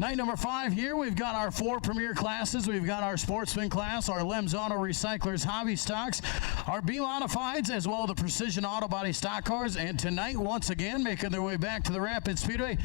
Night number 5 here. We've got our 4 premier classes. We've got our Sportsman class, our LMSS Auto Recyclers Hobby Stocks, our B-Modifieds, as well as the Precision Auto Body Stock Cars. And tonight, once again, making their way back to the Rapid Speedway,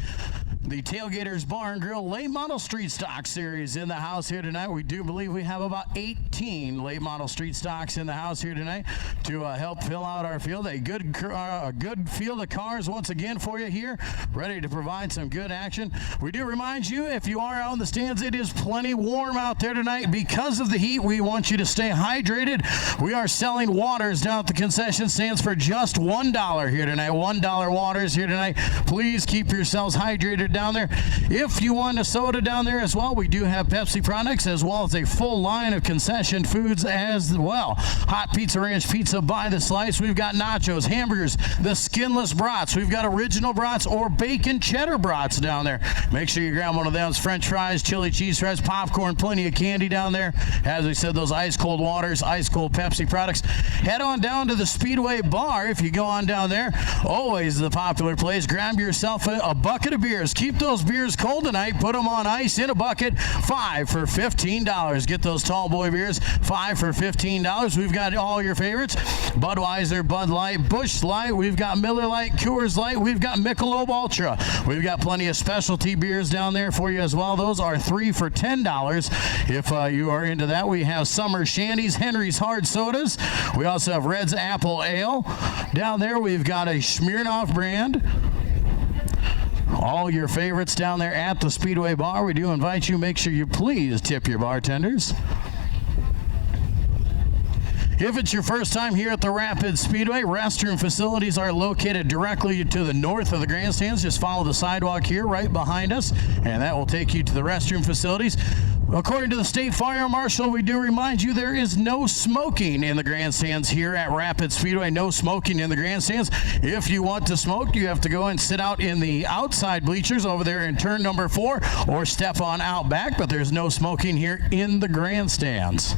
the Tailgaters Bar and Grill Late Model Street Stock Series in the house here tonight. We do believe we have about 18 late model street stocks in the house here tonight to help fill out our field. A good field of cars once again for you here, ready to provide some good action. We do remind you, if you are out in the stands, it is plenty warm out there tonight. Because of the heat, we want you to stay hydrated. We are selling waters down at the concession stands for just $1 here tonight. $1 waters here tonight. Please keep yourselves hydrated down there. If you want a soda down there as well, we do have Pepsi products as well as a full line of concession foods as well. Hot Pizza Ranch pizza by the slice. We've got nachos, hamburgers, the skinless brats. We've got original brats or bacon cheddar brats down there. Make sure you grab one of those. French fries, chili cheese fries, popcorn, plenty of candy down there. As we said, those ice cold waters, ice cold Pepsi products. Head on down to the Speedway Bar. If you go on down there, always the popular place. Grab yourself a bucket of beers. Keep those beers cold tonight. Put them on ice in a bucket. 5 for $15. Get those tall boy beers. 5 for $15. We've got all your favorites. Budweiser, Bud Light, Busch Light. We've got Miller Light, Coors Light. We've got Michelob Ultra. We've got plenty of specialty beers down there for you as well. Those are 3 for $10. If you are into that, we have Summer Shandies, Henry's Hard Sodas. We also have Red's Apple Ale. Down there, we've got a Smirnoff brand. All your favorites down there at the Speedway Bar. We do invite you, make sure you please tip your bartenders. If it's your first time here at the Rapid Speedway, restroom facilities are located directly to the north of the grandstands. Just follow the sidewalk here right behind us, and that will take you to the restroom facilities. According to the State Fire Marshal, we do remind you there is no smoking in the grandstands here at Rapid Speedway. No smoking in the grandstands. If you want to smoke, you have to go and sit out in the outside bleachers over there in turn number 4 or step on out back, but there's no smoking here in the grandstands.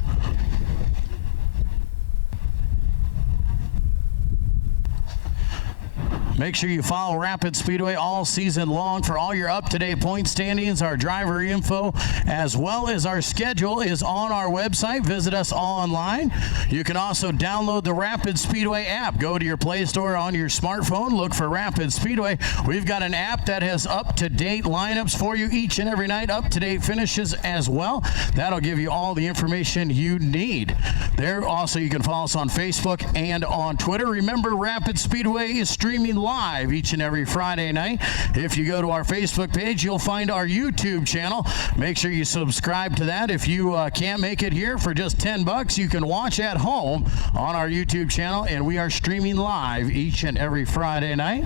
Make sure you follow Rapid Speedway all season long for all your up-to-date point standings. Our driver info as well as our schedule is on our website. Visit us online. You can also download the Rapid Speedway app. Go to your Play Store on your smartphone. Look for Rapid Speedway. We've got an app that has up-to-date lineups for you each and every night, up-to-date finishes as well. That'll give you all the information you need. There also you can follow us on Facebook and on Twitter. Remember, Rapid Speedway is streaming live each and every Friday night. If you go to our Facebook page, you'll find our YouTube channel. Make sure you subscribe to that. If you can't make it here for just $10, you can watch at home on our YouTube channel, and we are streaming live each and every Friday night.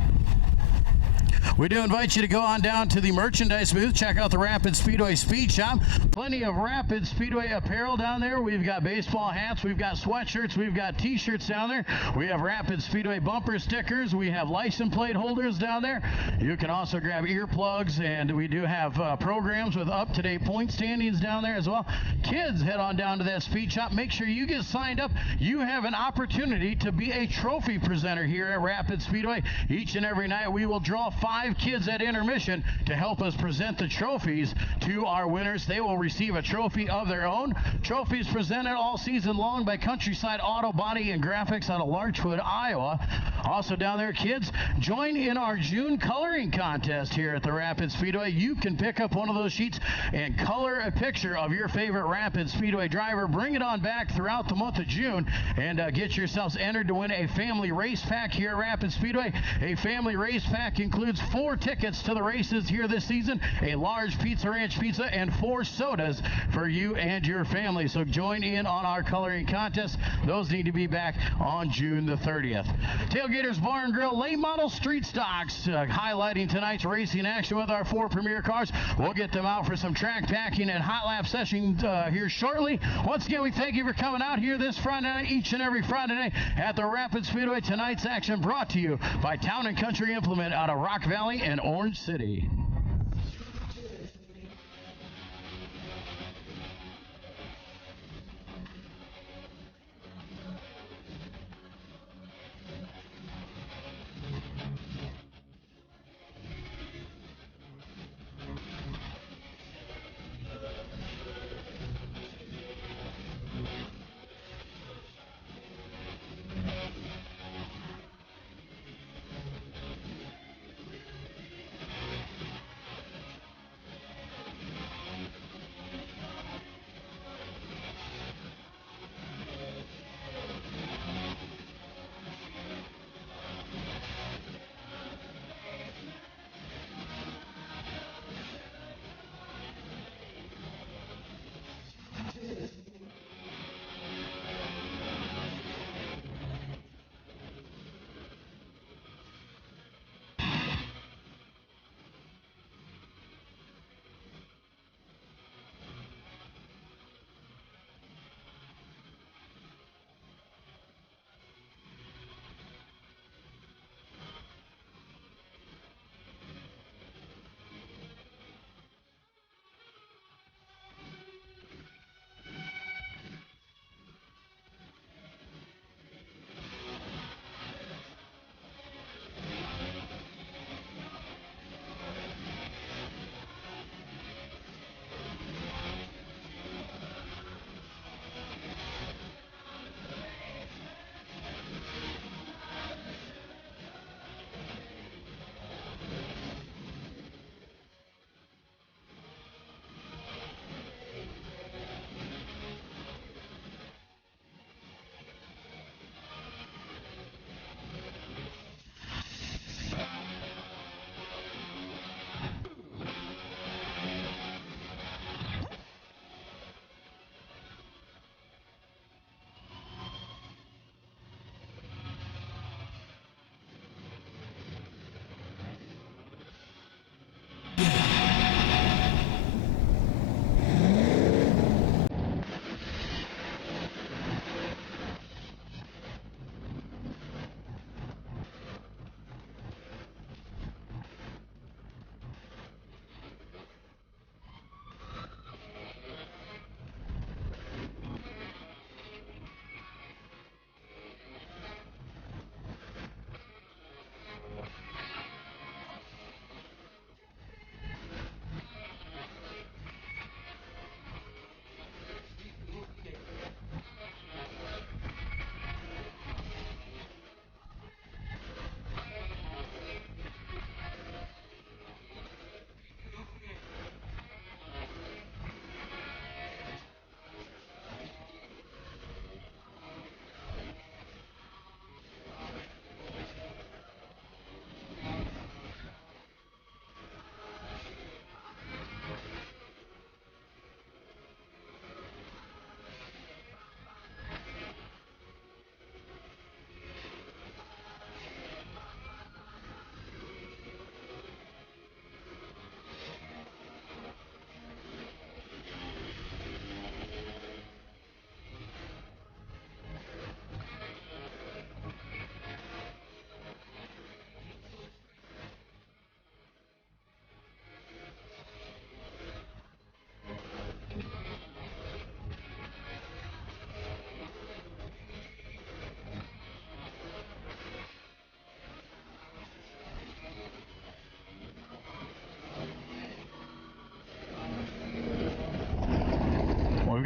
We do invite you to go on down to the merchandise booth. Check out the Rapid Speedway Speed Shop. Plenty of Rapid Speedway apparel down there. We've got baseball hats. We've got sweatshirts. We've got T-shirts down there. We have Rapid Speedway bumper stickers. We have license plate holders down there. You can also grab earplugs, and we do have programs with up-to-date point standings down there as well. Kids, head on down to that speed shop. Make sure you get signed up. You have an opportunity to be a trophy presenter here at Rapid Speedway. Each and every night we will draw 5 kids at intermission to help us present the trophies to our winners. They will receive a trophy of their own. Trophies presented all season long by Countryside Auto Body and Graphics out of Larchwood, Iowa. Also down there, kids, join in our June coloring contest here at the Rapid Speedway. You can pick up one of those sheets and color a picture of your favorite Rapid Speedway driver. Bring it on back throughout the month of June and get yourselves entered to win a family race pack here at Rapid Speedway. A family race pack includes 4 tickets to the races here this season, a large Pizza Ranch pizza, and 4 sodas for you and your family. So join in on our coloring contest. Those need to be back on June the 30th. Tailgaters Bar and Grill late model street stocks, highlighting tonight's racing action with our 4 premier cars. We'll get them out for some track packing and hot lap sessions here shortly. Once again, we thank you for coming out here this Friday night, each and every Friday night at the Rapid Speedway. Tonight's action brought to you by Town and Country Implement out of Rock Valley and Orange City.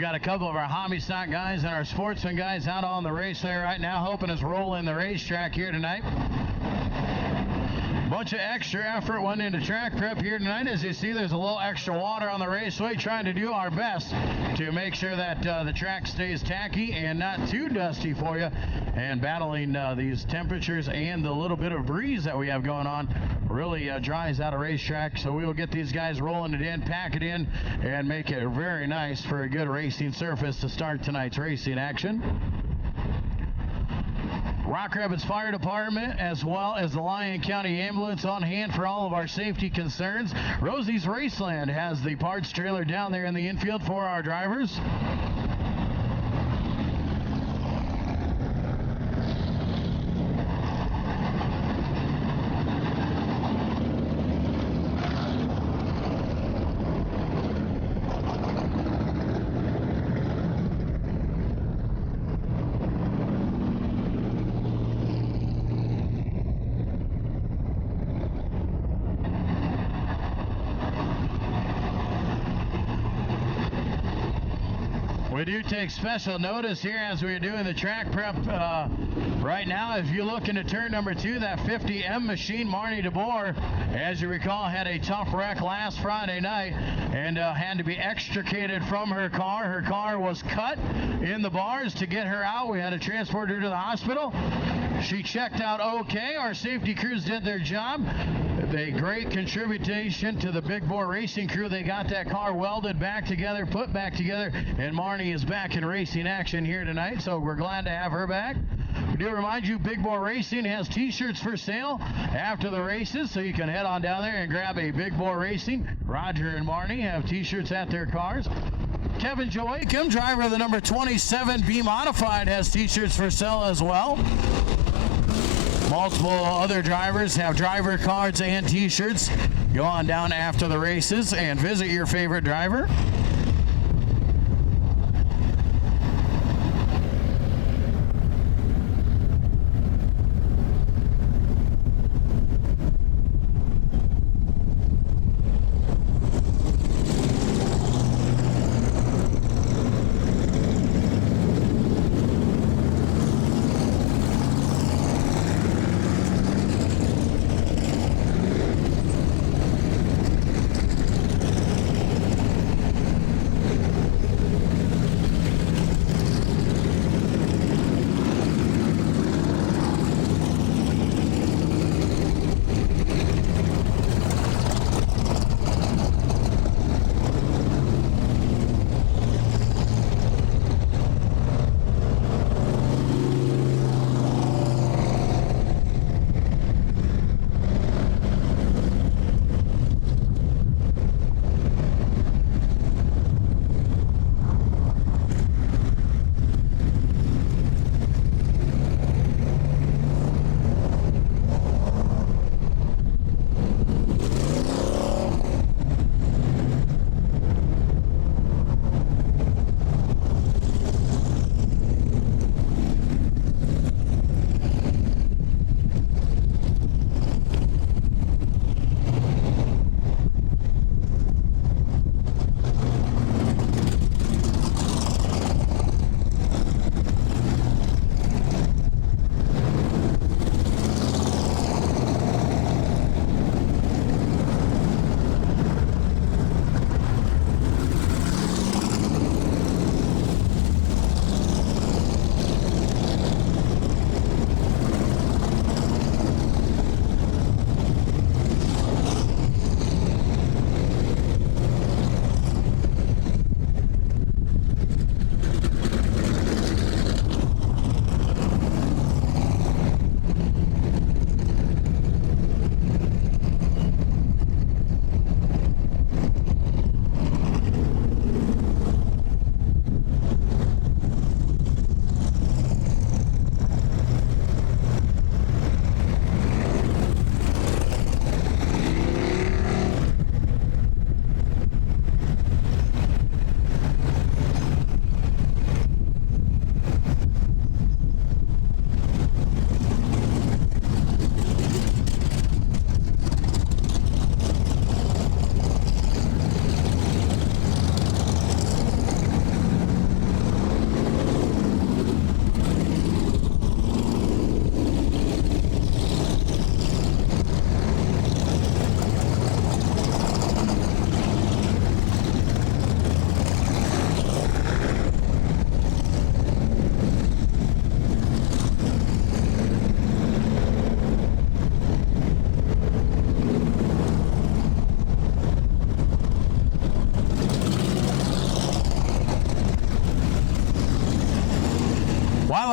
got a couple of our hobby stock guys and our sportsman guys out on the raceway right now, hoping us roll in the racetrack here tonight. Bunch of extra effort went into track prep here tonight. As you see, there's a little extra water on the raceway, trying to do our best to make sure that the track stays tacky and not too dusty for you. And battling these temperatures and the little bit of breeze that we have going on really dries out a racetrack. So we will get these guys rolling it in, pack it in, and make it very nice for a good racing surface to start tonight's racing action. Rock Rapids Fire Department, as well as the Lyon County Ambulance, on hand for all of our safety concerns. Rosie's Raceland has the parts trailer down there in the infield for our drivers. We do take special notice here as we're doing the track prep right now. If you look into turn number 2, that 50M machine, Marnie DeBoer, as you recall, had a tough wreck last Friday night and had to be extricated from her car. Her car was cut in the bars to get her out. We had to transport her to the hospital. She checked out okay. Our safety crews did their job. A great contribution to the Big Bore Racing crew. They got that car welded back together, put back together, and Marnie is back in racing action here tonight, so we're glad to have her back. We do remind you, Big Bore Racing has t-shirts for sale after the races, so you can head on down there and grab a Big Bore Racing. Roger and Marnie have t-shirts at their cars. Kevin Joachim, driver of the number 27 B Modified, has t-shirts for sale as well. Multiple other drivers have driver cards and t-shirts. Go on down after the races and visit your favorite driver.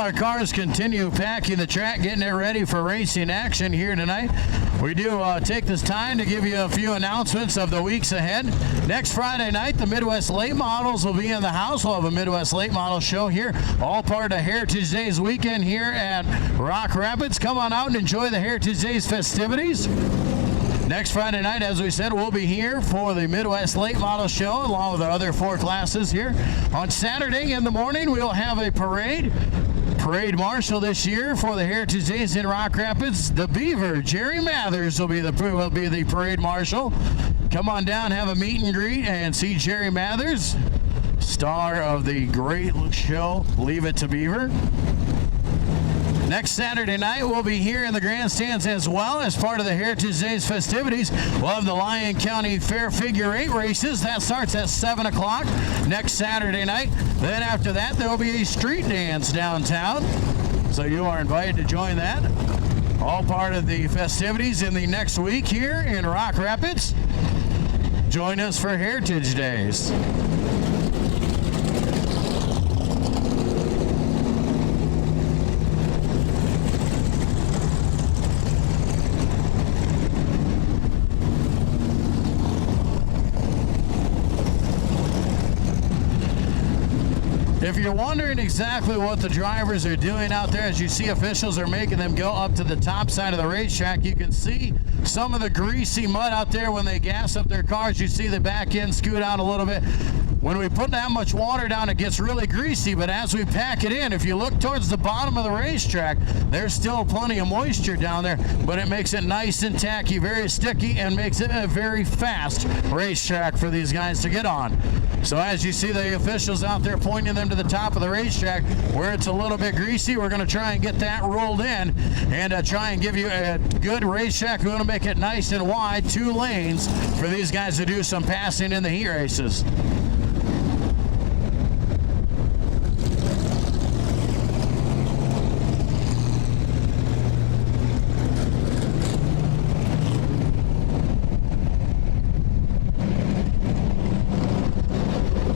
our cars continue packing the track, getting it ready for racing action here tonight, we do take this time to give you a few announcements of the weeks ahead. Next Friday night, the Midwest Late Models will be in the house. We'll have a Midwest Late Model show here, all part of Heritage Days weekend here at Rock Rapids. Come on out and enjoy the Heritage Days festivities. Next Friday night, as we said, we'll be here for the Midwest Late Model Show, along with our other 4 classes here. On Saturday in the morning, we'll have a parade marshal this year for the Heritage Days in Rock Rapids. The Beaver, Jerry Mathers, will be the parade marshal. Come on down, have a meet and greet, and see Jerry Mathers, star of the great show, Leave It to Beaver. Next Saturday night, we'll be here in the grandstands as well as part of the Heritage Days festivities. We'll have the Lyon County Fair Figure 8 races. That starts at 7 o'clock next Saturday night. Then after that, there will be a street dance downtown. So you are invited to join that. All part of the festivities in the next week here in Rock Rapids. Join us for Heritage Days. If you're wondering exactly what the drivers are doing out there, as you see officials are making them go up to the top side of the racetrack, you can see some of the greasy mud out there when they gas up their cars. You see the back end scoot out a little bit. When we put that much water down, it gets really greasy, but as we pack it in, if you look towards the bottom of the racetrack, there's still plenty of moisture down there, but it makes it nice and tacky, very sticky, and makes it a very fast racetrack for these guys to get on. So as you see the officials out there pointing them to the top of the racetrack, where it's a little bit greasy, we're going to try and get that rolled in and try and give you a good racetrack. We're going to make it nice and wide, 2 lanes for these guys to do some passing in the heat races.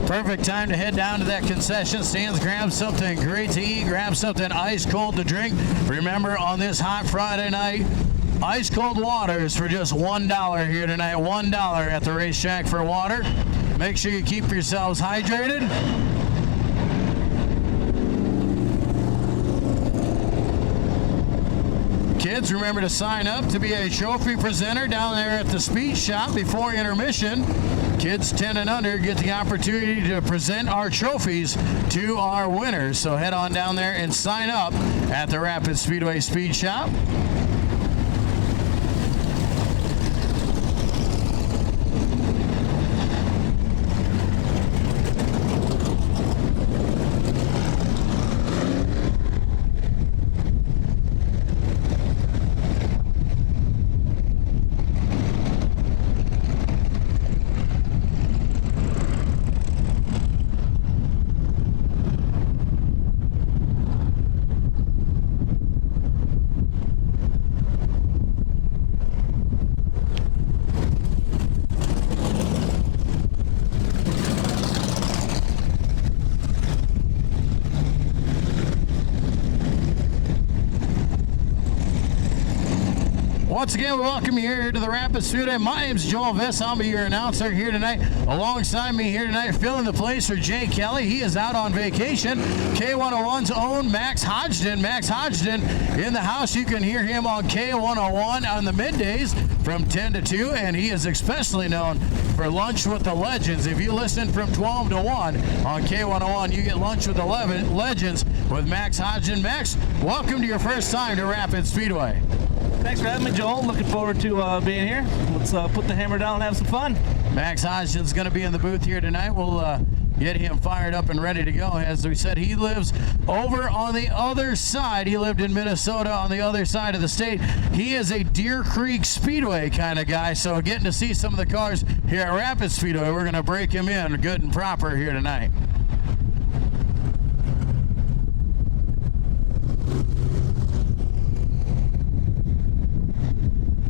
Perfect time to head down to that concession stands, grab something great to eat, grab something ice cold to drink. Remember, on this hot Friday night, ice cold water is for just $1 here tonight. $1 at the racetrack for water. Make sure you keep yourselves hydrated. Kids, remember to sign up to be a trophy presenter down there at the speed shop before intermission. Kids 10 and under get the opportunity to present our trophies to our winners. So head on down there and sign up at the Rapid Speedway Speed Shop. Once again, we welcome you here to the Rapid Speedway. My name's Joel Viss. I'll be your announcer here tonight. Alongside me here tonight, filling the place for Jay Kelly. He is out on vacation. K101's own Max Hodgson. Max Hodgson in the house. You can hear him on K101 on the middays from 10 to 2, and he is especially known for Lunch with the Legends. If you listen from 12 to 1 on K101, you get Lunch with the Legends with Max Hodgson. Max, welcome to your first time to Rapid Speedway. Thanks for having me, Joel. Looking forward to being here. Let's put the hammer down and have some fun. Max Hodgson's going to be in the booth here tonight. We'll get him fired up and ready to go. As we said, he lives over on the other side. He lived in Minnesota on the other side of the state. He is a Deer Creek Speedway kind of guy, so getting to see some of the cars here at Rapid Speedway, we're going to break him in good and proper here tonight.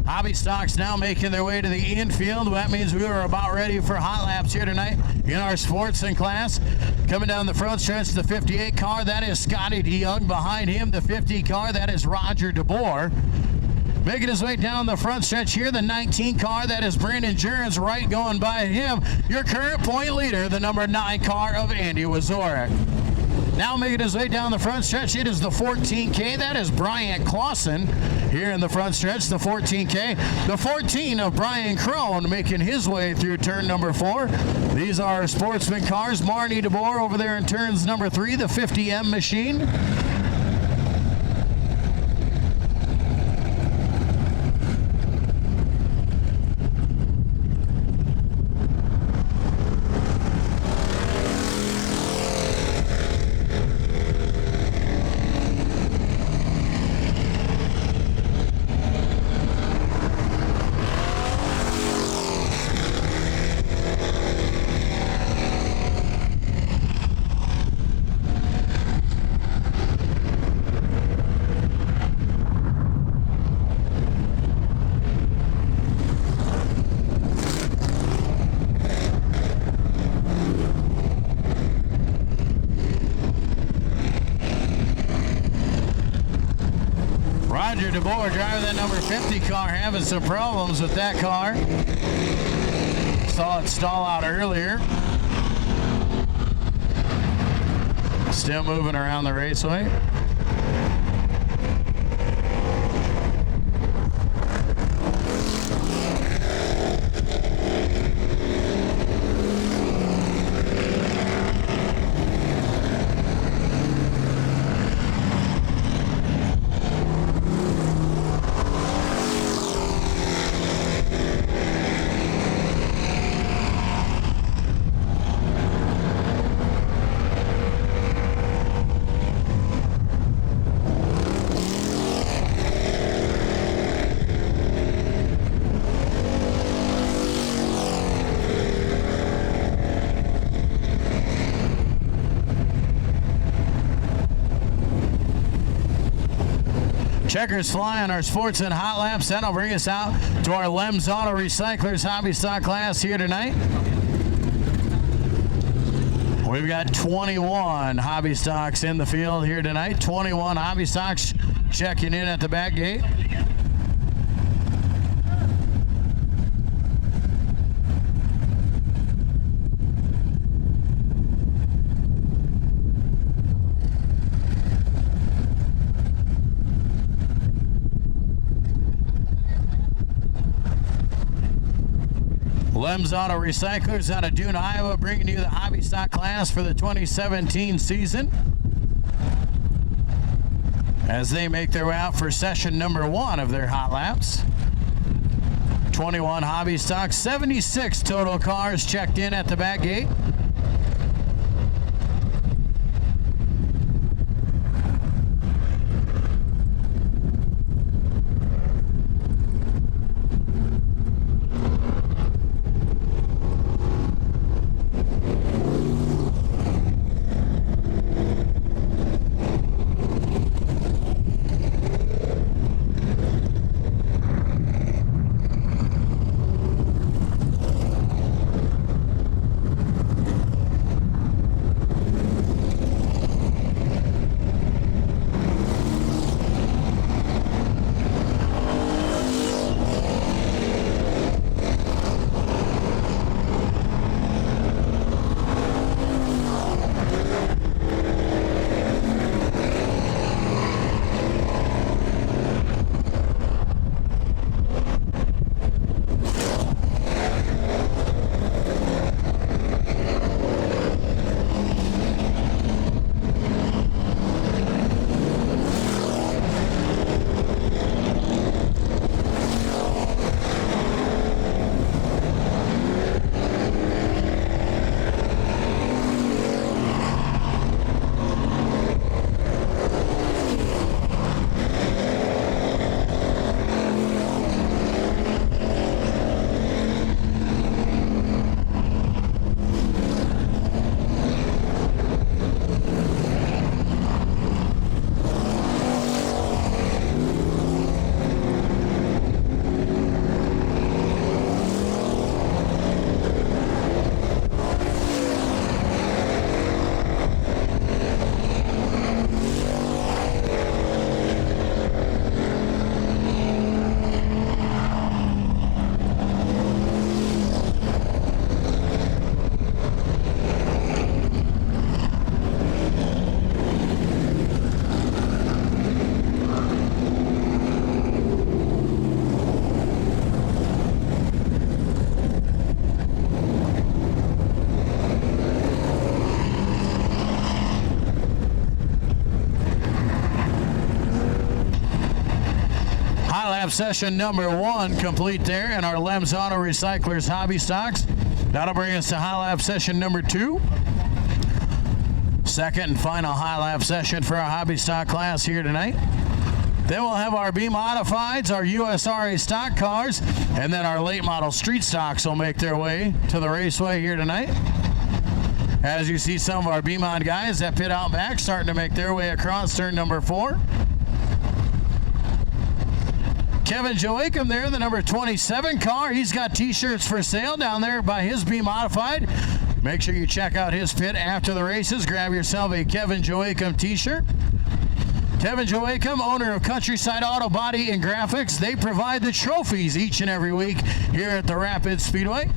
Hobby stocks now making their way to the infield. That means we are about ready for hot laps here tonight in our Sportsman class. Coming down the front stretch, the 58 car, that is Scotty DeYoung. Behind him, the 50 car, that is Roger DeBoer. Making his way down the front stretch here, the 19 car, that is Brandon Jurens, right going by him. Your current point leader, the number 9 car of Andy Wazorek. Now making his way down the front stretch, it is the 14K. That is Brian Clausen here in the front stretch, the 14K. The 14 of Brian Crone making his way through turn number 4. These are Sportsman cars. Marnie DeBoer over there in turns number 3, the 50M machine. Roger DeBoer driving that number 50 car, having some problems with that car. Saw it stall out earlier. Still moving around the raceway. Checkers fly on our Sportsman hot laps. That'll bring us out to our LMSS Auto Recyclers hobby stock class here tonight. We've got 21 hobby stocks in the field here tonight. 21 hobby stocks checking in at the back gate. LMSS Auto Recyclers out of Dune, Iowa, bringing you the hobby stock class for the 2017 season as they make their way out for session number 1 of their hot laps. 21 hobby stocks, 76 total cars checked in at the back gate. lap session number 1 complete there in our Lems Auto Recyclers Hobby Stocks. That'll bring us to high lap session number 2. Second and final high lap session for our hobby stock class here tonight. Then we'll have our B Modifieds, our USRA stock cars, and then our late model street stocks will make their way to the raceway here tonight. As you see, some of our B Mod guys that pit out back starting to make their way across turn number 4. Kevin Joachim there, the number 27 car. He's got t-shirts for sale down there by his B Modified. Make sure you check out his pit after the races. Grab yourself a Kevin Joachim t-shirt. Kevin Joachim, owner of Countryside Auto Body and Graphics. They provide the trophies each and every week here at the Rapids Speedway.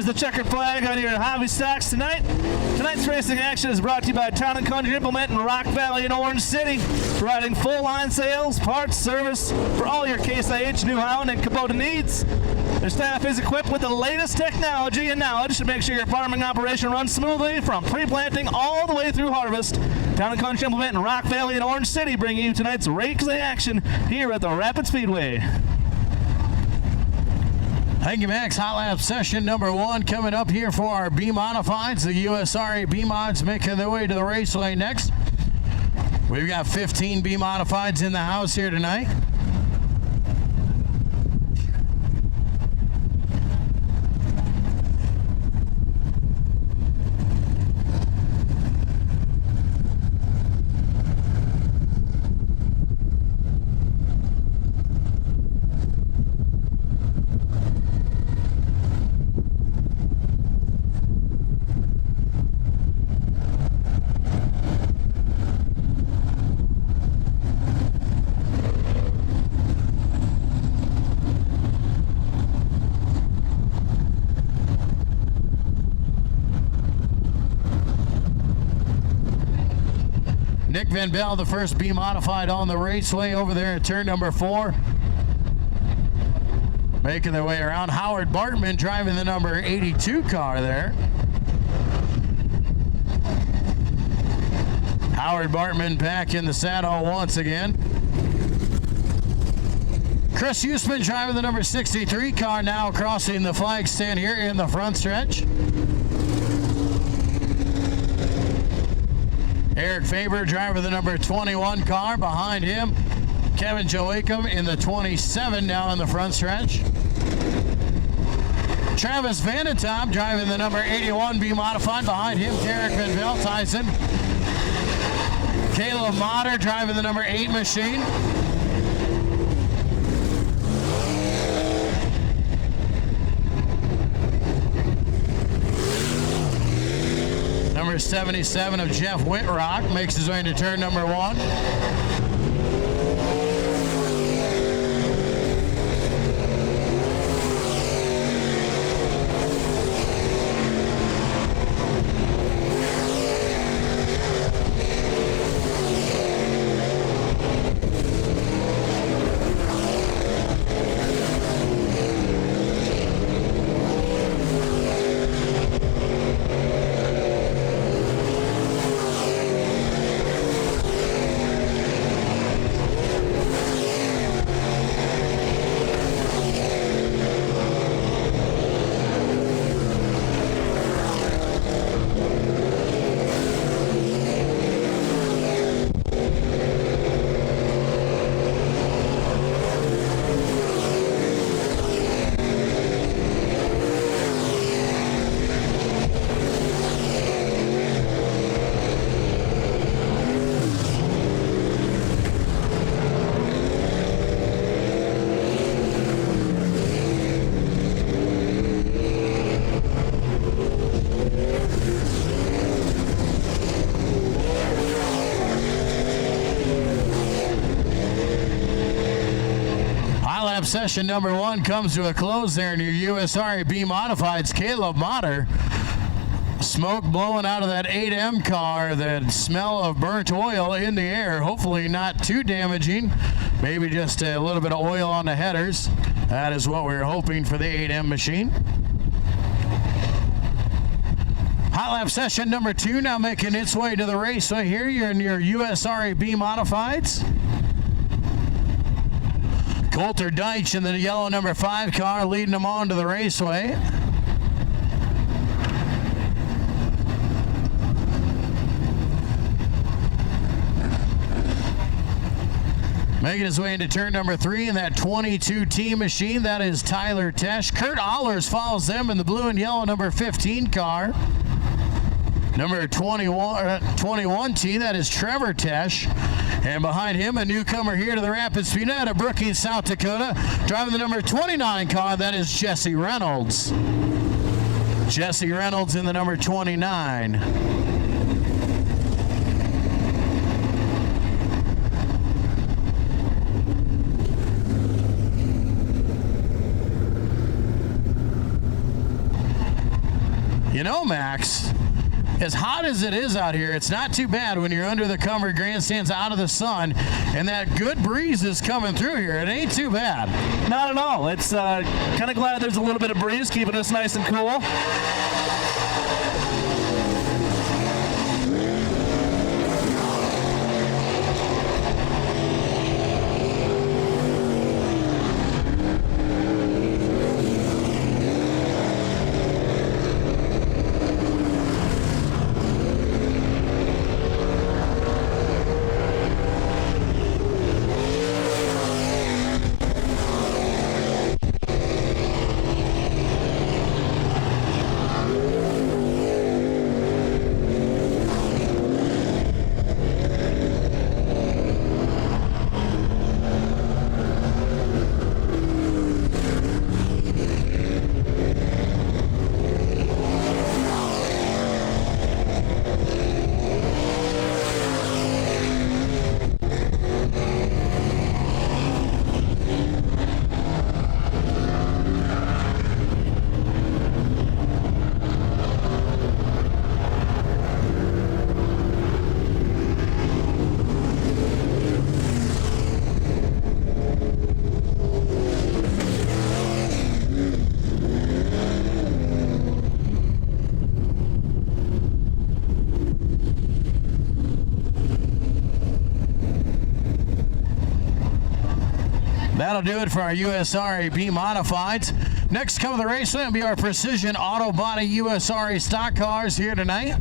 There's the checkered flag on your hobby stocks tonight. Tonight's racing action is brought to you by Town & Country Implement in Rock Valley and Orange City, providing full line sales, parts, service for all your Case IH, New Holland, and Kubota needs. Their staff is equipped with the latest technology and knowledge to make sure your farming operation runs smoothly from pre-planting all the way through harvest. Town & Country Implement in Rock Valley and Orange City bringing you tonight's racing action here at the Rapid Speedway. Thank you, Max. Hot lap session number 1 coming up here for our B Modifieds. The USRA B Mods making their way to the raceway next. We've got 15 B Modifieds in the house here tonight. Nick Van Bell, the first B Modified on the raceway over there at turn number 4. Making their way around. Howard Bartman driving the number 82 car there. Howard Bartman back in the saddle once again. Chris Huseman driving the number 63 car, now crossing the flag stand here in the front stretch. Eric Faber driving the number 21 car. Behind him, Kevin Joachim in the 27 down in the front stretch. Travis Vandentom driving the number 81 B Modified. Behind him, Derek Van Veltheisen. Caleb Motter driving the number 8 machine. Number 77 of Jeff Whitrock makes his way into turn number 1. Session number 1 comes to a close there in your USRA B Modifieds. Caleb Motter, smoke blowing out of that 8M car, the smell of burnt oil in the air. Hopefully not too damaging, maybe just a little bit of oil on the headers. That is what we're hoping for the 8M machine. Hot lap session number 2 now making its way to the raceway here. You're in your USRA B Modifieds. Coulter Deitch in the yellow number 5 car leading them on to the raceway. Making his way into turn number 3 in that 22T machine, that is Tyler Tesh. Kurt Allers follows them in the blue and yellow number 15 car. Number 21T, that is Trevor Tesh. And behind him, a newcomer here to the Rapid Speedway out of Brookings, South Dakota. Driving the number 29 car, that is Jesse Reynolds. Jesse Reynolds in the number 29. You know, Max, as hot as it is out here, it's not too bad when you're under the covered grandstands out of the sun and that good breeze is coming through here. It ain't too bad. Not at all. It's kind of glad there's a little bit of breeze keeping us nice and cool. That'll do it for our USRA B Modifieds. Next come to the raceway will be our Precision Auto Body USRA stock cars here tonight.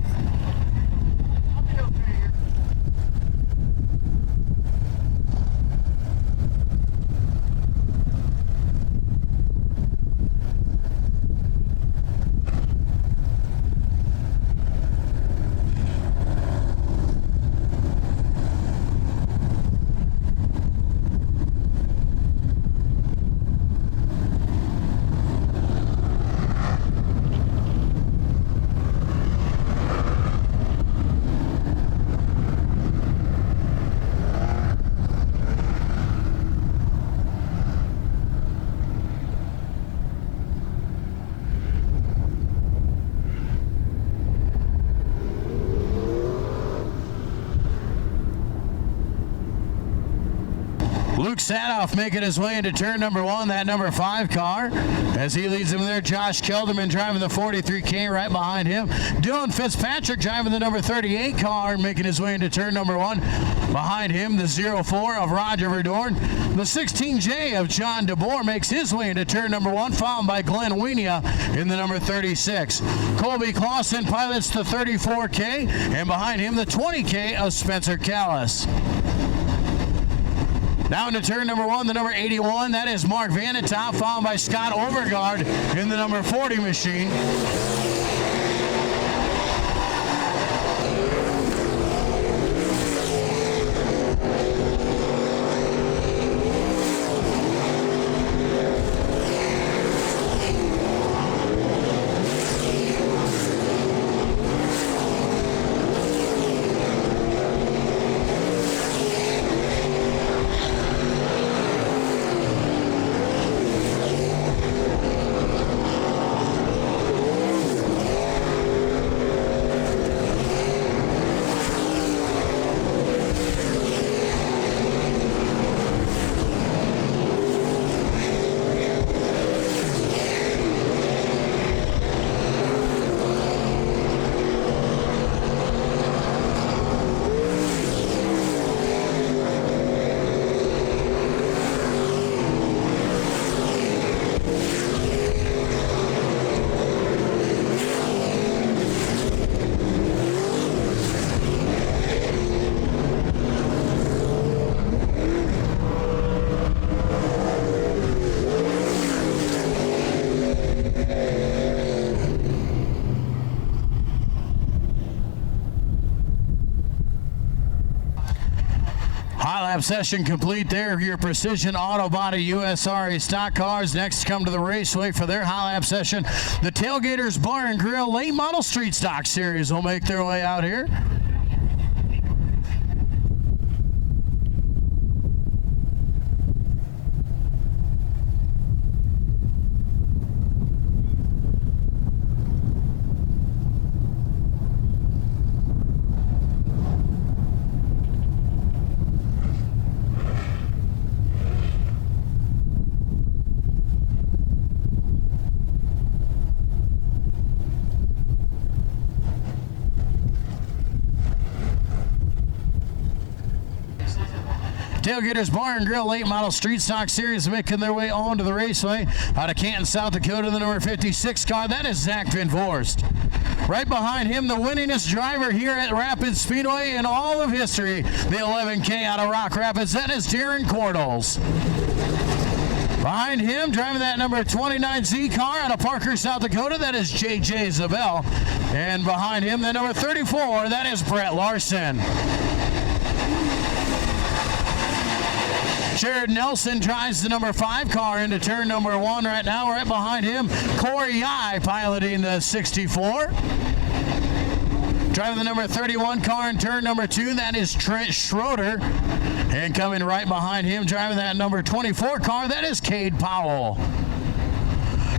Sadoff making his way into turn number 1, that number 5 car. As he leads him there, Josh Kelderman driving the 43K right behind him. Dylan Fitzpatrick driving the number 38 car, making his way into turn number 1. Behind him, the 04 of Roger Verdorn. The 16J of John DeBoer makes his way into turn number 1, followed by Glenn Wienia in the number 36. Colby Clausen pilots the 34K, and behind him, the 20K of Spencer Callis. Now into turn number 1, the number 81, that is Mark Vanetop, followed by Scott Overgaard in the number 40 machine. Lap session complete there. Your Precision Auto Body USRA stock cars next come to the raceway for their high lap session. The Tailgaters Bar and Grill late model street stock series will make their way out here. Tailgaters Bar and Grill late model street stock series making their way on to the raceway. Out of Canton, South Dakota, the number 56 car, that is Zach Van Voorst. Right behind him, the winningest driver here at Rapids Speedway in all of history, the 11K out of Rock Rapids, that is Darren Cordles. Behind him, driving that number 29Z car out of Parker, South Dakota, that is JJ Zabel. And behind him, the number 34, that is Brett Larson. Jared Nelson drives the number 5 car into turn number 1 right now. Right behind him, Corey Yai piloting the 64. Driving the number 31 car in turn number 2, that is Trent Schroeder. And coming right behind him, driving that number 24 car, that is Cade Powell.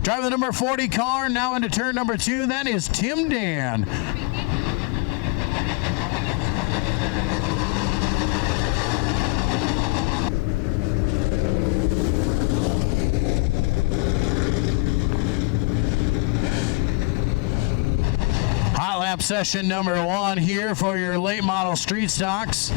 Driving the number 40 car now into turn number 2, that is Tim Dan. Lap session number 1 here for your late model street stocks.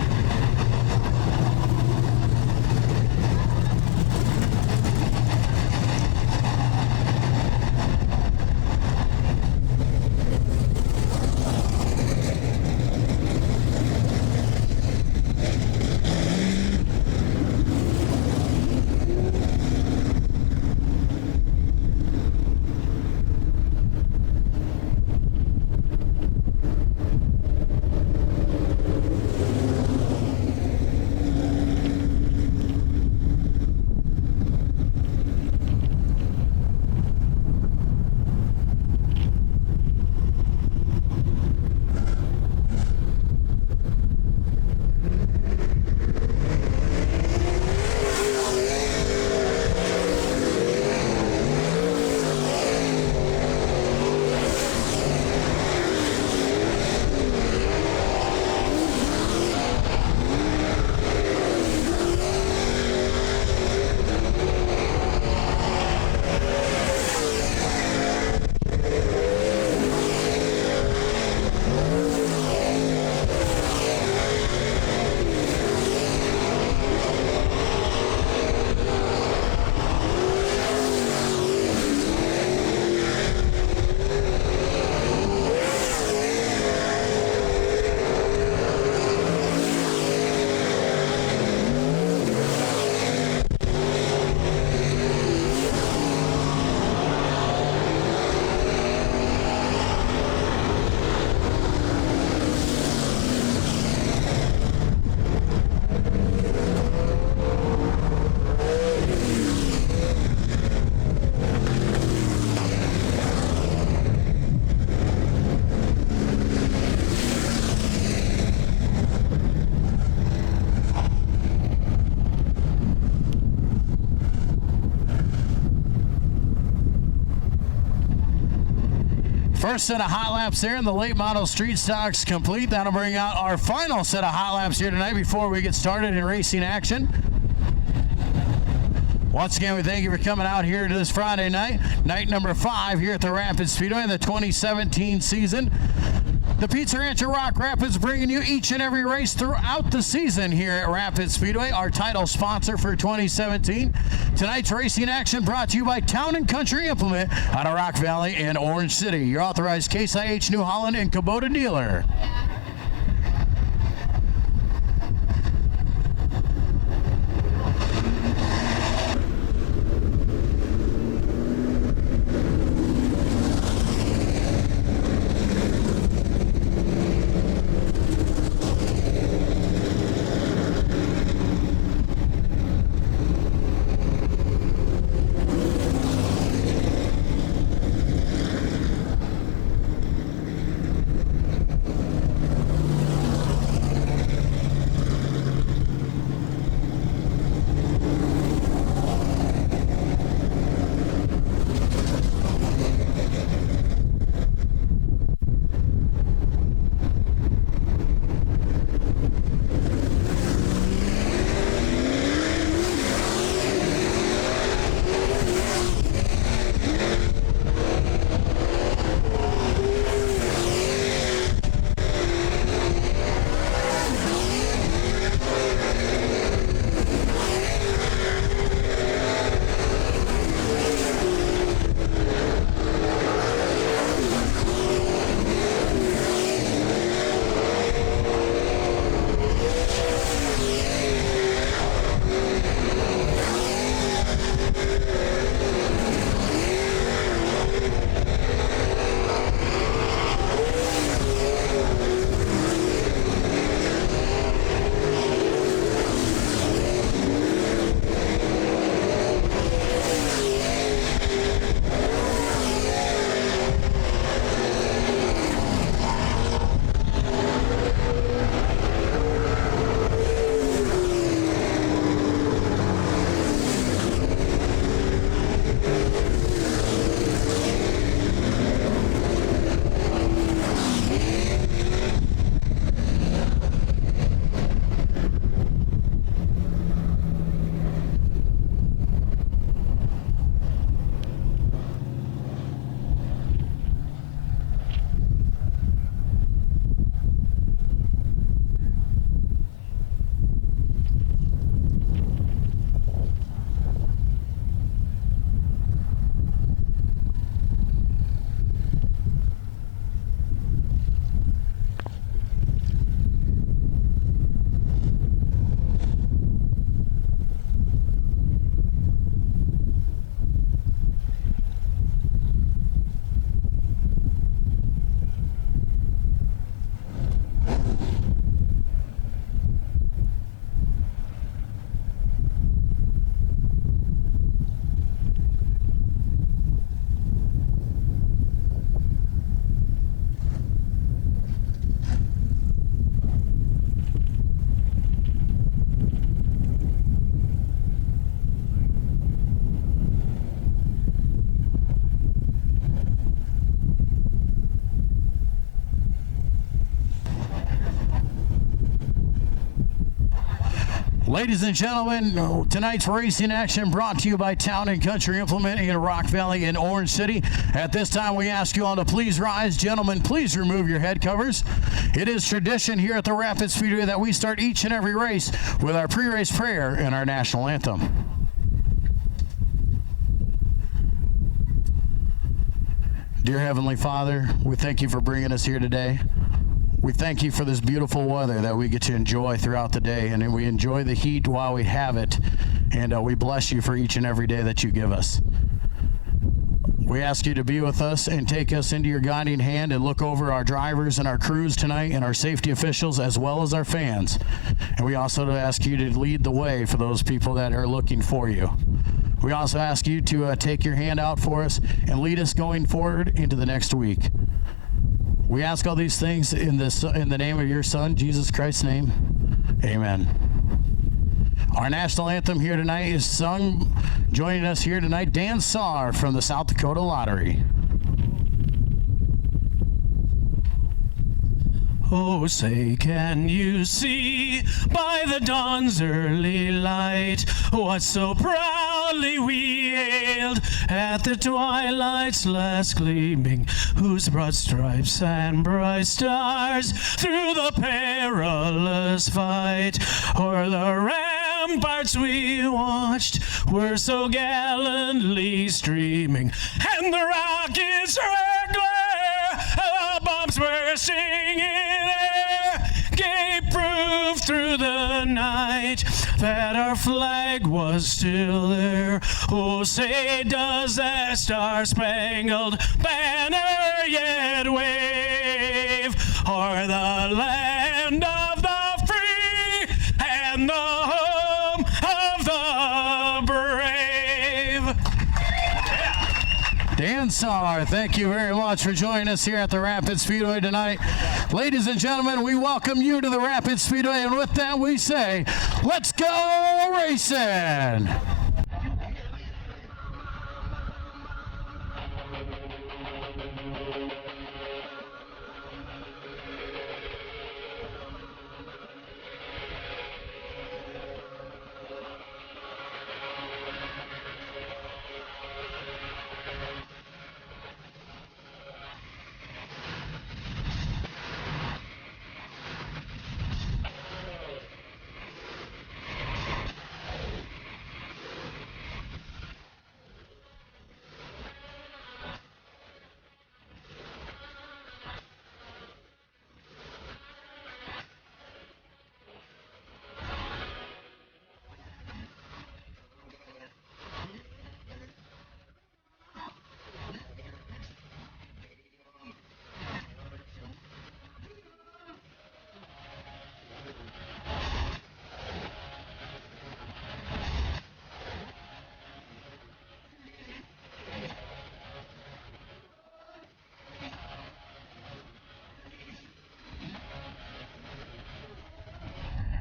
First set of hot laps there in the late model street stocks complete. That'll bring out our final set of hot laps here tonight before we get started in racing action. Once again, we thank you for coming out here to this Friday night, night number 5 here at the Rapids Speedway in the 2017 season. The Pizza Ranch at Rock Rapids bringing you each and every race throughout the season here at Rapids Speedway, our title sponsor for 2017. Tonight's racing action brought to you by Town & Country Implement out of Rock Valley and Orange City, your authorized Case IH New Holland and Kubota dealer. Ladies and gentlemen, tonight's racing action brought to you by Town & Country Implement in Rock Valley and Orange City. At this time, we ask you all to please rise. Gentlemen, please remove your head covers. It is tradition here at the Rapids Speedway that we start each and every race with our pre-race prayer and our national anthem. Dear Heavenly Father, we thank you for bringing us here today. We thank you for this beautiful weather that we get to enjoy throughout the day, and we enjoy the heat while we have it, and we bless you for each and every day that you give us. We ask you to be with us and take us into your guiding hand and look over our drivers and our crews tonight and our safety officials as well as our fans. And we also ask you to lead the way for those people that are looking for you. We also ask you to take your hand out for us and lead us going forward into the next week. We ask all these things in the name of your Son, Jesus Christ's name. Amen. Our national anthem here tonight is sung. Joining us here tonight, Dan Saar from the South Dakota Lottery. Oh, say, can you see by the dawn's early light what so proudly we hailed at the twilight's last gleaming, whose broad stripes and bright stars through the perilous fight o'er the ramparts we watched were so gallantly streaming, and the rockets' red glare, the bombs bursting in air, gave proof through the night that our flag was still there. Oh, say, does that star-spangled banner yet wave o'er the land of the free and the home of the brave? Dan Saar, thank you very much for joining us here at the Rapid Speedway tonight. Ladies and gentlemen, we welcome you to the Rapid Speedway, and with that we say, let's go racing!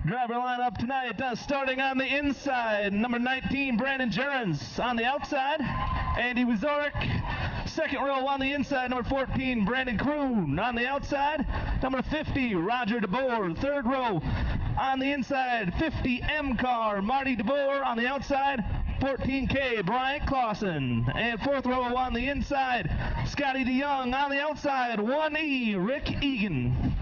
Driver lineup tonight, starting on the inside, number 19, Brandon Jurens. On the outside, Andy Wazorek. Second row on the inside, number 14, Brandon Kroon. On the outside, number 50, Roger DeBoer. Third row on the inside, 50, M-Car, Marty DeBoer. On the outside, 14K, Bryant Clausen. And fourth row on the inside, Scotty DeYoung. On the outside, 1E, Rick Egan.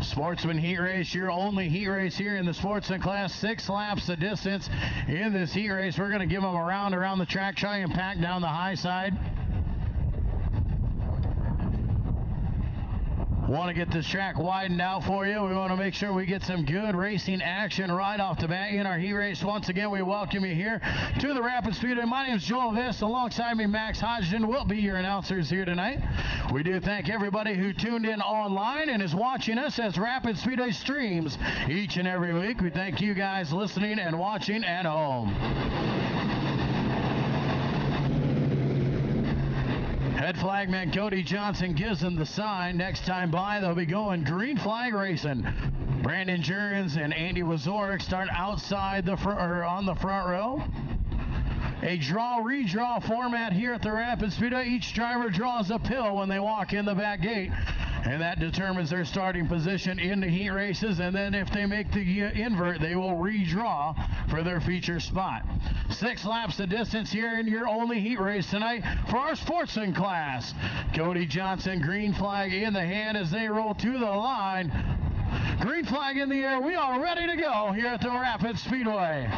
Sportsman heat race, your only heat race here in the Sportsman class. 6 laps the distance in this heat race. We're going to give them a round around the track, try and pack down the high side. Want to get this track widened out for you. We want to make sure we get some good racing action right off the bat in our heat race. Once again, we welcome you here to the Rapid Speedway. My name is Joel Viss. Alongside me, Max Hodgson will be your announcers here tonight. We do thank everybody who tuned in online and is watching us as Rapid Speedway streams each and every week. We thank you guys listening and watching at home. Head flagman Cody Johnson gives them the sign. Next time by, they'll be going green flag racing. Brandon Jurens and Andy Wazorek start outside the front, or on the front row. A draw-redraw format here at the Rapid Speedway. Each driver draws a pill when they walk in the back gate, and that determines their starting position in the heat races. And then if they make the invert, they will redraw for their feature spot. 6 laps the distance here in your only heat race tonight for our Sportsman class. Cody Johnson, green flag in the hand as they roll to the line. Green flag in the air. We are ready to go here at the Rapid Speedway.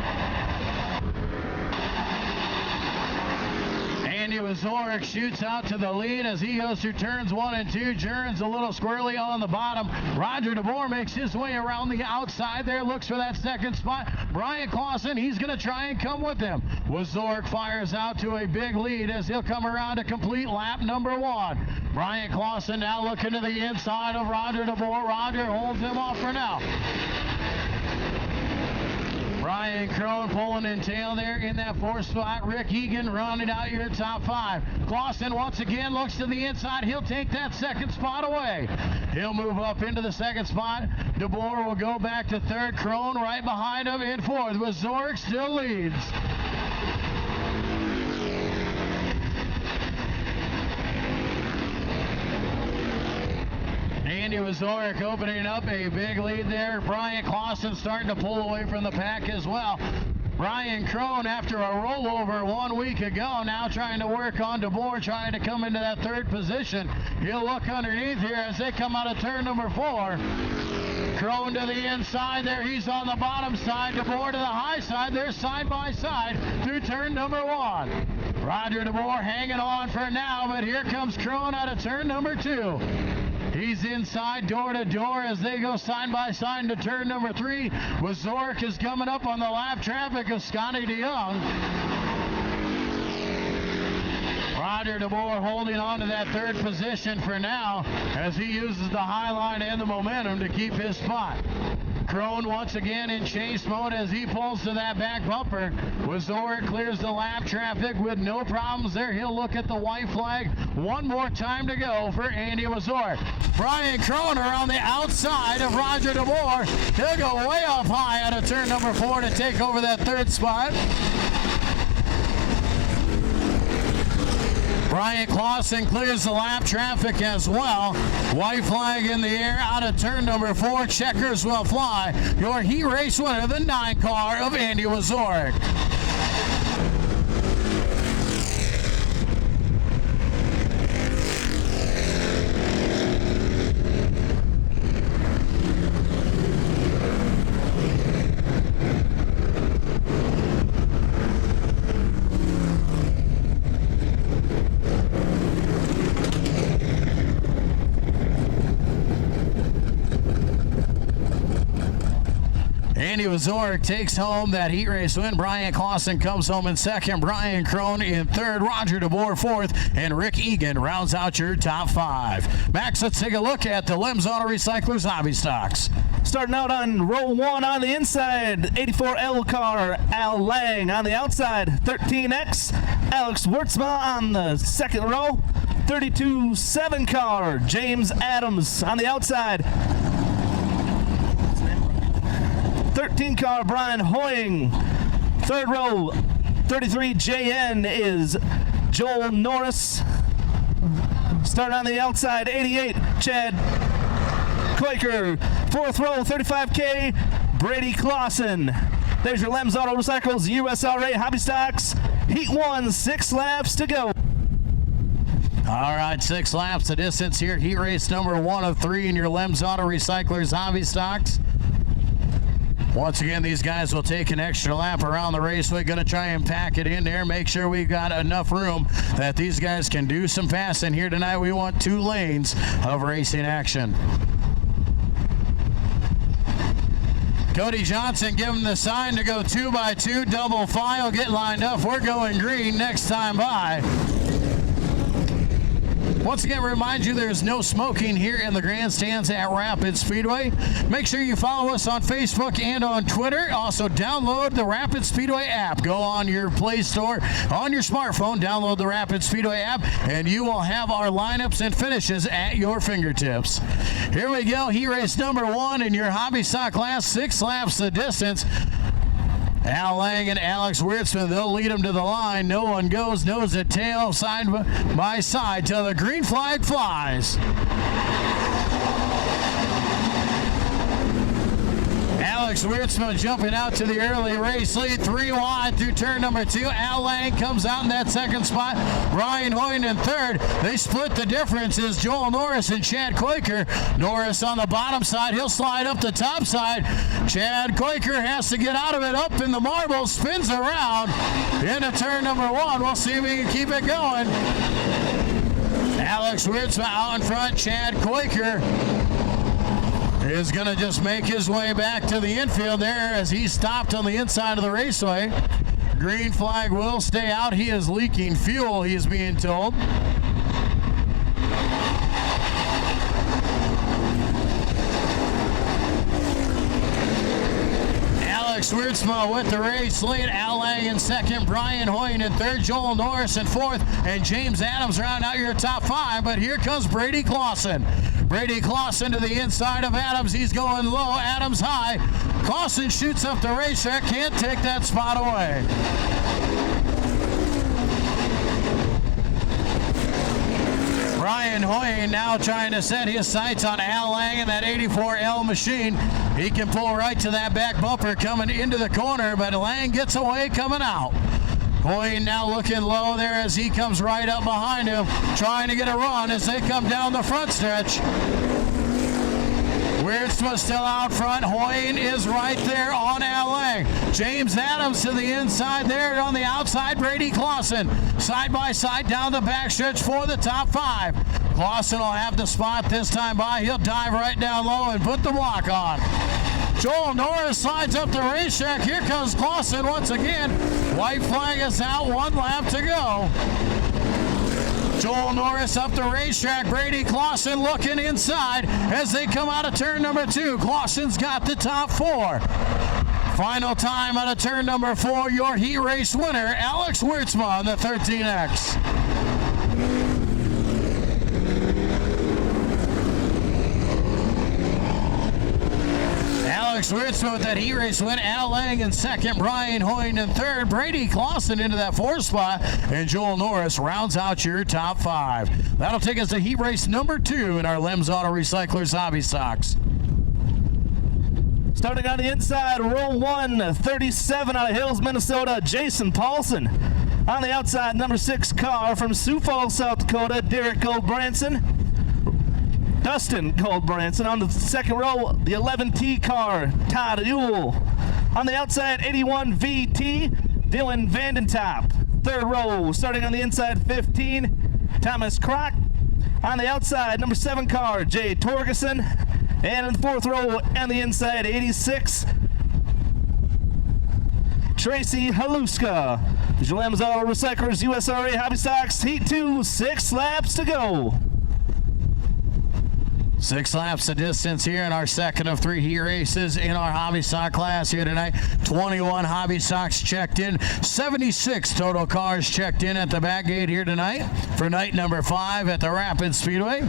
Andy Wazorek shoots out to the lead as he goes through turns 1 and 2. Jurens a little squirrely on the bottom. Roger DeBoer makes his way around the outside there, looks for that second spot. Bryant Clausen, he's going to try and come with him. Wazorek fires out to a big lead as he'll come around to complete lap number 1. Bryant Clausen now looking to the inside of Roger DeBoer. Roger holds him off for now. Brian Crone pulling in tail there in that 4th spot. Rick Egan rounding out your top 5. Clausen once again looks to the inside. He'll take that 2nd spot away. He'll move up into the 2nd spot. DeBoer will go back to 3rd. Crone right behind him in 4th. Wazorek still leads. Andy Wazorek opening up a big lead there. Brian Clausen starting to pull away from the pack as well. Brian Crone, after a rollover 1 week ago, now trying to work on DeBoer, trying to come into that third position. He'll look underneath here as they come out of turn number 4. Crone to the inside there. He's on the bottom side. DeBoer to the high side. They're side by side through turn number 1. Roger DeBoer hanging on for now, but here comes Crone out of turn number 2. He's inside door to door as they go side by side to turn number 3. Wazorek is coming up on the lap traffic of Scotty DeYoung. Roger DeBoer holding on to that third position for now as he uses the high line and the momentum to keep his spot. Crone once again in chase mode as he pulls to that back bumper. Wazorek clears the lap traffic with no problems there. He'll look at the white flag. One more time to go for Andy Wazorek. Brian Croner on the outside of Roger DeBoer. He'll go way up high out of turn number 4 to take over that third spot. Brian Clausen clears the lap traffic as well. White flag in the air out of turn number 4. Checkers will fly. Your heat race winner, the 9 car of Andy Wazorek. Andy Wazorek takes home that heat race win. Brian Clausen comes home in second. Brian Crone in third. Roger DeBoer fourth. And Rick Egan rounds out your top 5. Max, let's take a look at the LMSS Auto Recyclers hobby stocks. Starting out on row 1 on the inside, 84L car, Al Lang. On the outside, 13X, Alex Wurtzma on the second row. 32-7 car, James Adams on the outside. 13 car, Brian Hoying. Third row, 33JN is Joel Norris. Starting on the outside, 88, Chad Quaker. Fourth row, 35K, Brady Clausen. There's your LMSS Auto Recycles USRA Hobby Stocks. Heat 1, 6 laps to go. All right, 6 laps the distance here. Heat race number 1 of 3 in your LMSS Auto Recyclers hobby stocks. Once again, these guys will take an extra lap around the raceway. Going to try and pack it in there. Make sure we've got enough room that these guys can do some passing here tonight. We want 2 lanes of racing action. Cody Johnson giving the sign to go 2 by 2, double file. Get lined up. We're going green next time by. Once again, remind you there's no smoking here in the grandstands at Rapid Speedway. Make sure you follow us on Facebook and on Twitter. Also, download the Rapid Speedway app. Go on your Play Store, on your smartphone, download the Rapid Speedway app, and you will have our lineups and finishes at your fingertips. Here we go, heat race number 1 in your hobby stock class, 6 laps the distance. Al Lang and Alex Wurtzman, they'll lead them to the line. No one goes nose to tail, side by side till the green flag flies. Alex Wurtzman jumping out to the early race lead, 3 wide through turn number 2. Al Lang comes out in that second spot. Brian Hoying in third. They split the differences. Joel Norris and Chad Quaker. Norris on the bottom side. He'll slide up the top side. Chad Quaker has to get out of it. Up in the marbles, spins around into turn number 1. We'll see if we can keep it going. Alex Wurtzman out in front. Chad Quaker is going to just make his way back to the infield there as he stopped on the inside of the raceway. Green flag will stay out. He is leaking fuel, he is being told. Alex Wurtzma with the race lead. Al Lang in second. Brian Hoying in third. Joel Norris in fourth. And James Adams round out your top 5. But here comes Brady Clausen. Brady Clausen to the inside of Adams. He's going low. Adams high. Clausen shoots up the racetrack. Can't take that spot away. Brian Hoying now trying to set his sights on Al Lang and that 84L machine. He can pull right to that back bumper coming into the corner, but Lang gets away coming out. Hoying now looking low there as he comes right up behind him, trying to get a run as they come down the front stretch. Wiertzma still out front. Hoying is right there on Al Lang. James Adams to the inside there on the outside. Brady Clausen side by side down the backstretch for the top 5. Clausen will have the spot this time by. He'll dive right down low and put the block on. Joel Norris slides up the racetrack. Here comes Clausen once again. White flag is out. 1 lap to go. Joel Norris up the racetrack. Brady Clausen looking inside as they come out of turn number 2. Clausen's got the top 4. Final time out of turn number 4, your heat race winner, Alex Wiertzma on the 13X. Alex Wiertzma with that heat race win. Al Lang in second, Brian Hoying in third, Brady Clausen into that 4th spot, and Joel Norris rounds out your top 5. That'll take us to heat race number 2 in our Lems Auto Recyclers Hobby Stocks. Starting on the inside, row 1, 37 out of Hills, Minnesota, Jason Paulson. On the outside, number 6 car from Sioux Falls, South Dakota, Derek Goldbranson. Dustin Goldbranson. On the second row, the 11T car, Todd Ewell. On the outside, 81 VT, Dylan Vandentop. Third row, starting on the inside, 15, Thomas Kroc. On the outside, number 7 car, Jay Torgerson. And in the 4th row, on the inside, 86, Tracy Haluska. Visual Lems Auto Recyclers, USRA Hobby Stocks, Heat 2, 6 laps to go. 6 laps of distance here in our second of 3 heat races in our hobby stock class here tonight. 21 hobby stocks checked in, 76 total cars checked in at the back gate here tonight for night number 5 at the Rapid Speedway.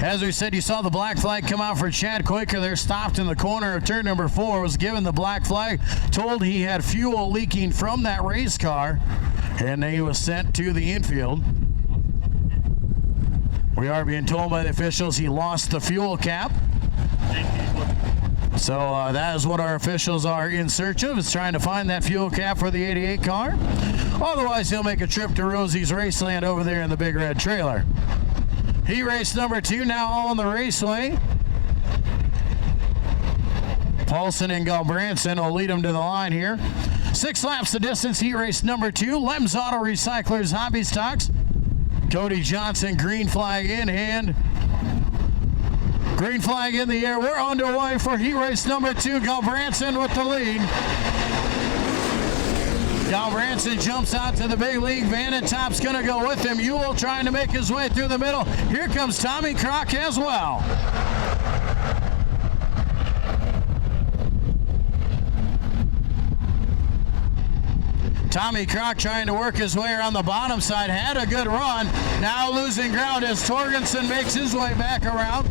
As we said, you saw the black flag come out for Chad Quaker there, stopped in the corner of turn number 4, was given the black flag, told he had fuel leaking from that race car, and he was sent to the infield. We are being told by the officials he lost the fuel cap. So that is what our officials are in search of, is trying to find that fuel cap for the 88 car. Otherwise, he'll make a trip to Rosie's Raceland over there in the big red trailer. Heat race number 2 now on the raceway. Paulson and Goldbranson will lead them to the line here. 6 laps the distance, heat race number 2. Lems Auto Recyclers Hobby Stocks. Cody Johnson, green flag in hand. Green flag in the air. We're underway for heat race number 2. Goldbranson with the lead. Goldbranson jumps out to the big league. Vandentop's going to go with him. Ewell trying to make his way through the middle. Here comes Tommy Kroc as well. Tommy Kroc trying to work his way around the bottom side. Had a good run. Now losing ground as Torgerson makes his way back around.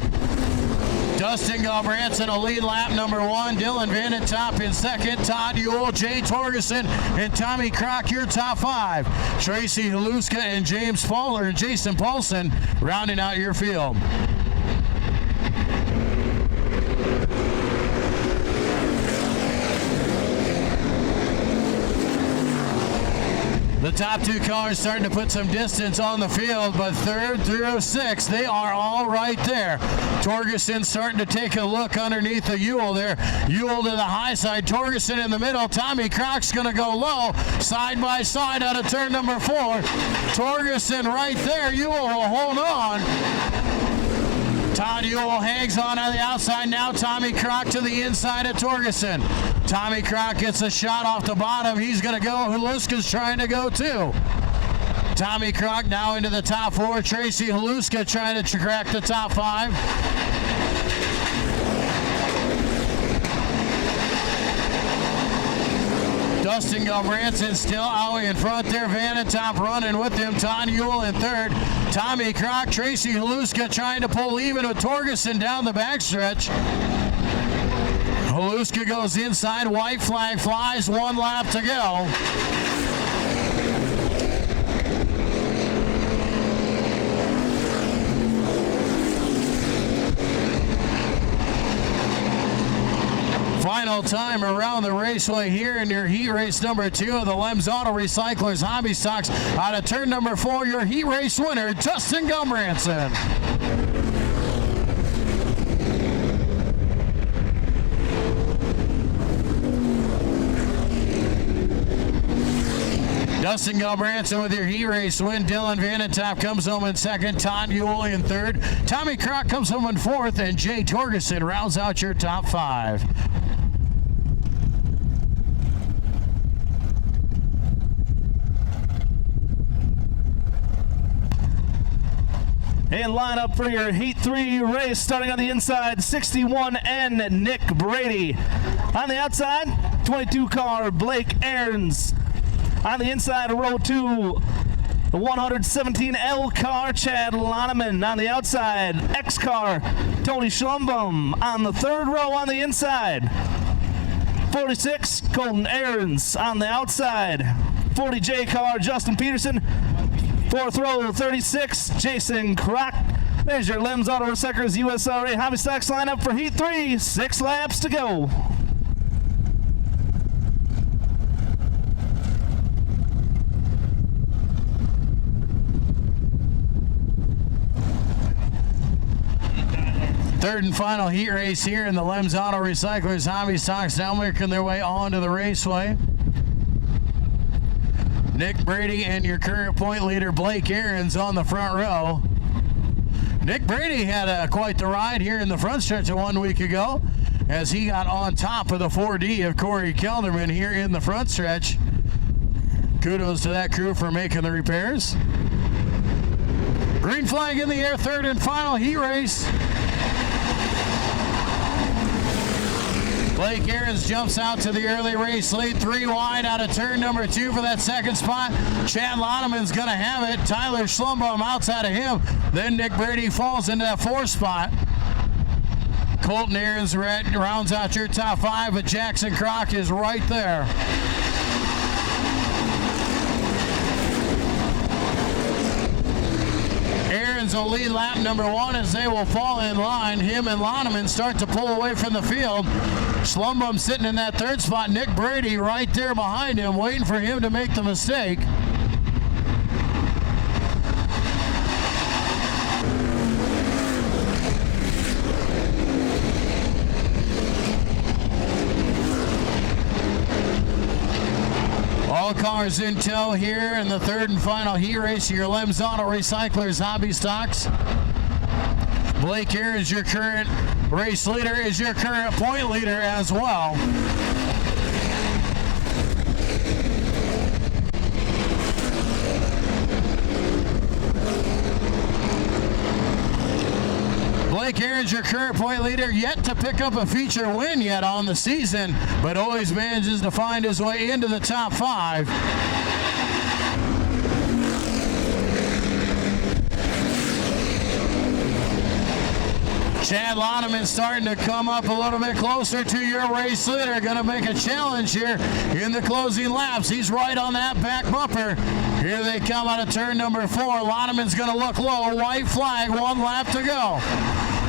Dustin Goldbranson will lead lap number 1. Dylan Vandentop in second. Todd Ewell, Jay Torgerson, and Tommy Kroc, your top 5. Tracy Haluska and Jason Paulson rounding out your field. The top 2 cars starting to put some distance on the field, but 3rd through 6th, they are all right there. Torgerson starting to take a look underneath the Ewell there. Ewell to the high side, Torgerson in the middle. Tommy Kroc's going to go low, side by side out of turn number 4. Torgerson right there. Ewell will hold on. Todd Ewell hangs on the outside. Now Tommy Kroc to the inside of Torgerson. Tommy Kroc gets a shot off the bottom. He's going to go. Haluska's trying to go too. Tommy Kroc now into the top 4. Tracy Haluska trying to crack the top 5. Dustin Goldbranson still out in front there. Vandentop running with him. Todd Ewell in 3rd. Tommy Kroc, Tracy Haluska trying to pull even with Torgerson down the backstretch. Haluska goes inside. White flag flies. 1 lap to go. final time around the raceway here in your heat race number 2 of the LEMS Auto Recyclers Hobby Stocks. Out of turn number 4, your heat race winner, Justin Gumranson. Justin Gumranson with your heat race win. Dylan Vanentop comes home in second. Todd Ewell in third. Tommy Crock comes home in fourth. And Jay Torgerson rounds out your top 5. And line up for your Heat 3 race, starting on the inside, 61N Nick Brady. On the outside, 22 car Blake Aarons. On the inside of row 2, the 117L car Chad Loneman. On the outside, X car Tony Schlumbum. On the third row on the inside, 46 Colton Aarons. On the outside, 40J car Justin Peterson. Fourth row, 36 Jason Kroc. There's your LEMS Auto Recyclers USRA Hobby Stocks lineup for Heat 3. 6 laps to go. Third and final heat race here in the LEMS Auto Recyclers Hobby Stocks, now making their way onto the raceway. Nick Brady and your current point leader Blake Aarons on the front row. Nick Brady had quite the ride here in the front stretch of 1 week ago as he got on top of the 4D of Corey Kelderman here in the front stretch. Kudos to that crew for making the repairs. Green flag in the air, third and final heat race. Blake Aarons jumps out to the early race lead, 3 wide out of turn number 2 for that second spot. Chad Loneman's going to have it. Tyler Schlumbum outside of him. Then Nick Brady falls into that 4th spot. Colton Aarons rounds out your top 5, but Jackson Kroc is right there. Aarons will lead lap number 1 as they will fall in line. Him and Loneman start to pull away from the field. Schlumbum sitting in that 3rd spot. Nick Brady right there behind him, waiting for him to make the mistake. All cars in tow here in the third and final heat race of your LEMS Auto Recyclers Hobby Stocks. Blake Aarons, your current race leader, is your current point leader as well. Blake Aarons, your current point leader, yet to pick up a feature win yet on the season, but always manages to find his way into the top 5. Chad Loneman starting to come up a little bit closer to your race leader. Going to make a challenge here in the closing laps. He's right on that back bumper. Here they come out of turn number 4. Loneman's going to look low. White flag, 1 lap to go.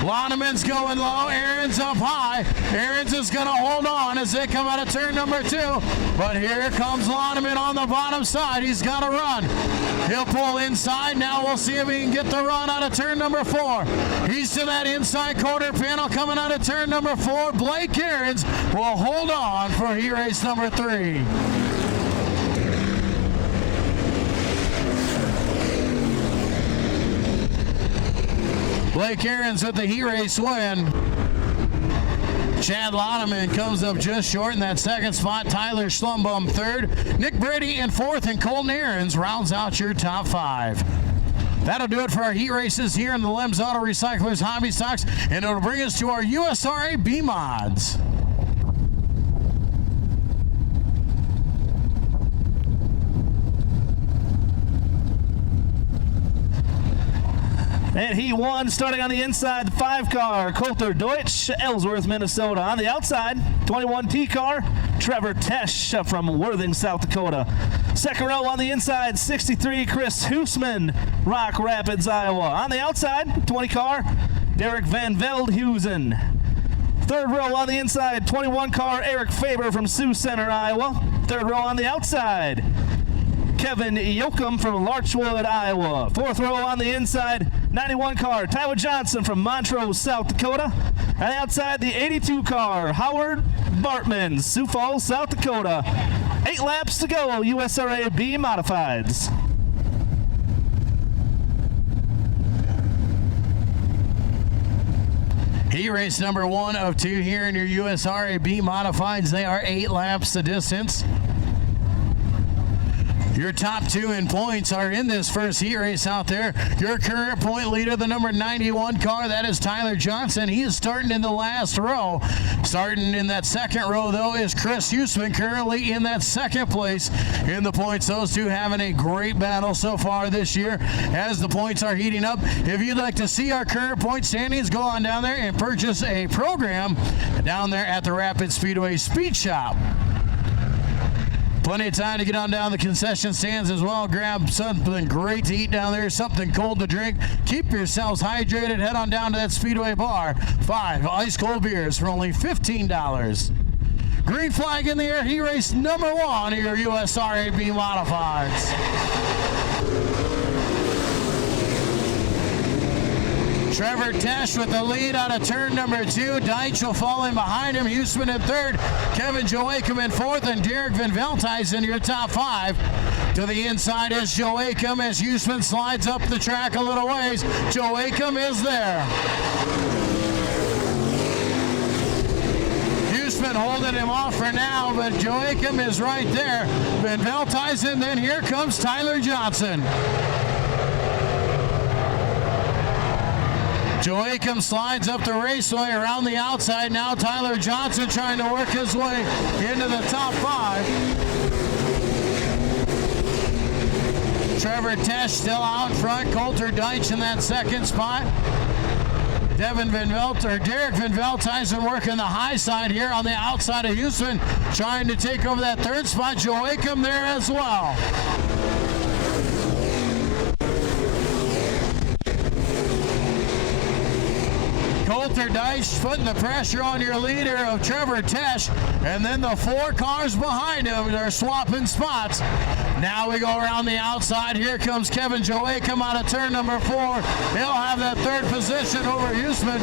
Loneman's going low. Aarons up high. Aarons is going to hold on as they come out of turn number 2. But here comes Loneman on the bottom side. He's got to run. He'll pull inside. Now we'll see if he can get the run out of turn number 4. He's to that inside quarter panel coming out of turn number 4. Blake Aarons will hold on for heat race number 3. Blake Aarons with the heat race win. Chad Loneman comes up just short in that second spot. Tyler Schlumbum 3rd. Nick Brady in 4th, and Colton Aarons rounds out your top 5. That'll do it for our heat races here in the LEMS Auto Recyclers Hobby Stocks, and it'll bring us to our USRA B-Mods. And he won, starting on the inside, the 5-car, Coulter Deutsch, Ellsworth, Minnesota. On the outside, 21T car, Trevor Tesh from Worthing, South Dakota. Second row on the inside, 63, Chris Hoosman, Rock Rapids, Iowa. On the outside, 20 car, Derek Van Veldhuizen. Third row on the inside, 21 car Eric Faber from Sioux Center, Iowa. Third row on the outside, Kevin Yoakum from Larchwood, Iowa. Fourth row on the inside, 91 car Tyler Johnson from Montrose, South Dakota. And outside, the 82 car Howard Bartman, Sioux Falls, South Dakota. 8 laps to go, USRA B Modifieds. Heat race number 1 of 2 here in your USRA B Modifieds. They are 8 laps the distance. Your top 2 in points are in this first heat race out there. Your current point leader, the number 91 car, that is Tyler Johnson. He is starting in the last row. Starting in that second row, though, is Chris Huseman, currently in that second place in the points. Those two having a great battle so far this year as the points are heating up. If you'd like to see our current point standings, go on down there and purchase a program down there at the Rapid Speedway Speed Shop. Plenty of time to get on down the concession stands as well. Grab something great to eat down there, something cold to drink. Keep yourselves hydrated. Head on down to that Speedway bar. 5 ice cold beers for only $15. Green flag in the air. Heat race number 1 of your USRA B Modifieds. Trevor Tesh with the lead out of turn number 2. Deitch will fall in behind him. Huseman in third. Kevin Joachim in fourth. And Derek Van Velthuis in your top 5. To the inside is Joachim as Huseman slides up the track a little ways. Joachim is there. Huseman holding him off for now, but Joachim is right there. Van Velthuis, and then here comes Tyler Johnson. Joachim slides up the raceway around the outside. Now Tyler Johnson trying to work his way into the top 5. Trevor Tesh still out front. Coulter Deitch in that second spot. Derek Van Velthuis working the high side here on the outside of Huseman, trying to take over that third spot. Joachim there as well. Coulter Deitch putting the pressure on your leader of Trevor Tesh, and then the 4 cars behind him are swapping spots. Now we go around the outside. Here comes Kevin Joachim out of turn number 4. He'll have that third position over Huseman.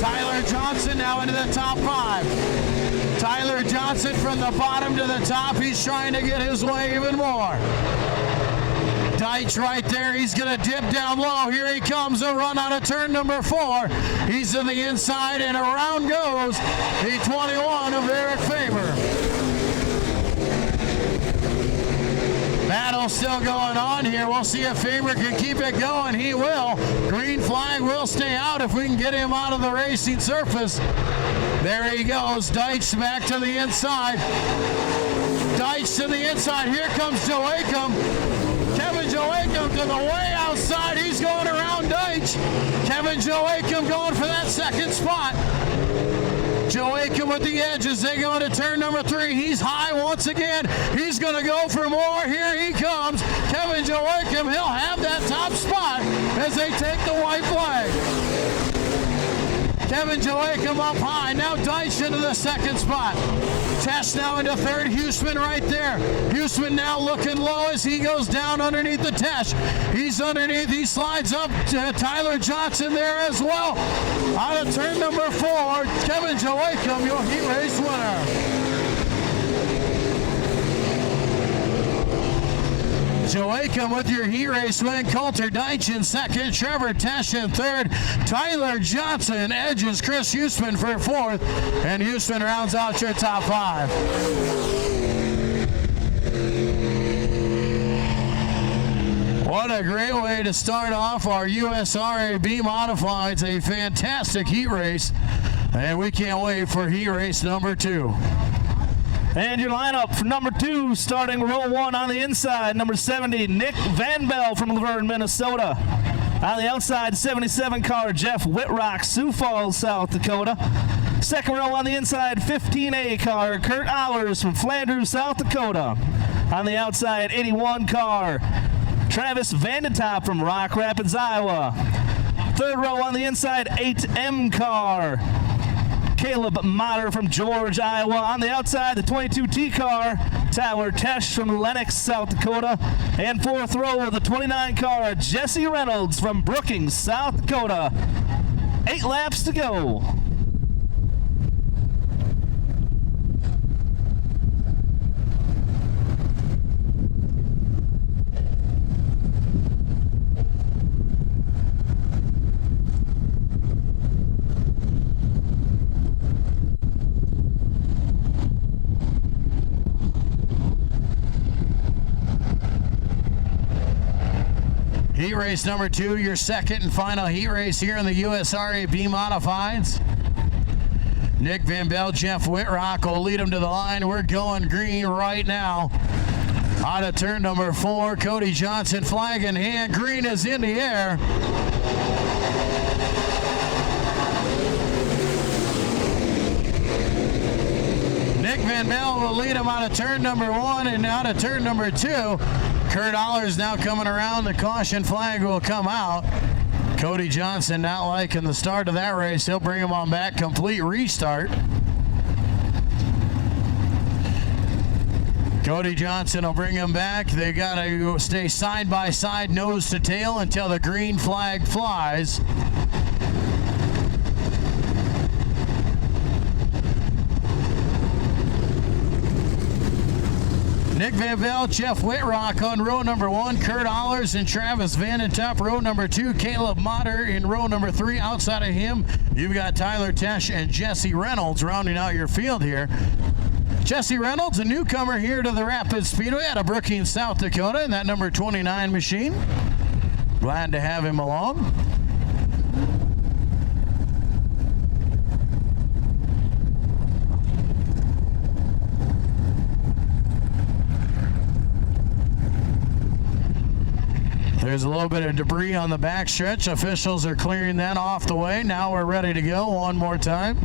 Tyler Johnson now into the top 5. Tyler Johnson from the bottom to the top. He's trying to get his way even more. Deitch right there. He's going to dip down low. Here he comes, a run out of turn number 4. He's to the inside, and around goes the 21 of Eric Faber. Battle still going on here. We'll see if Faber can keep it going. He will. Green flag will stay out if we can get him out of the racing surface. There he goes. Deitch back to the inside. Deitch to the inside. Here comes Joachim. Kevin Joachim to the way outside. He's going around Deitch. Kevin Joachim going for that second spot. Joachim with the edge as they go into turn number 3. He's high once again. He's going to go for more. Here he comes. Kevin Joachim, he'll have that top spot as they take the white flag. Kevin Joachim up high. Now Deitch into the second spot. Tesh now into third. Huseman right there. Huseman now looking low as he goes down underneath the Tesh. He's underneath. He slides up to Tyler Johnson there as well. Out of turn number 4, Kevin Joachim, your heat race winner. Joachim with your heat race win. Coulter Deitch in second. Trevor Tesh in third. Tyler Johnson edges Chris Huseman for 4th. And Huseman rounds out your top 5. What a great way to start off our USRA B Modifieds. A fantastic heat race. And we can't wait for heat race number 2. And your lineup for number 2, starting row 1 on the inside, number 70, Nick Van Bell from Laverne, Minnesota. On the outside, 77 car, Jeff Whitrock, Sioux Falls, South Dakota. Second row on the inside, 15A car, Kurt Allers from Flanders, South Dakota. On the outside, 81 car, Travis Vandetop from Rock Rapids, Iowa. Third row on the inside, 8M car, Caleb Motter from George, Iowa. On the outside, the 22T car, Tyler Tesh from Lenox, South Dakota. And fourth row, the 29 car, Jesse Reynolds from Brookings, South Dakota. 8 laps to go. Heat race number 2, your second and final heat race here in the USRA B Modifieds. Nick Van Bell, Jeff Whitrock will lead them to the line. We're going green right now. Out of turn number 4, Cody Johnson, flag in hand. Green is in the air. Nick Van Bell will lead him out of turn number 1 and out of turn number 2. Kurt Allers now coming around. The caution flag will come out. Cody Johnson not liking the start of that race. He'll bring him on back. Complete restart. Cody Johnson will bring him back. They got to stay side by side, nose to tail, until the green flag flies. Nick Van Bell, Jeff Whitrock on row number 1, Kurt Allers and Travis Vanentop, row number 2, Caleb Motter in row number 3. Outside of him, you've got Tyler Tesh and Jesse Reynolds rounding out your field here. Jesse Reynolds, a newcomer here to the Rapid Speedway out of Brookings, South Dakota, in that number 29 machine. Glad to have him along. There's a little bit of debris on the backstretch. Officials are clearing that off the way. Now we're ready to go one more time.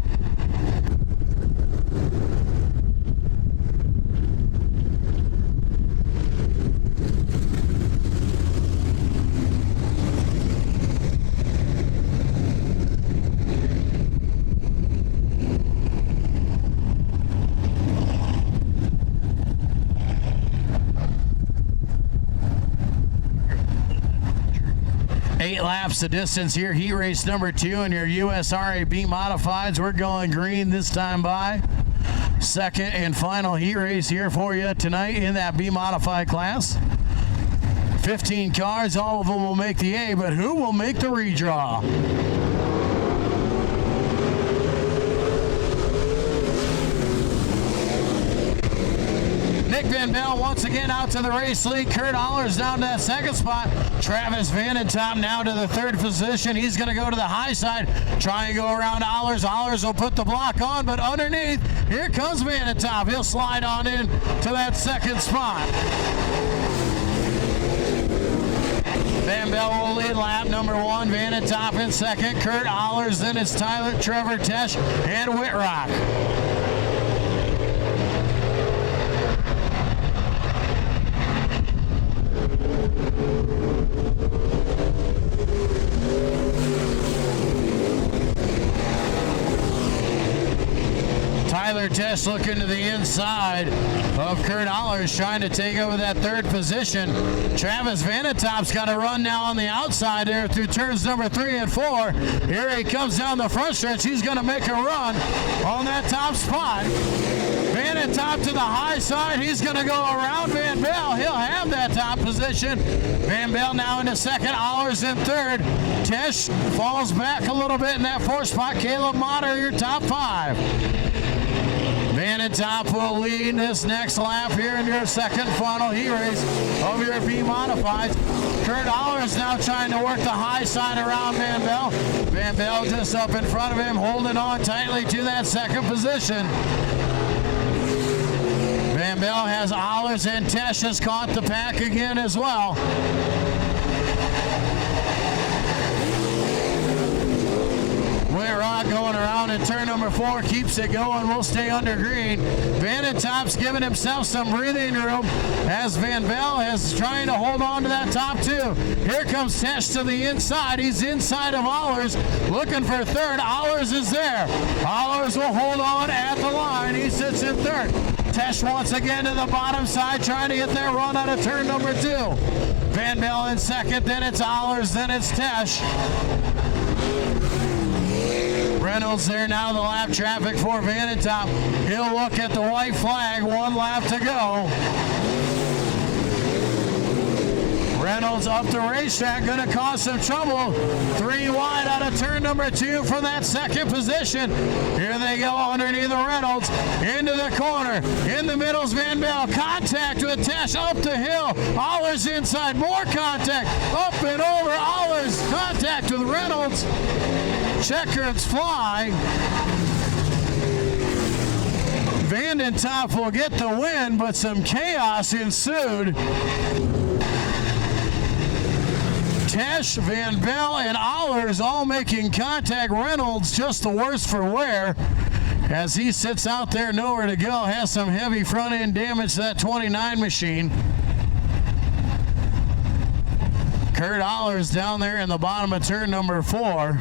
Laps the distance here. Heat race number 2 in your USRA B Modifieds. We're going green this time by. Second and final heat race here for you tonight in that B Modified class. 15 cars, all of them will make the A, but who will make the redraw? Nick Van Bell once again out to the race lead. Kurt Allers down to that second spot. Travis Vanentop now to the third position. He's going to go to the high side, try and go around Allers. Allers will put the block on, but underneath, here comes Vanentop. He'll slide on in to that second spot. Van Bell will lead lap number 1. Vanentop in second. Kurt Allers, then it's Tyler, Trevor Tesh, and Whitrock. Tyler Tesh looking to the inside of Kurt Allers, trying to take over that third position. Travis Vanentop's got to run now on the outside there through turns number 3 and 4. Here he comes down the front stretch. He's going to make a run on that top spot. Vanentop to the high side. He's going to go around Van Bell. He'll have that top position. Van Bell now into second. Allers in third. Tesh falls back a little bit in that fourth spot. Caleb Motter, your top 5. Vanentop will lead this next lap here in your second final heat race of your B Modifieds. Kurt Allers now trying to work the high side around Van Bell. Van Bell just up in front of him, holding on tightly to that second position. Van Bell has Allers, and Tesh has caught the pack again as well. Quick Rock going around in turn number 4, keeps it going. We'll stay under green. Vandentop's giving himself some breathing room as Van Bell is trying to hold on to that top 2. Here comes Tesh to the inside. He's inside of Allers, looking for third. Allers is there. Allers will hold on at the line. He sits in third. Tesh once again to the bottom side, trying to get that run out of turn number 2. Van Bell in second, then it's Allers, then it's Tesh. Reynolds there now, the lap traffic for Vandentop. He'll look at the white flag, 1 lap to go. Reynolds up the racetrack, going to cause some trouble. 3 wide out of turn number 2 for that second position. Here they go underneath the Reynolds, into the corner. In the middle's Van Bell. Contact with Tesh up the hill. Allers inside, more contact. Up and over, Allers. Contact with Reynolds. Checkers fly. Vandentop will get the win, but some chaos ensued. Tesh, Van Bell, and Allers all making contact. Reynolds just the worst for wear as he sits out there, nowhere to go. Has some heavy front end damage to that 29 machine. Kurt Allers down there in the bottom of turn number 4.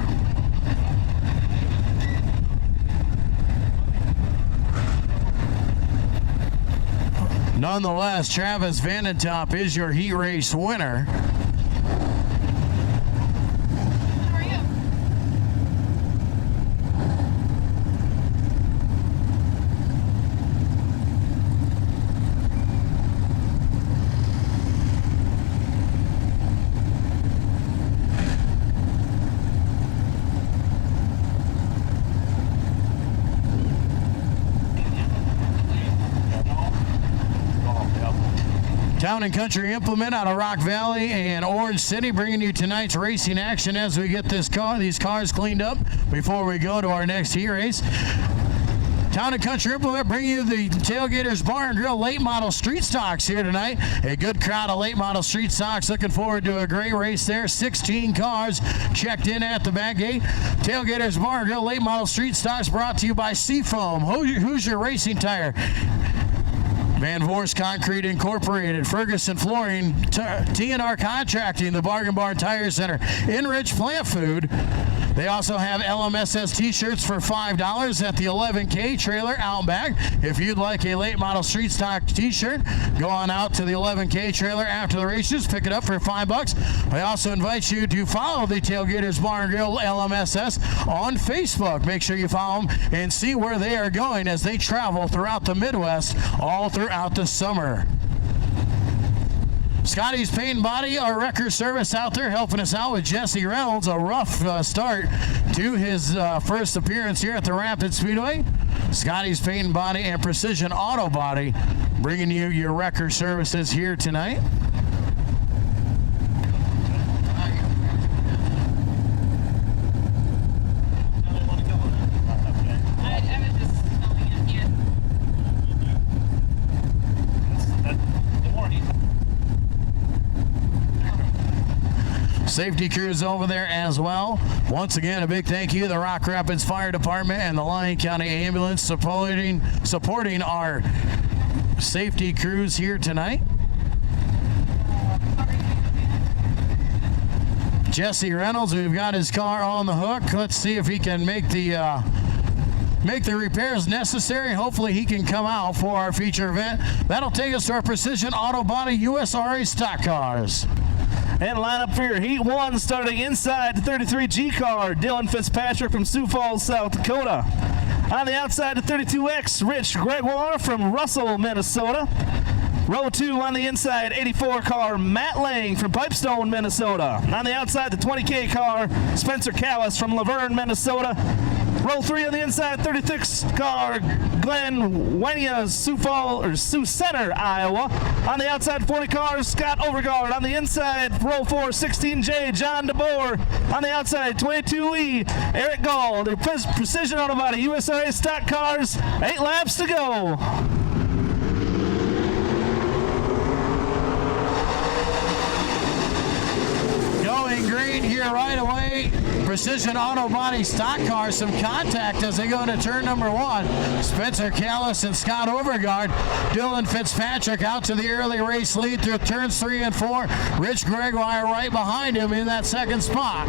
Nonetheless, Travis Vandentop is your heat race winner. Town and Country Implement out of Rock Valley and Orange City, bringing you tonight's racing action as we get these cars cleaned up before we go to our next heat race. Town and Country Implement bringing you the Tailgaters Bar and Grill late model street stocks here tonight. A good crowd of late model street stocks. Looking forward to a great race there. 16 cars checked in at the back gate. Tailgaters Bar and Grill late model street stocks brought to you by Seafoam, Hoosier Racing Tire, Van Voorst Concrete Incorporated, Ferguson Flooring, TNR Contracting, the Bargain Barn Tire Center, Enrich Plant Food. They also have LMSS t-shirts for $5 at the 11K trailer out back. If you'd like a late model street stock t-shirt, go on out to the 11K trailer after the races, pick it up for $5. I also invite you to follow the Tailgaters Bar and Grill LMSS on Facebook. Make sure you follow them and see where they are going as they travel throughout the Midwest all throughout the summer. Scotty's Paint and Body, our record service out there helping us out with Jesse Reynolds. A rough start to his first appearance here at the Rapid Speedway. Scotty's Paint and Body and Precision Auto Body bringing you your record services here tonight. Safety crews over there as well. Once again, a big thank you to the Rock Rapids Fire Department and the Lyon County Ambulance supporting our safety crews here tonight. Jesse Reynolds, we've got his car on the hook. Let's see if he can make the repairs necessary. Hopefully he can come out for our feature event. That'll take us to our Precision Auto Body USRA stock cars. And line up for your Heat 1, starting inside the 33G car, Dylan Fitzpatrick from Sioux Falls, South Dakota. On the outside, the 32X, Rich Gregoire from Russell, Minnesota. Row 2 on the inside, 84 car, Matt Lang from Pipestone, Minnesota. On the outside, the 20K car, Spencer Callis from Laverne, Minnesota. Row 3 on the inside, 36 car, Glenn Wenya, Sioux Center, Iowa. On the outside, 40 cars, Scott Overgaard. On the inside, row 4, 16J, John DeBoer. On the outside, 22E, Eric Gall. The Precision Auto Body USA stock cars, 8 laps to go. Going great right here, right away. Precision Auto Body stock cars, some contact as they go into turn number 1. Spencer Callis and Scott Overgaard. Dylan Fitzpatrick out to the early race lead through turns 3 and 4. Rich Gregoire right behind him in that second spot.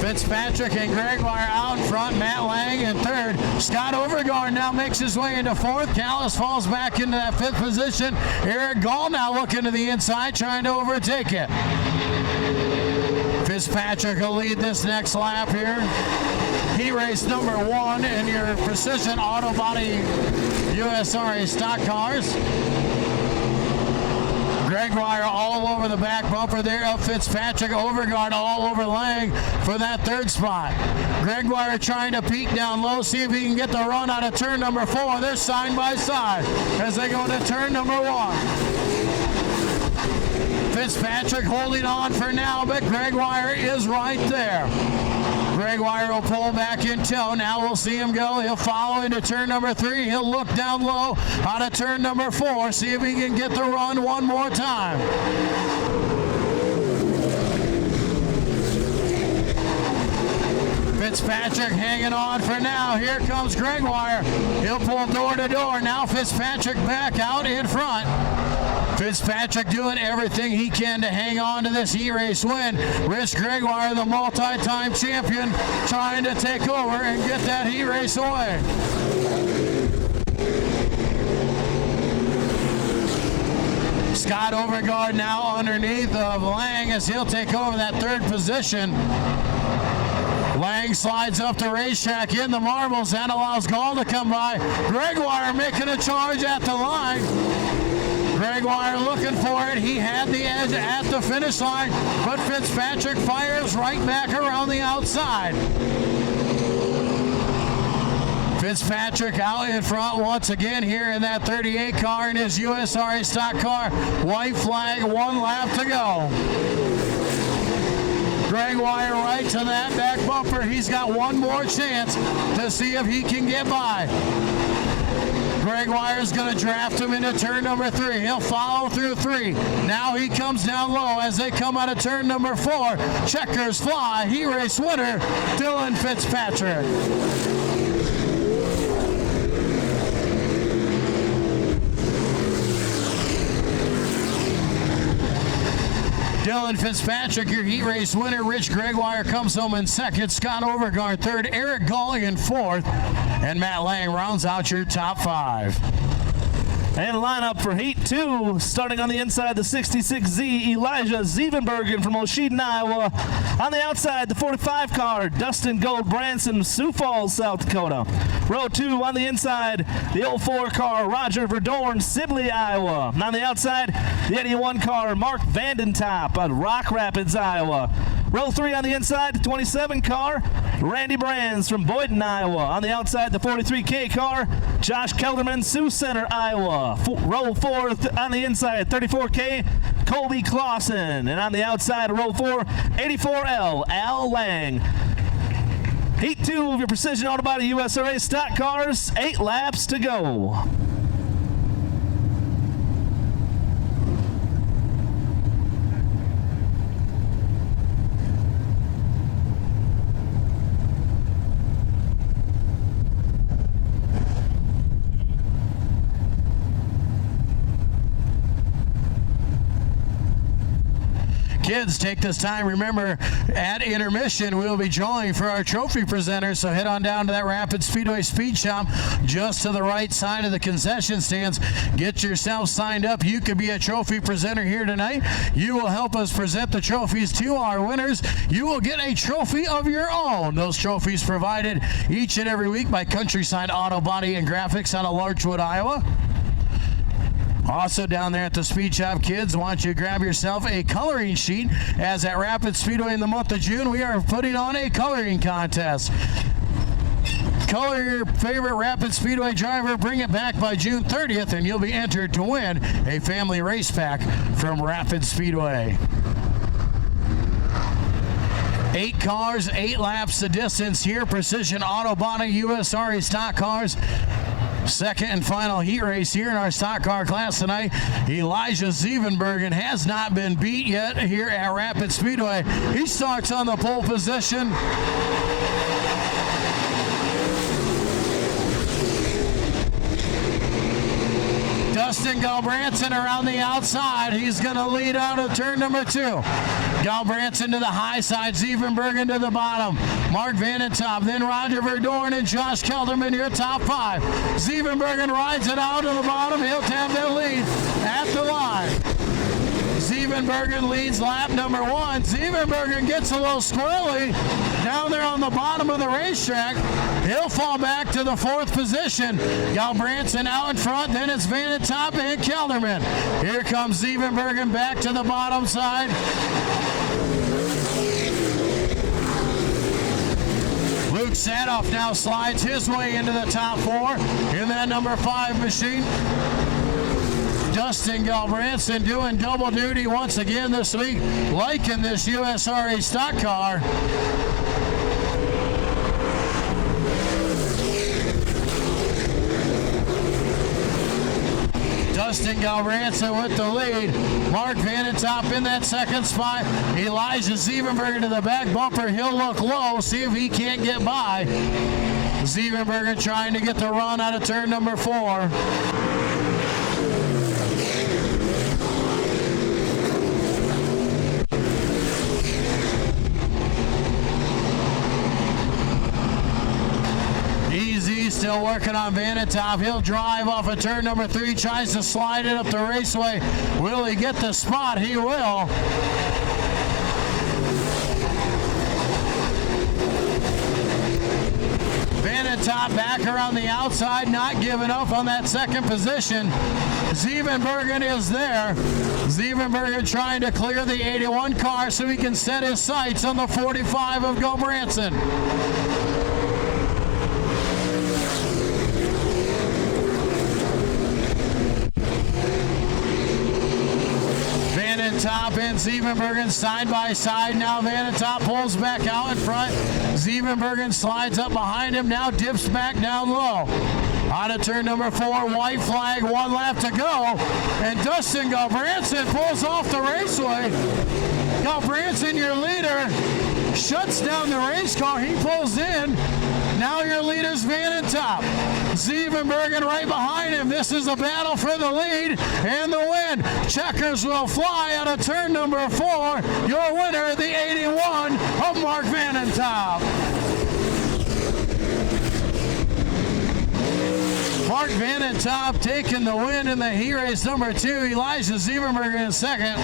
Fitzpatrick and Gregoire out in front. Matt Lang in third. Scott Overgaard now makes his way into fourth. Callis falls back into that fifth position. Eric Gall now looking to the inside, trying to overtake it. Fitzpatrick will lead this next lap here. Heat race number 1 in your Precision Auto Body USRA stock cars. Gregoire all over the back bumper there of Fitzpatrick. Overgaard all over Lang for that third spot. Gregoire trying to peek down low, see if he can get the run out of turn number 4. They're side by side as they go into turn number 1. Fitzpatrick holding on for now, but Gregoire is right there. Gregoire will pull back in tow. Now we'll see him go. He'll follow into turn number 3. He'll look down low out of turn number 4. See if he can get the run one more time. Fitzpatrick hanging on for now. Here comes Gregoire. He'll pull door to door. Now Fitzpatrick back out in front. Fitzpatrick doing everything he can to hang on to this heat race win. Rich Gregoire, the multi-time champion, trying to take over and get that heat race away. Scott Overgaard now underneath of Lang as he'll take over that third position. Lang slides up the racetrack in the marbles. That allows Gall to come by. Gregoire making a charge at the line. Gregoire looking for it. He had the edge at the finish line, but Fitzpatrick fires right back around the outside. Fitzpatrick out in front once again here in that 38 car in his USRA stock car. White flag, 1 lap to go. Gregoire right to that back bumper. He's got one more chance to see if he can get by. Gregoire's going to draft him into turn number 3. He'll follow through 3. Now he comes down low as they come out of turn number 4. Checkers fly. Heat race winner, Dylan Fitzpatrick. Dylan Fitzpatrick, your heat race winner. Rich Gregoire comes home in second. Scott Overgaard third. Eric Gall in fourth. And Matt Lang rounds out your top 5. And lineup for Heat 2, starting on the inside, the 66Z, Elijah Zievenbergen from Oshedon, Iowa. On the outside, the 45 car, Dustin Gold Branson, Sioux Falls, South Dakota. Row 2 on the inside, the 04 car, Roger Verdorn, Sibley, Iowa. And on the outside, the 81 car, Mark Vandentop out of Rock Rapids, Iowa. Row 3 on the inside, the 27 car, Randy Brands from Boyden, Iowa. On the outside, the 43K car, Josh Kelderman, Sioux Center, Iowa. Row 4 on the inside, 34K, Colby Clausen. And on the outside, row 4, 84L, Al Lang. Heat 2 of your Precision Auto Body USRA stock cars, 8 laps to go. Kids, take this time. Remember, at intermission, we'll be joined for our trophy presenter. So head on down to that Rapid Speedway Speed Shop just to the right side of the concession stands. Get yourself signed up. You could be a trophy presenter here tonight. You will help us present the trophies to our winners. You will get a trophy of your own. Those trophies provided each and every week by Countryside Auto Body and Graphics out of Larchwood, Iowa. Also down there at the Speed Shop, kids, why don't you grab yourself a coloring sheet, as at Rapid Speedway in the month of June, we are putting on a coloring contest. Color your favorite Rapid Speedway driver, bring it back by June 30th, and you'll be entered to win a family race pack from Rapid Speedway. 8 cars, 8 laps the distance here. Precision Auto Body USRA stock cars. Second and final heat race here in our stock car class tonight. Elijah Zevenbergen has not been beat yet here at Rapid Speedway. He starts on the pole position. Dustin Galbranson around the outside. He's going to lead out of turn number 2. Galbranson to the high side. Zevenbergen to the bottom. Mark Vanentop, then Roger Verdorn and Josh Kelderman, your top 5. Zevenbergen rides it out to the bottom. He'll have their lead at the line. Zevenbergen leads lap number 1. Zevenbergen gets a little squirrely down there on the bottom of the racetrack. He'll fall back to the 4th position. Galbranson out in front, then it's Vanentop and Kelderman. Here comes Zevenbergen back to the bottom side. Luke Sadoff now slides his way into the top 4 in that number 5 machine. Dustin Galbranson doing double duty once again this week, liking this USRA stock car. Dustin Galbranson with the lead. Mark Vanentop in that 2nd spot. Elijah Zevenbergen to the back bumper. He'll look low, see if he can't get by. Zevenbergen trying to get the run out of turn number 4. Still working on Vanentop. He'll drive off of turn number 3, tries to slide it up the raceway. Will he get the spot? He will. Vanentop back around the outside, not giving up on that 2nd position. Zevenbergen is there. Zevenbergen trying to clear the 81 car so he can set his sights on the 45 of Galbranson. Vanentop and Zevenbergen side by side. Now Vanentop pulls back out in front. Zevenbergen slides up behind him. Now dips back down low. Out of turn number 4, white flag, 1 lap to go. And Dustin Galbranson pulls off the raceway. Galbranson, your leader, shuts down the race car. He pulls in. Now your leader's Vanentop. Zevenbergen right behind him. This is a battle for the lead and the win. Checkers will fly out of turn number 4. Your winner, the 81 of Mark Vanentop. Mark Vanentop taking the win in the heat race number 2. Elijah Zevenbergen in 2nd.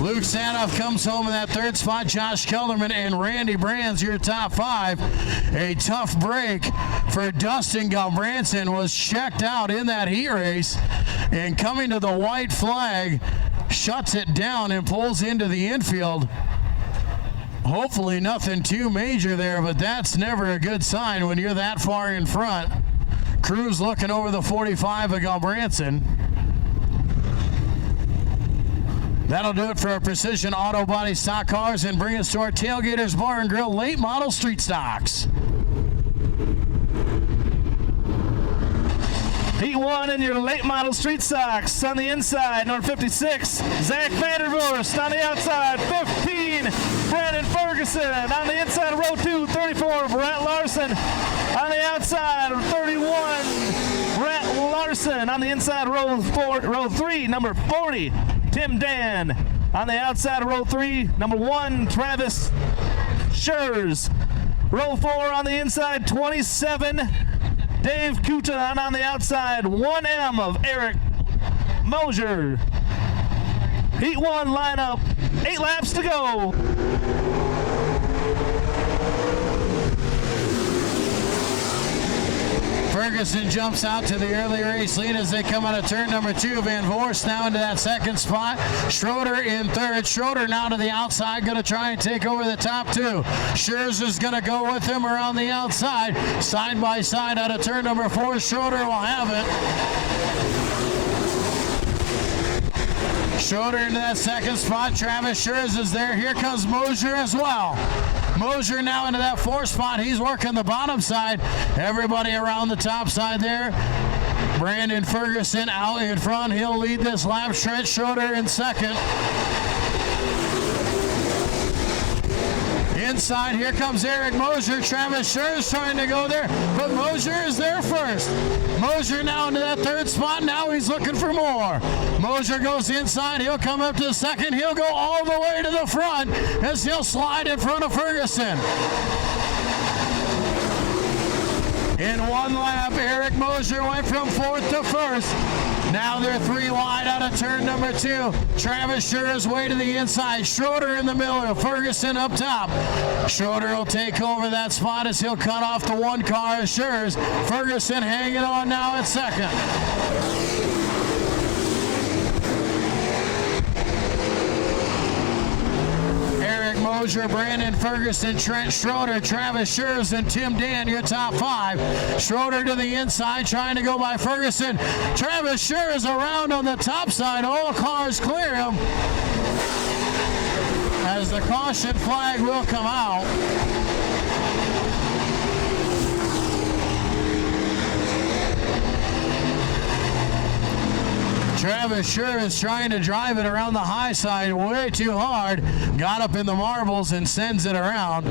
Luke Sanoff comes home in that 3rd spot. Josh Kelderman and Randy Brands, your top 5. A tough break for Dustin Galbranson, was checked out in that heat race, and coming to the white flag, shuts it down and pulls into the infield. Hopefully nothing too major there, but that's never a good sign when you're that far in front. Cruz looking over the 45 of Galbranson. That'll do it for our Precision Auto Body stock cars and bring us to our Tailgaters Bar and Grill late model street stocks. Heat 1 in your late model street stocks. On the inside, number 56, Zach Vandervorst. On the outside, 15, Brandon Ferguson. On the inside, row 2, 34, Brett Larson. On the outside, 31, Brett Larson. On the inside, row 3, number 40, Tim Dan. On the outside of row 3, number 1, Travis Schurz. Row 4 on the inside, 27, Dave Kuta. And on the outside, 1M of Eric Mosier. Heat 1 lineup, 8 laps to go. Ferguson jumps out to the early race lead as they come out of turn number 2. Van Voorst now into that 2nd spot. Schroeder in 3rd. Schroeder now to the outside, going to try and take over the top 2. Scherzer's going to go with him around the outside. Side by side out of turn number 4. Schroeder will have it. Schroeder into that 2nd spot. Travis Scherz is there. Here comes Mosier as well. Mosier now into that 4 spot. He's working the bottom side. Everybody around the top side there. Brandon Ferguson out in front. He'll lead this lap. Trent Schroeder in second. Inside, here comes Eric Mosier. Travis Scherr is trying to go there, but Mosier is there first. Mosier now into that 3rd spot. Now he's looking for more. Mosier goes inside. He'll come up to the 2nd. He'll go all the way to the front as he'll slide in front of Ferguson. In 1 lap, Eric Mosier went from 4th to 1st. Now they're 3 wide out of turn number 2. Travis Scherr is way to the inside. Schroeder in the middle. Ferguson up top. Schroeder will take over that spot as he'll cut off the 1 car of Scherr's. Ferguson hanging on now at 2nd. Mosier, Brandon Ferguson, Trent Schroeder, Travis Scherr, and Tim Dan, your top 5. Schroeder to the inside, trying to go by Ferguson. Travis Scherr is around on the top side. All cars clear him as the caution flag will come out. Travis Scherr is trying to drive it around the high side way too hard. Got up in the marbles and sends it around.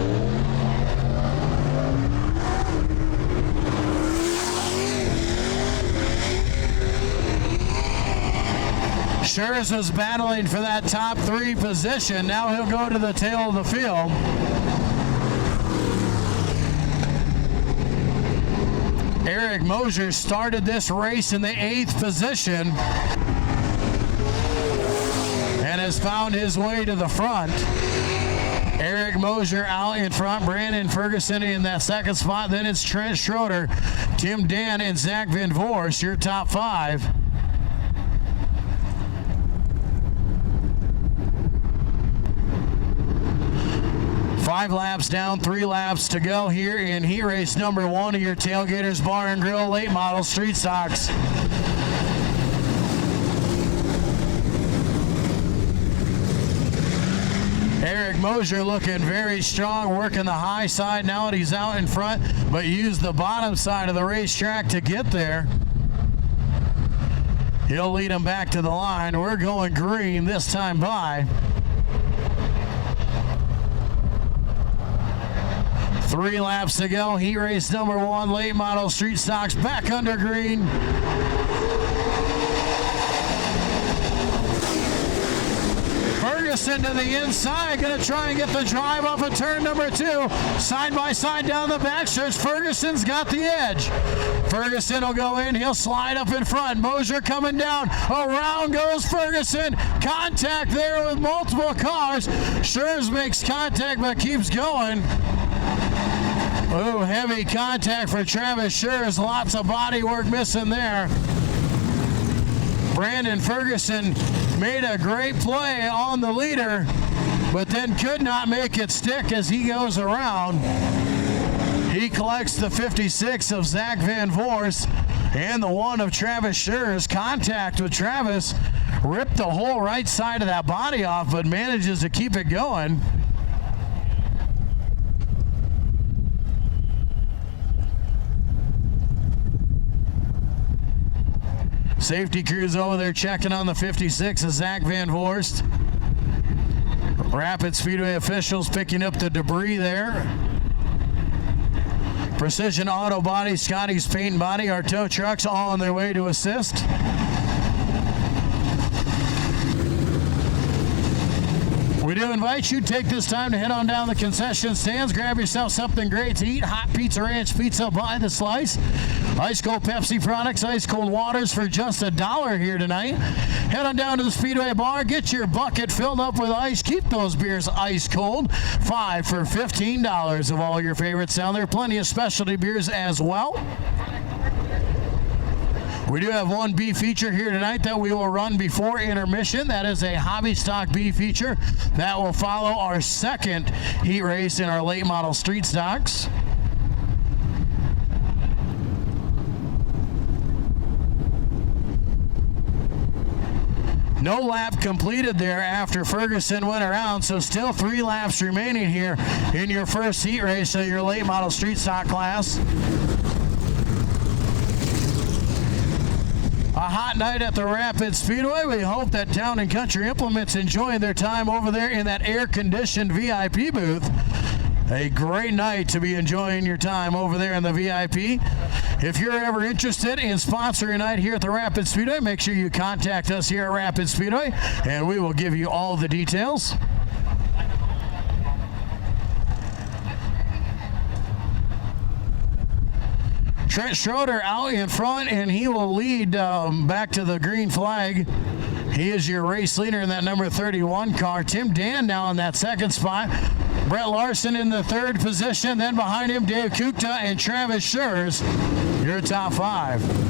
Scherr was battling for that top 3 position. Now he'll go to the tail of the field. Eric Mosier started this race in the 8th position and has found his way to the front. Eric Mosier out in front, Brandon Ferguson in that 2nd spot. Then it's Trent Schroeder, Tim Dan, and Zach Van Voorst, your top 5. Five laps down, 3 laps to go here in heat race number 1 of your Tailgaters Bar and Grill late model street stocks. Eric Mosier looking very strong, working the high side now that he's out in front, but used the bottom side of the racetrack to get there. He'll lead him back to the line. We're going green this time by. 3 laps to go. Heat race number 1, late model street stocks back under green. Ferguson to the inside, going to try and get the drive off of turn number 2. Side by side down the backstretch. Ferguson's got the edge. Ferguson will go in. He'll slide up in front. Mosier coming down. Around goes Ferguson. Contact there with multiple cars. Scherr makes contact but keeps going. Oh, heavy contact for Travis Scherr. Lots of body work missing there. Brandon Ferguson made a great play on the leader, but then could not make it stick as he goes around. He collects the 56 of Zach Van Voorst and the 1 of Travis Scherr. Contact with Travis ripped the whole right side of that body off, but manages to keep it going. Safety crews over there checking on the 56 of Zach Van Voorst. Rapid Speedway officials picking up the debris there. Precision Auto Body, Scotty's Paint and Body, our tow trucks all on their way to assist. We do invite you to take this time to head on down the concession stands, grab yourself something great to eat. Hot Pizza Ranch pizza by the slice. Ice cold Pepsi products, ice cold waters for just $1 here tonight. Head on down to the Speedway Bar, get your bucket filled up with ice. Keep those beers ice cold. 5 for $15 of all your favorites down there. Plenty of specialty beers as well. We do have one B feature here tonight that we will run before intermission. That is a hobby stock B feature that will follow our 2nd heat race in our late model street stocks. No lap completed there after Ferguson went around, so still 3 laps remaining here in your first heat race of your late model street stock class. A hot night at the Rapid Speedway. We hope that Town and Country Implement's enjoying their time over there in that air-conditioned VIP booth. A great night to be enjoying your time over there in the VIP. If you're ever interested in sponsoring a night here at the Rapid Speedway, make sure you contact us here at Rapid Speedway, and we will give you all the details. Trent Schroeder out in front, and he will lead back to the green flag. He is your race leader in that number 31 car. Tim Dan now in that second spot. Brett Larson in the third position. Then behind him, Dave Kukta and Travis Schurz, your top 5.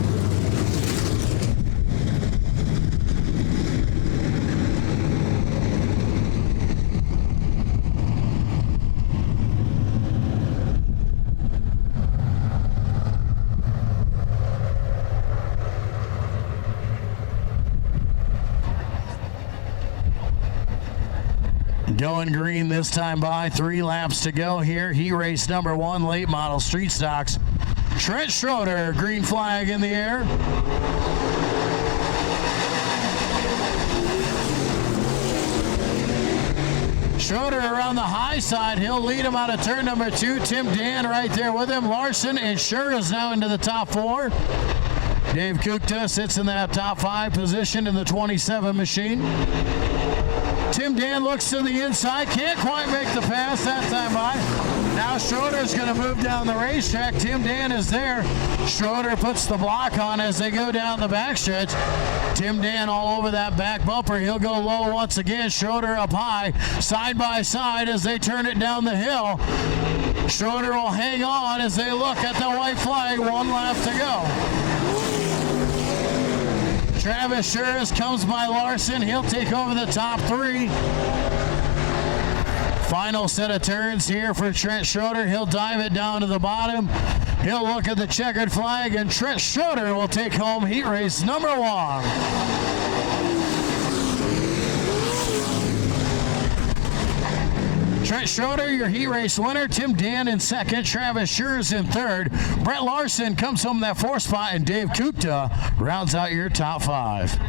Going green this time by. 3 laps to go here. Heat race number 1, late model street stocks. Trent Schroeder, green flag in the air. Schroeder around the high side. He'll lead him out of turn number 2. Tim Dan right there with him. Larson and Schurz now into the top 4. Dave Kukta sits in that top 5 position in the 27 machine. Tim Dan looks to the inside, can't quite make the pass that time by. Now Schroeder's going to move down the racetrack. Tim Dan is there. Schroeder puts the block on as they go down the backstretch. Tim Dan all over that back bumper. He'll go low once again. Schroeder up high, side by side as they turn it down the hill. Schroeder will hang on as they look at the white flag. 1 lap to go. Travis Schurz comes by Larson. He'll take over the top 3. Final set of turns here for Trent Schroeder. He'll dive it down to the bottom. He'll look at the checkered flag, and Trent Schroeder will take home heat race number 1. Trent Schroeder, your heat race winner. Tim Dan in second. Travis Schurz in third. Brett Larson comes home in that 4th spot, and Dave Kukta rounds out your top 5.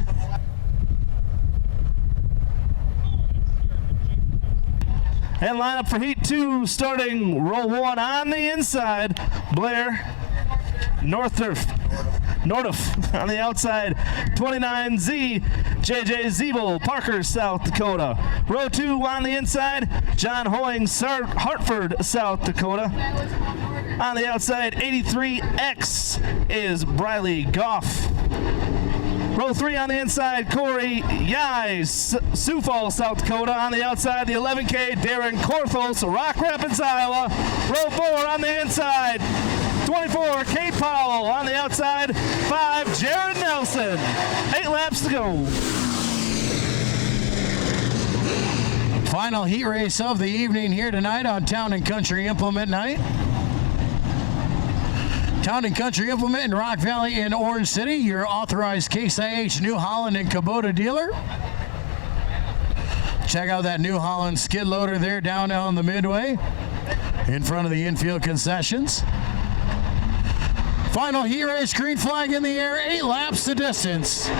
And lineup for Heat 2, starting row 1 on the inside. Blair, Northup on the outside. 29Z, JJ Zeeble, Parker, South Dakota. Row 2 on the inside, John Hoying, Hartford, South Dakota. On the outside, 83X is Briley Goff. Row 3 on the inside, Corey Yai, Sioux Falls, South Dakota. On the outside, the 11K, Darren Korthos, Rock Rapids, Iowa. Row 4 on the inside, 24, Kate Powell. On the outside, 5, Jared Nelson. 8 laps to go. Final heat race of the evening here tonight on Town and Country Implement Night. Town and Country Implement in Rock Valley and Orange City, your authorized Case IH New Holland and Kubota dealer. Check out that New Holland skid loader there down on the midway in front of the infield concessions. Final heat race, green flag in the air, 8 laps to distance.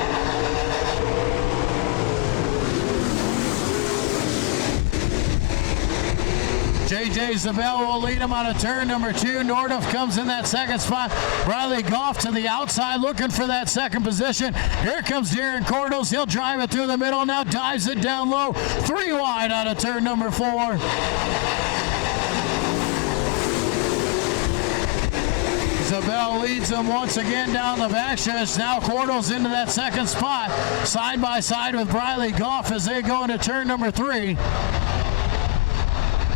JJ Zabel will lead him on a turn number 2. Norduff comes in that second spot. Briley Goff to the outside looking for that second position. Here comes Darren Cordos. He'll drive it through the middle. Now dives it down low. 3 wide out of turn number 4. Zabel leads them once again down the backstretch. Now Cordos into that second spot. Side by side with Briley Goff as they go into turn number 3.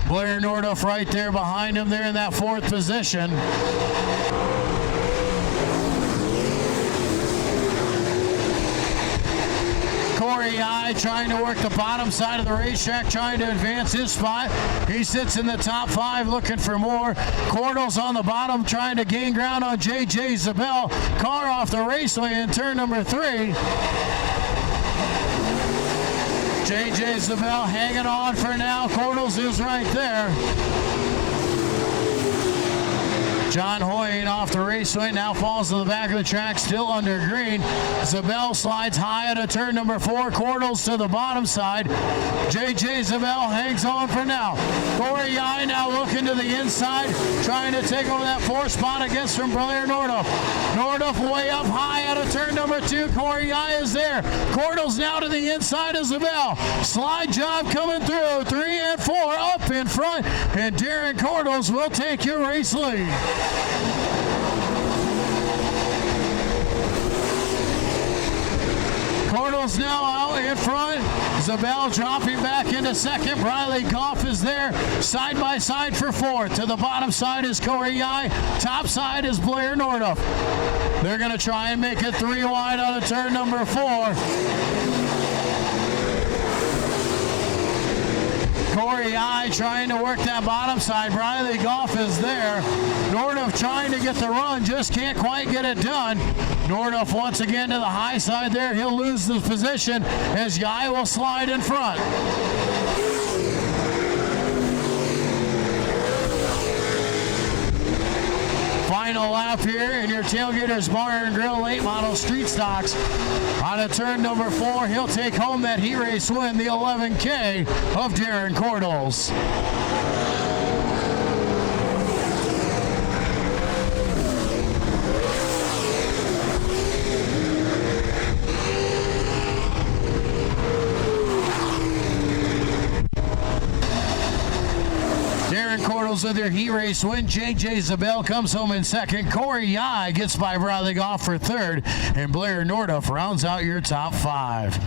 Blair Norduff right there behind him there in that 4th position. Corey I trying to work the bottom side of the racetrack, trying to advance his spot. He sits in the top 5 looking for more. Cordos on the bottom trying to gain ground on JJ Zabel. Car off the raceway in turn number 3. J.J. Zabel hanging on for now. Cordles is right there. John Hoying off the raceway, now falls to the back of the track, still under green. Zabel slides high out of turn number 4. Cordles to the bottom side. J.J. Zabel hangs on for now. Corey Yai now looking to the inside, trying to take over that 4th spot against from Blair Norduff. Norduff way up high out of turn number 2. Corey Yai is there. Cordles now to the inside of Zabel. Slide job coming through. 3 and 4 up in front, and Darren Cordles will take your race lead. Cordles now out in front. Zabel dropping back into second. Briley Goff is there, side by side for 4th. To the bottom side is Corey Yai. Top side is Blair Norduff. They're going to try and make it 3 wide out of turn number 4. Corey Yai trying to work that bottom side. Briley Goff is there. Norduff trying to get the run, just can't quite get it done. Norduff once again to the high side there. He'll lose the position as Yai will slide in front. Final lap here in your Tailgaters Bar and Grill late model street stocks. On a turn number 4, he'll take home that heat race win, the 11K of Darren Cordles. Cordles with their heat race win. J.J. Zabel comes home in second. Corey Yai gets by Bradley Goff for third. And Blair Norduff rounds out your top 5.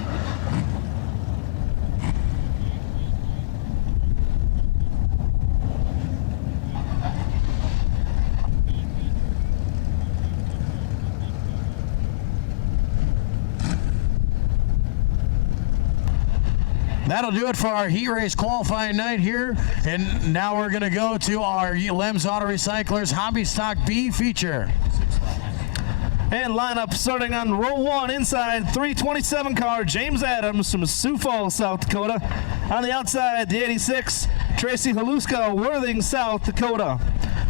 That'll do it for our heat race qualifying night here. And now we're going to go to our LEMS Auto Recyclers Hobby Stock B feature. And lineup starting on row 1 inside 327 car James Adams from Sioux Falls, South Dakota. On the outside, the 86 Tracy Haluska, Worthing, South Dakota.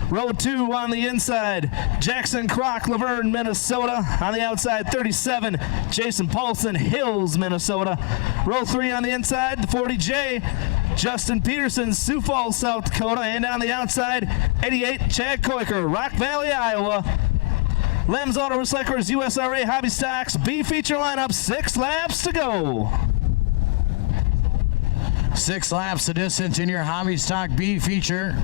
Row 2 on the inside, Jackson Kroc, Laverne, Minnesota. On the outside, 37, Jason Paulson, Hills, Minnesota. Row 3 on the inside, the 40J, Justin Peterson, Sioux Falls, South Dakota. And on the outside, 88, Chad Koiker, Rock Valley, Iowa. LEMS Auto Recyclers USRA Hobby Stocks B feature lineup, 6 laps to go. 6 laps the distance in your Hobby Stock B feature.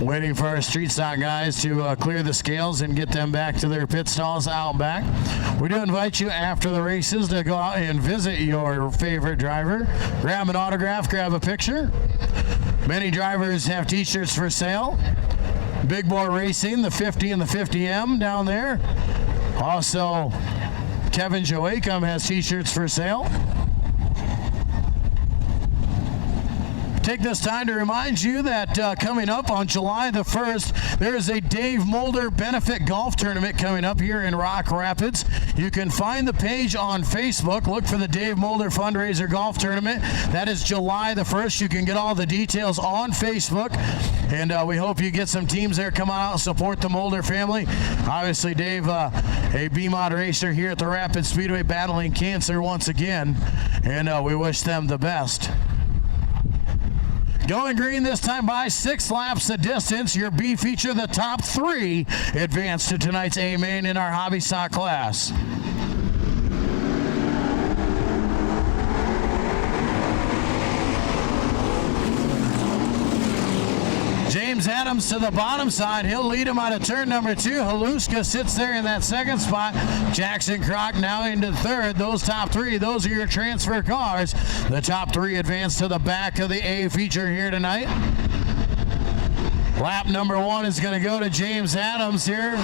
Waiting for our street stock guys to clear the scales and get them back to their pit stalls out back. We do invite you after the races to go out and visit your favorite driver. Grab an autograph, grab a picture. Many drivers have t-shirts for sale. Big Boy Racing, the 50 and the 50M down there. Also, Kevin Joachim has t-shirts for sale. Take this time to remind you that coming up on July the 1st, there is a Dave Mulder Benefit Golf Tournament coming up here in Rock Rapids. You can find the page on Facebook. Look for the Dave Mulder Fundraiser Golf Tournament. That is July the 1st. You can get all the details on Facebook. And we hope you get some teams there. Come out and support the Mulder family. Obviously, Dave, a B-Mod racer here at the Rapid Speedway, battling cancer once again. And we wish them the best. Going green this time by 6 laps the distance. Your B feature, the top 3 advance to tonight's A main in our hobby stock class. James Adams to the bottom side. He'll lead him out of turn number 2. Haluska sits there in that second spot. Jackson Kroc now into third. Those top 3, those are your transfer cars. The top 3 advance to the back of the A feature here tonight. Lap number 1 is going to go to James Adams here.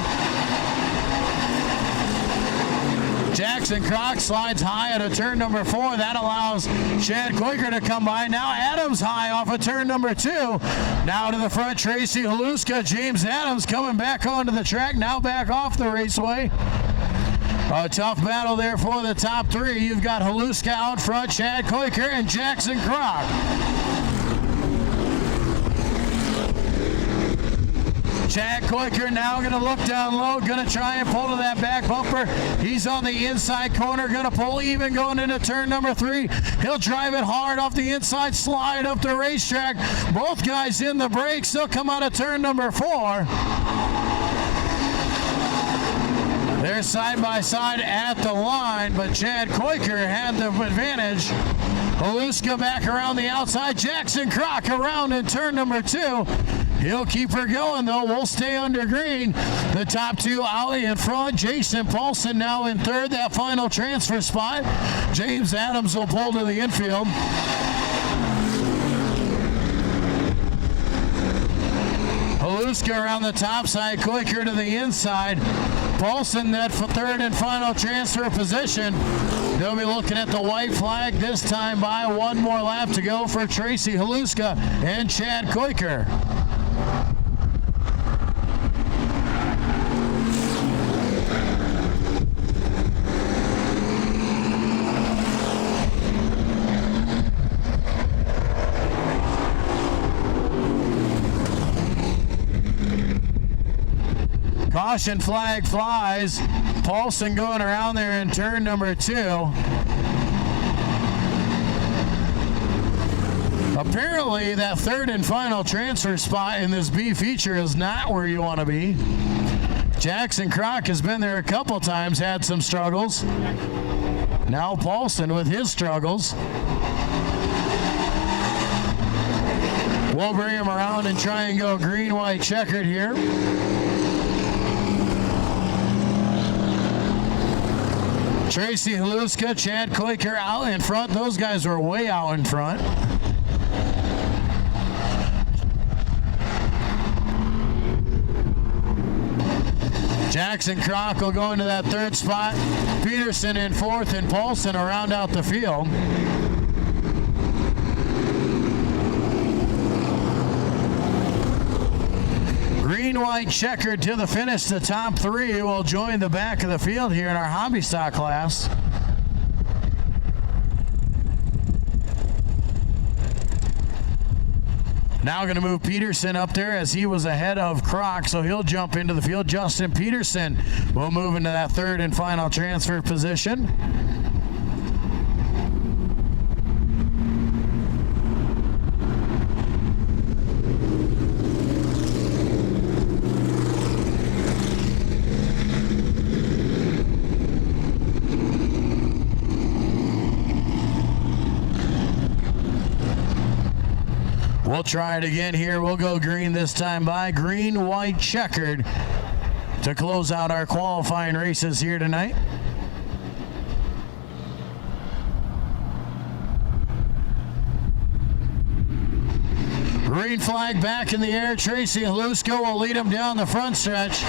Jackson Croc slides high out of turn number 4. That allows Chad Koiker to come by. Now Adams high off of turn number 2. Now to the front, Tracy Haluska. James Adams coming back onto the track. Now back off the raceway. A tough battle there for the top 3. You've got Haluska out front, Chad Koiker, and Jackson Croc. Chad Koiker now going to look down low, going to try and pull to that back bumper. He's on the inside corner, going to pull even going into turn number 3. He'll drive it hard off the inside, slide up the racetrack. Both guys in the brakes. They'll come out of turn number 4. They're side by side at the line, but Chad Koiker had the advantage. Haluska back around the outside. Jackson Croc around in turn number 2. He'll keep her going, though. We'll stay under green. The top 2 out in front. Jason Paulson now in third. That final transfer spot. James Adams will pull to the infield. Haluska around the top side. Koiker to the inside. Paulson that for third and final transfer position. They'll be looking at the white flag this time by. One more lap to go for Tracy Haluska and Chad Koiker. Caution flag flies. Paulson going around there in turn number 2. Apparently that third and final transfer spot in this B feature is not where you want to be. Jackson Croc has been there a couple times, had some struggles. Now Paulson with his struggles. We'll bring him around and try and go green, white, checkered here. Tracy Haluska, Chad Koiker out in front. Those guys were way out in front. Jackson Croc will go into that third spot. Peterson in fourth, and Paulson will round out the field. Green, white, checkered to the finish. The top 3 will join the back of the field here in our hobby stock class. Now going to move Peterson up there as he was ahead of Croc, so he'll jump into the field. Justin Peterson will move into that third and final transfer position. We'll try it again here. We'll go green this time by. Green, white, checkered to close out our qualifying races here tonight. Green flag back in the air. Tracy Haluska will lead him down the front stretch.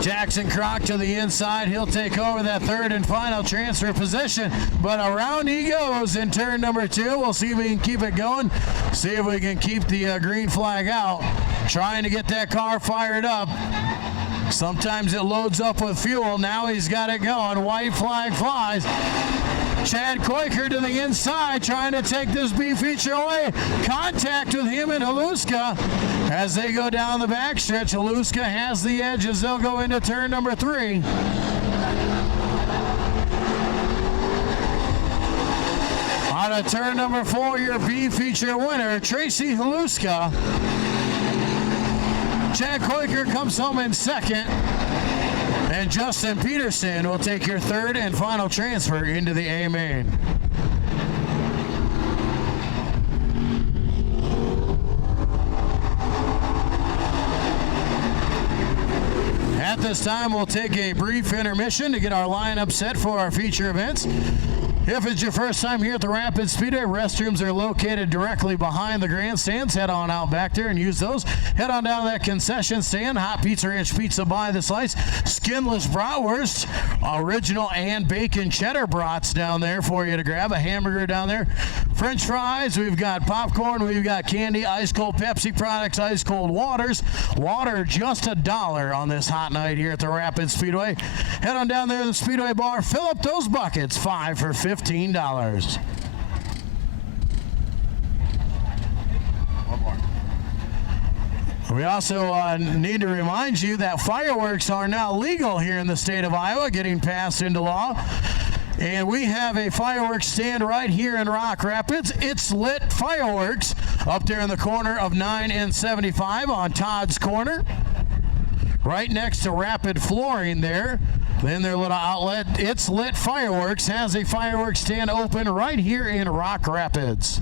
Jackson Croc to the inside. He'll take over that third and final transfer position. But around he goes in turn number 2. We'll see if we can keep it going. See if we can keep the green flag out. Trying to get that car fired up. Sometimes it loads up with fuel. Now he's got it going. White flag flies. Chad Koiker to the inside, trying to take this B feature away. Contact with him and Haluska as they go down the backstretch. Haluska has the edge as they'll go into turn number 3. Out of turn number 4, your B feature winner, Tracy Haluska. Chad Koiker comes home in second. And Justin Peterson will take your third and final transfer into the A main. At this time, we'll take a brief intermission to get our lineup set for our feature events. If it's your first time here at the Rapid Speedway, restrooms are located directly behind the grandstands. Head on out back there and use those. Head on down to that concession stand. Hot Pizza Ranch Pizza by the slice. Skinless bratwurst, original and bacon cheddar brats down there for you to grab. A hamburger down there. French fries. We've got popcorn. We've got candy, ice cold Pepsi products, ice cold waters. Water just $1 on this hot night here at the Rapid Speedway. Head on down there to the Speedway bar. Fill up those buckets. 5 for $15. We also need to remind you that fireworks are now legal here in the state of Iowa, getting passed into law. And we have a fireworks stand right here in Rock Rapids. It's Lit Fireworks up there in the corner of 9 and 75 on Todd's Corner. Right next to Rapid Flooring there. Then their little outlet, It's Lit Fireworks, has a fireworks stand open right here in Rock Rapids.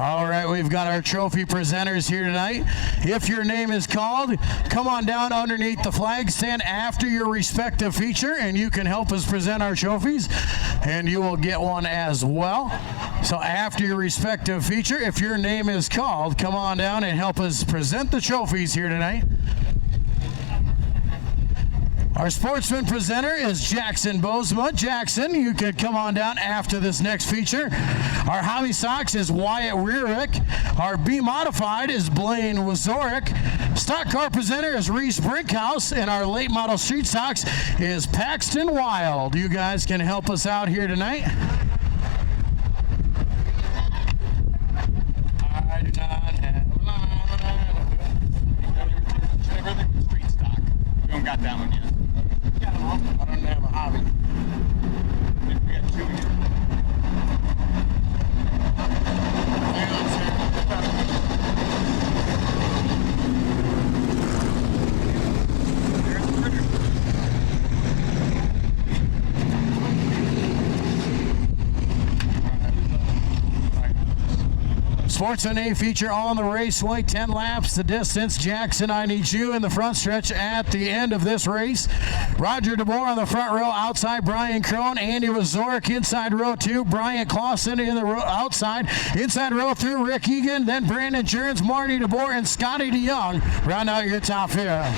All right, we've got our trophy presenters here tonight. If your name is called, come on down underneath the flag stand after your respective feature, and you can help us present our trophies, and you will get one as well. So after your respective feature, if your name is called, come on down and help us present the trophies here tonight. Our sportsman presenter is Jackson Bozema. Jackson, you could come on down after this next feature. Our hobby socks is Wyatt Rearick. Our B modified is Blaine Wazorek. Stock car presenter is Reese Brinkhouse, and our late model street stocks is Paxton Wild. You guys can help us out here tonight. I do not have everything street stock. We don't got that one yet. I don't have a hobby. We got two here. Hang on, sir. There's the critter. Sportsman A feature on the raceway, 10 laps the distance. Jackson, I need you in the front stretch at the end of this race. Roger DeBoer on the front row, outside Brian Crone. Andy Wazorek inside row 2. Brian Clausen in the row outside. Inside row 3, Rick Egan, then Brandon Jerns, Marty DeBoer, and Scotty DeYoung round out your top here.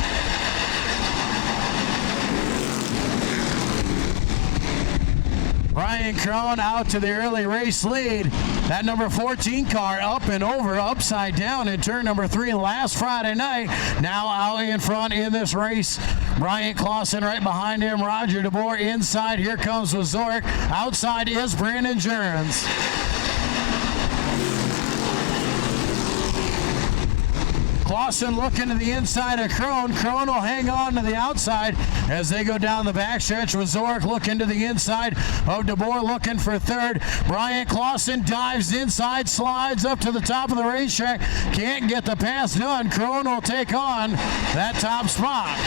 Brian Crone out to the early race lead. That number 14 car up and over, upside down in turn number 3 last Friday night. Now out in front in this race. Brian Clausen right behind him. Roger DeBoer inside. Here comes Wazorek. Outside is Brandon Jerns. Clausen looking to the inside of Crone. Crone will hang on to the outside as they go down the backstretch. Wazorek looking to the inside of DeBoer, looking for third. Brian Clausen dives inside, slides up to the top of the racetrack. Can't get the pass done. Crone will take on that top spot.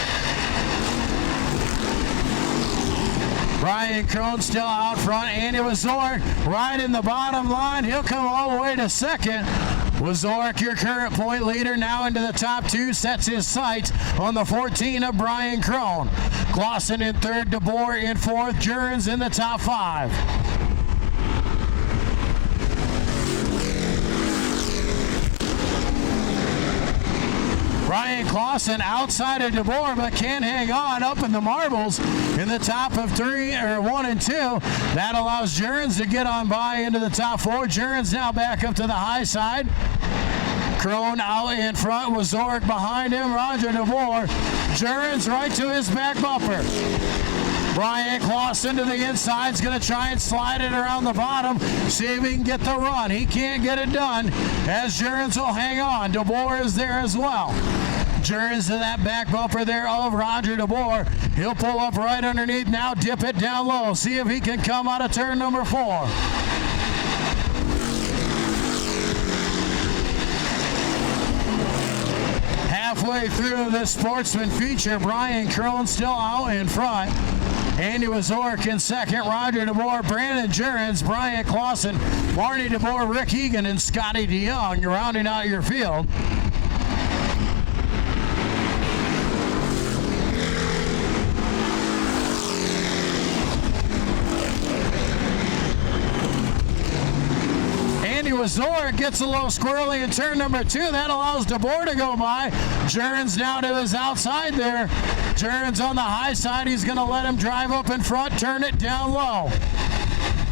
Brian Crone still out front. Andy Wazorek right in the bottom line. He'll come all the way to second. Wazorek, your current point leader, now into the top 2, sets his sights on the 14 of Brian Crone. Clausen in third, DeBoer in fourth, Jerns in the top 5. Brian Clausen outside of DeBoer, but can't hang on up in the marbles in the top of 1 and 2. That allows Jerns to get on by into the top 4. Jerns now back up to the high side. Crone out in front, Wazorek behind him, Roger DeBoer. Jerns right to his back bumper. Brian Clausen to the inside is going to try and slide it around the bottom, see if he can get the run. He can't get it done as Jerns will hang on. DeBoer is there as well. Jerns to that back bumper there of Roger DeBoer. He'll pull up right underneath now, dip it down low, see if he can come out of turn number 4. Halfway through this sportsman feature, Brian Crone still out in front. Andy Wazorek in second, Roger DeBoer, Brandon Jerns, Brian Clausen, Marty DeBoer, Rick Egan, and Scotty DeYoung. You're rounding out your field. Wazorek gets a little squirrely in turn number 2. That allows DeBoer to go by. Jerns now to his outside there. Jerns on the high side. He's going to let him drive up in front, turn it down low.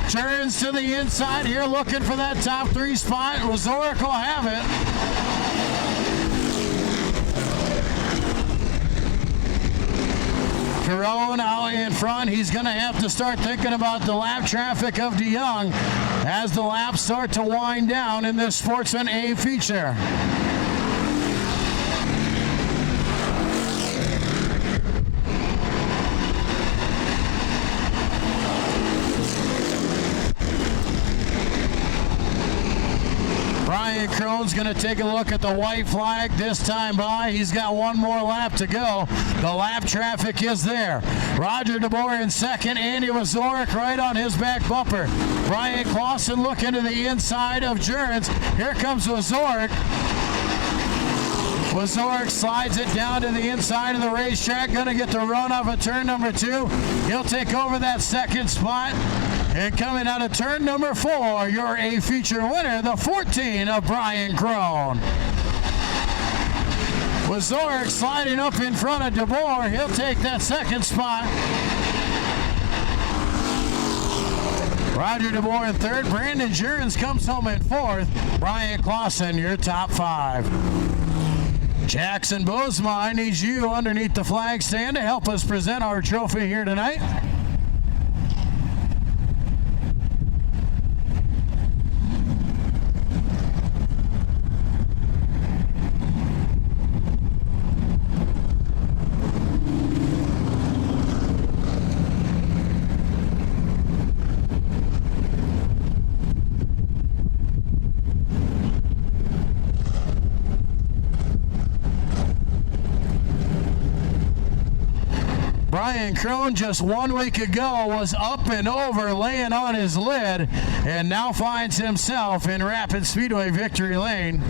Jerns to the inside here, looking for that top 3 spot. Wazorek will have it. Crone out in front. He's going to have to start thinking about the lap traffic of DeYoung as the laps start to wind down in this Sportsman A feature. Brian Brian Crone's going to take a look at the white flag this time by. He's got one more lap to go. The lap traffic is there. Roger DeBoer in second. Andy Wazorek right on his back bumper. Brian Clausen looking to the inside of Jurgens. Here comes Wazorek. Wazorek slides it down to the inside of the racetrack. Going to get the run off of turn number 2. He'll take over that second spot. And coming out of turn number 4, your A feature winner, the 14 of Brian Crone. Wazorek sliding up in front of DeBoer. He'll take that second spot. Roger DeBoer in third. Brandon Jurgens comes home in fourth. Brian Clausen, your top 5. Jackson Bozeman, I need you underneath the flag stand to help us present our trophy here tonight. Brian Crone just 1 week ago was up and over, laying on his lid, and now finds himself in Rapid Speedway victory lane.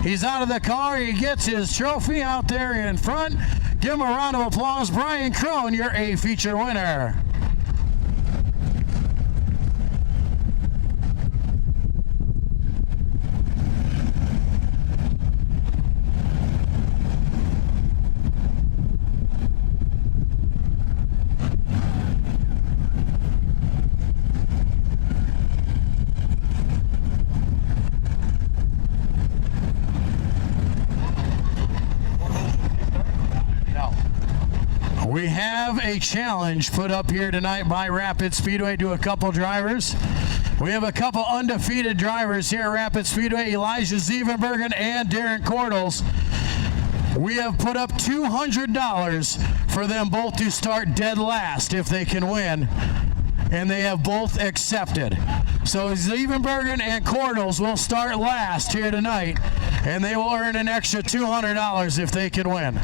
He's out of the car. He gets his trophy out there in front. Give him a round of applause. Brian Crone, your A feature winner. We have a challenge put up here tonight by Rapid Speedway to a couple drivers. We have a couple undefeated drivers here at Rapid Speedway, Elijah Zievenbergen and Darren Cordles. We have put up $200 for them both to start dead last if they can win, and they have both accepted. So Zievenbergen and Cordles will start last here tonight, and they will earn an extra $200 if they can win.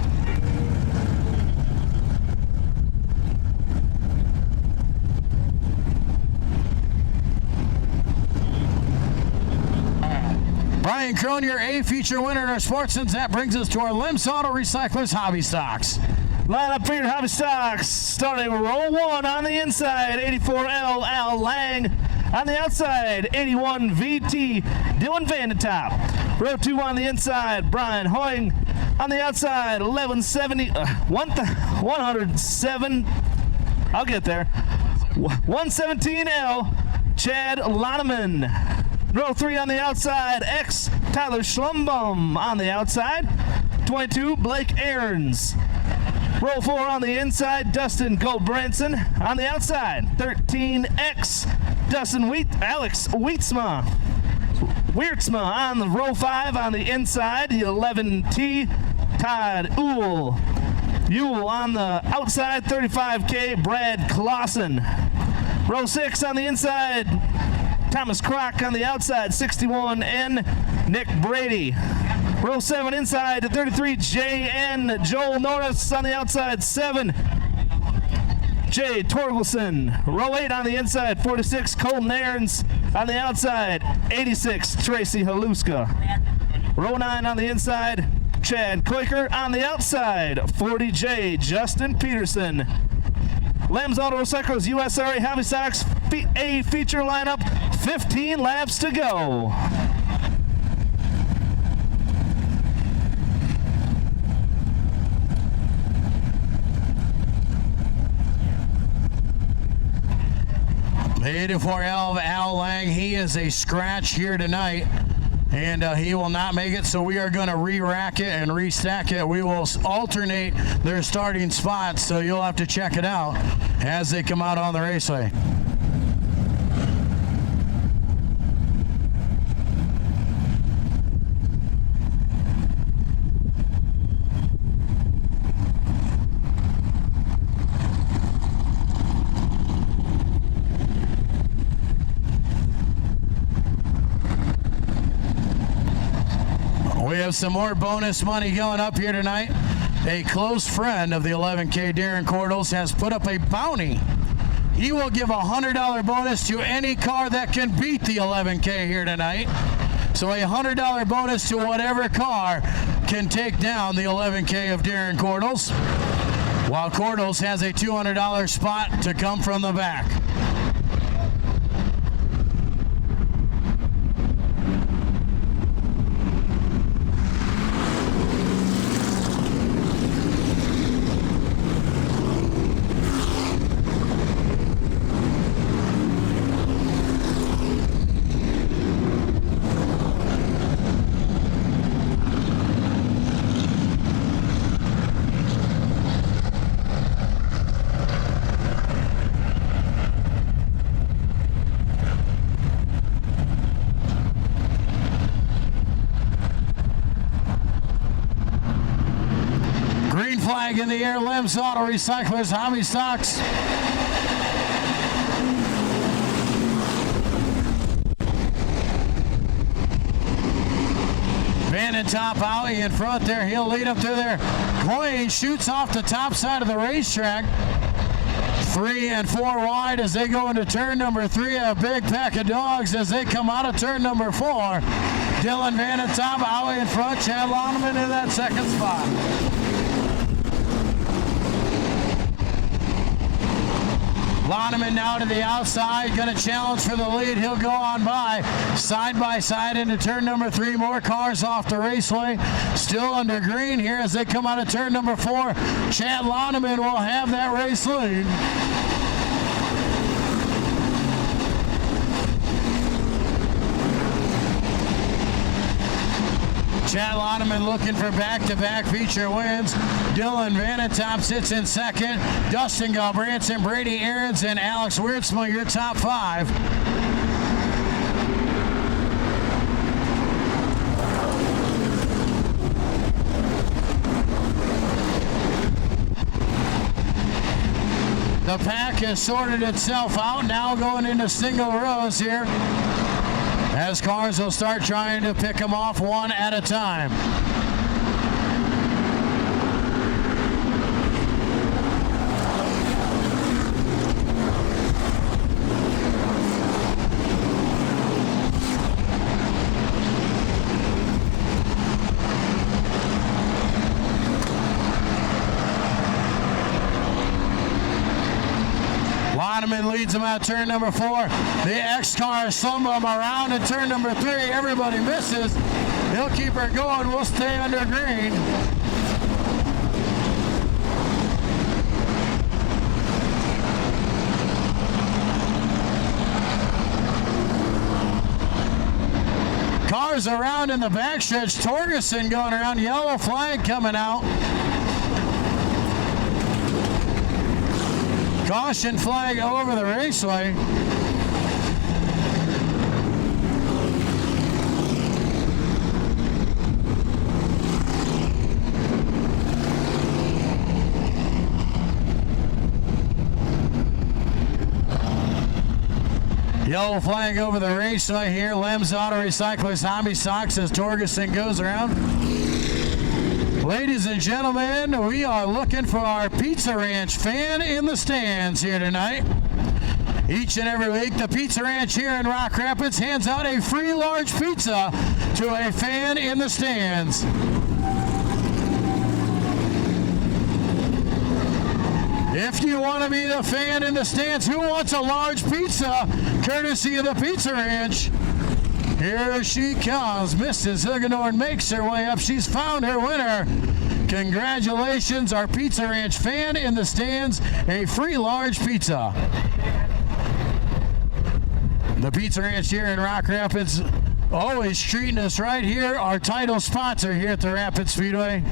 Brian Crone, your A feature winner in our Sportsman. That brings us to our LMSS Auto Recyclers Hobby Stocks. Line up for your hobby stocks. Starting row 1 on the inside, 84L Al Lang. On the outside, 81 VT Dylan Vandetop. Row 2 on the inside, Brian Hoying. On the outside, 107. I'll get there. 117L Chad Loneman. Row 3 on the outside, X Tyler Schlumbum on the outside. 22 Blake Aarons. Row 4 on the inside, Dustin Goldbranson. On the outside, 13X Dustin Alex Wietzma on the row 5 on the inside. The 11T Todd Uhl on the outside, 35K Brad Clausen. Row 6 on the inside, Thomas Kroc on the outside, 61N Nick Brady. Row 7 inside to 33JN Joel Norris on the outside, 7 Jay Torgelson. Row 8 on the inside, 46 Colton Aarons on the outside, 86 Tracy Haluska. Row 9 on the inside, Chad Koiker on the outside, 40J Justin Peterson. LMSS Auto Recyclers USRA Hobby Stocks A feature lineup, 15 laps to go. The 84L of Al Lang, he is a scratch here tonight. and he will not make it, so we are going to re-rack it and restack it. We will alternate their starting spots, so you'll have to check it out as they come out on the raceway. We have some more bonus money going up here tonight. A close friend of the 11K, Darren Cordles, has put up a bounty. He will give a $100 bonus to any car that can beat the 11K here tonight. So a $100 bonus to whatever car can take down the 11K of Darren Cordles, while Cordles has a $200 spot to come from the back. Flag in the air, LMSS Auto Recyclers, Hobby Stocks. Van top out in front there. He'll lead up to there. Coin shoots off the top side of the racetrack. 3 and 4 wide as they go into turn number 3. A big pack of dogs as they come out of turn number 4. Dylan Van top out in front. Chad Loneman in that second spot. Loneman now to the outside, going to challenge for the lead. He'll go on by side into turn number 3. More cars off the raceway. Still under green here as they come out of turn number 4. Chad Loneman will have that race lead. Chad Loneman looking for back-to-back feature wins. Dylan Vanentop sits in second. Dustin Galbranson, Brady Aarons, and Alex Wiertzma, your top 5. The pack has sorted itself out, now going into single rows here, as cars will start trying to pick them off one at a time. Loneman leads them out turn number 4. The X-Car slump them around in turn number 3. Everybody misses. He'll keep her going. We'll stay under green. Cars around in the backstretch. Torgerson going around. Yellow flag coming out. Caution flag over the raceway. Yellow flag over the raceway here. LMSS Auto Recyclers Hobby Stocks as Torgerson goes around. Ladies and gentlemen, we are looking for our Pizza Ranch fan in the stands here tonight. Each and every week, the Pizza Ranch here in Rock Rapids hands out a free large pizza to a fan in the stands. If you want to be the fan in the stands who wants a large pizza, courtesy of the Pizza Ranch, here she comes. Mrs. Huggenhorn makes her way up. She's found her winner. Congratulations, our Pizza Ranch fan in the stands, a free large pizza. The Pizza Ranch here in Rock Rapids always treating us right here. Our title sponsor here at the Rapid Speedway.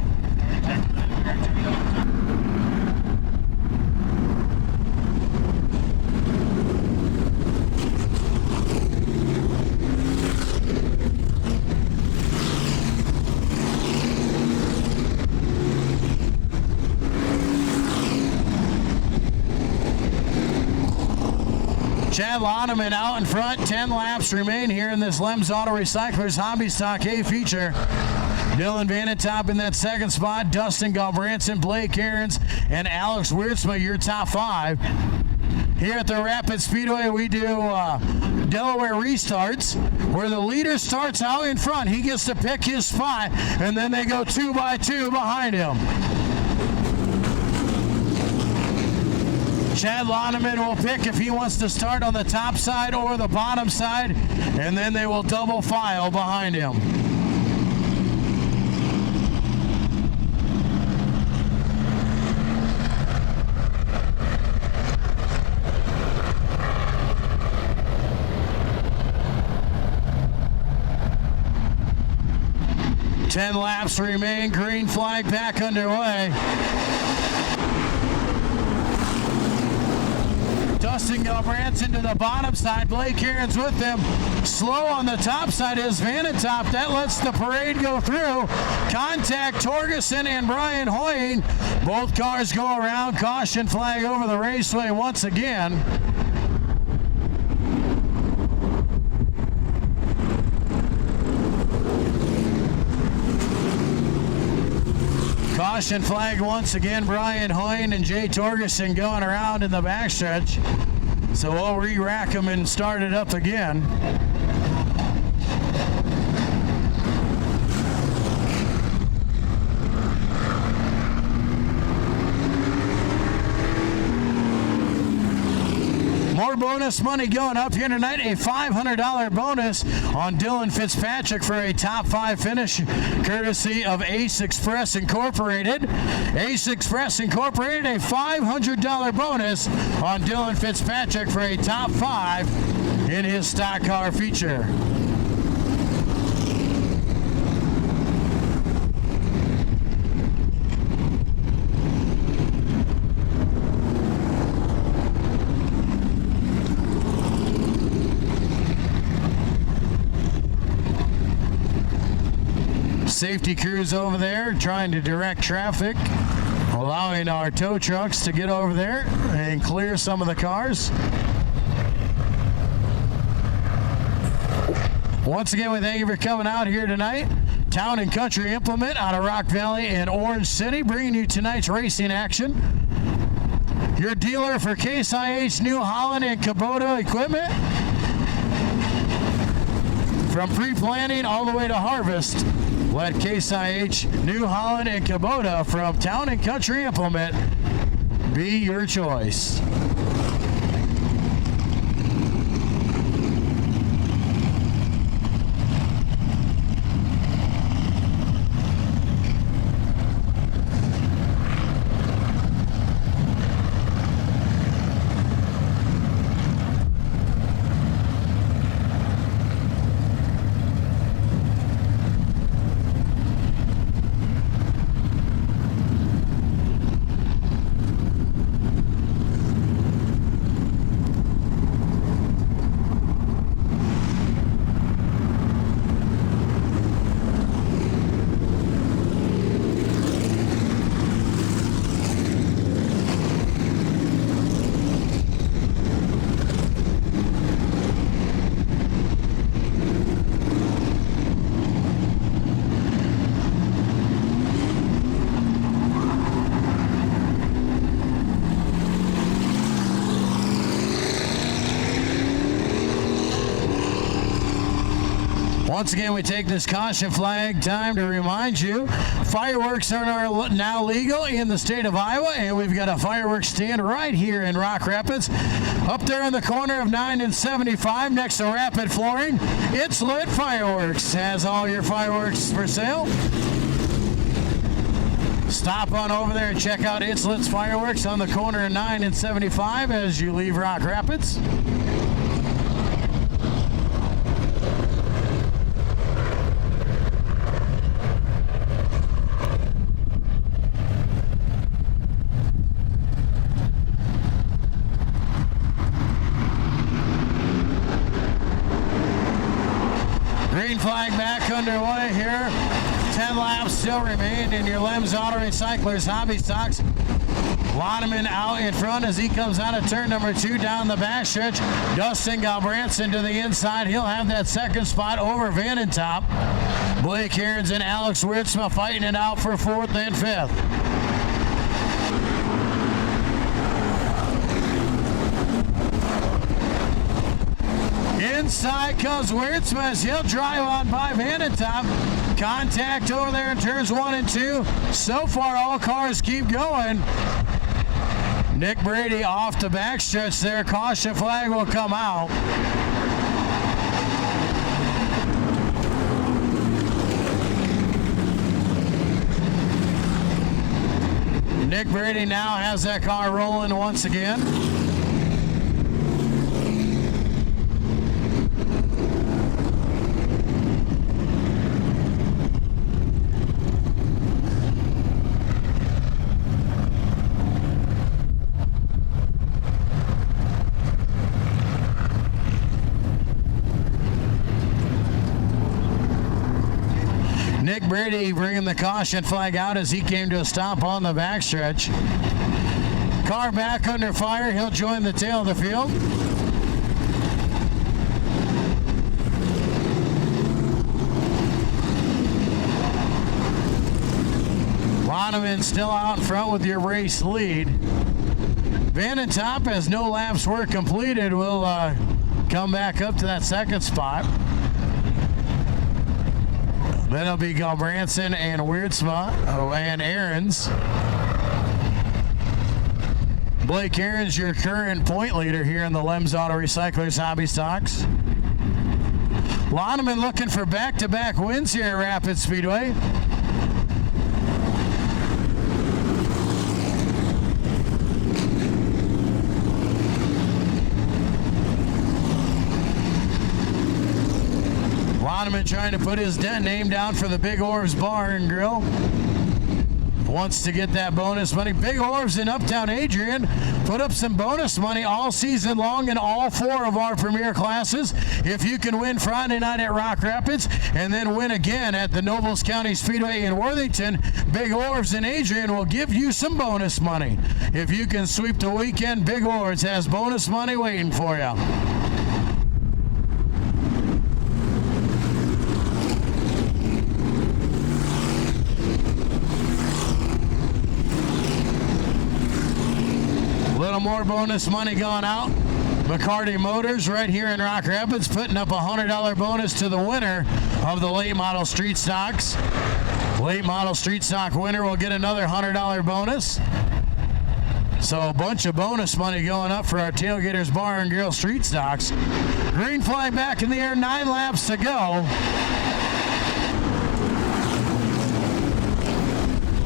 Chad Loneman out in front. 10 laps remain here in this Lems Auto Recyclers Hobby Stock A feature. Dylan Vanentop in that second spot. Dustin Galbranson, Blake Aarons, and Alex Wiertzma, your top 5. Here at the Rapid Speedway, we do Delaware restarts, where the leader starts out in front. He gets to pick his spot, and then they go 2 by 2 behind him. Chad Loneman will pick if he wants to start on the top side or the bottom side, and then they will double file behind him. Ten laps remain. Green flag back underway. Dustin Galbranson to the bottom side. Blake Aarons with them. Slow on the top side is Vanentop. That lets the parade go through. Contact Torgerson and Brian Hoying. Both cars go around. Caution flag over the raceway once again. Caution flag once again. Brian Hoying and Jay Torgerson going around in the backstretch. So we'll re-rack them and start it up again. More bonus money going up here tonight. A $500 bonus on Dylan Fitzpatrick for a top 5 finish, courtesy of Ace Express Incorporated. Ace Express Incorporated, a $500 bonus on Dylan Fitzpatrick for a top 5 in his stock car feature. Safety crews over there trying to direct traffic, allowing our tow trucks to get over there and clear some of the cars. Once again, we thank you for coming out here tonight. Town and Country Implement out of Rock Valley and Orange City, bringing you tonight's racing action. Your dealer for Case IH, New Holland, and Kubota equipment. From pre-planning all the way to harvest, let Case IH, New Holland, and Kubota from Town and Country Implement be your choice. Once again, we take this caution flag time to remind you, fireworks are now legal in the state of Iowa, and we've got a fireworks stand right here in Rock Rapids. Up there in the corner of 9 and 75 next to Rapid Flooring, It's Lit Fireworks has all your fireworks for sale. Stop on over there and check out It's Lit Fireworks on the corner of 9 and 75 as you leave Rock Rapids. Green flag back underway here. 10 laps still remain in your LMS Auto Recyclers Hobby Stocks. Loneman out in front as he comes out of turn number 2 down the backstretch. Dustin Galbranson to the inside. He'll have that second spot over Vanentop. Blake Ahrens and Alex Wiertzma fighting it out for 4th and 5th. Inside comes Wiertzma as he'll drive on by Vanentop. Contact over there in turns 1 and 2. So far, all cars keep going. Nick Brady off the backstretch there. Caution flag will come out. Nick Brady now has that car rolling once again. Nick Brady bringing the caution flag out as he came to a stop on the backstretch. Car back under fire. He'll join the tail of the field. Loneman still out in front with your race lead. Vanentop, as no laps were completed, will come back up to that second spot. Then it'll be Galbranson and Wiertzma and Ahrens. Blake Ahrens, your current point leader here in the LMS Auto Recyclers Hobby Stocks. Loneman looking for back-to-back wins here at Rapid Speedway. Loneman trying to put his name down for the Big Orbs Bar and Grill. Wants to get that bonus money. Big Orbs in Uptown Adrian put up some bonus money all season long in all 4 of our premier classes. If you can win Friday night at Rock Rapids and then win again at the Nobles County Speedway in Worthington, Big Orbs in Adrian will give you some bonus money. If you can sweep the weekend, Big Orbs has bonus money waiting for you. Little more bonus money going out. McCarty Motors right here in Rock Rapids putting up a $100 bonus to the winner of the late model street stocks. Late model street stock winner will get another $100 bonus. So a bunch of bonus money going up for our Tailgaters Bar and Grill street stocks. Green flag back in the air, 9 laps to go.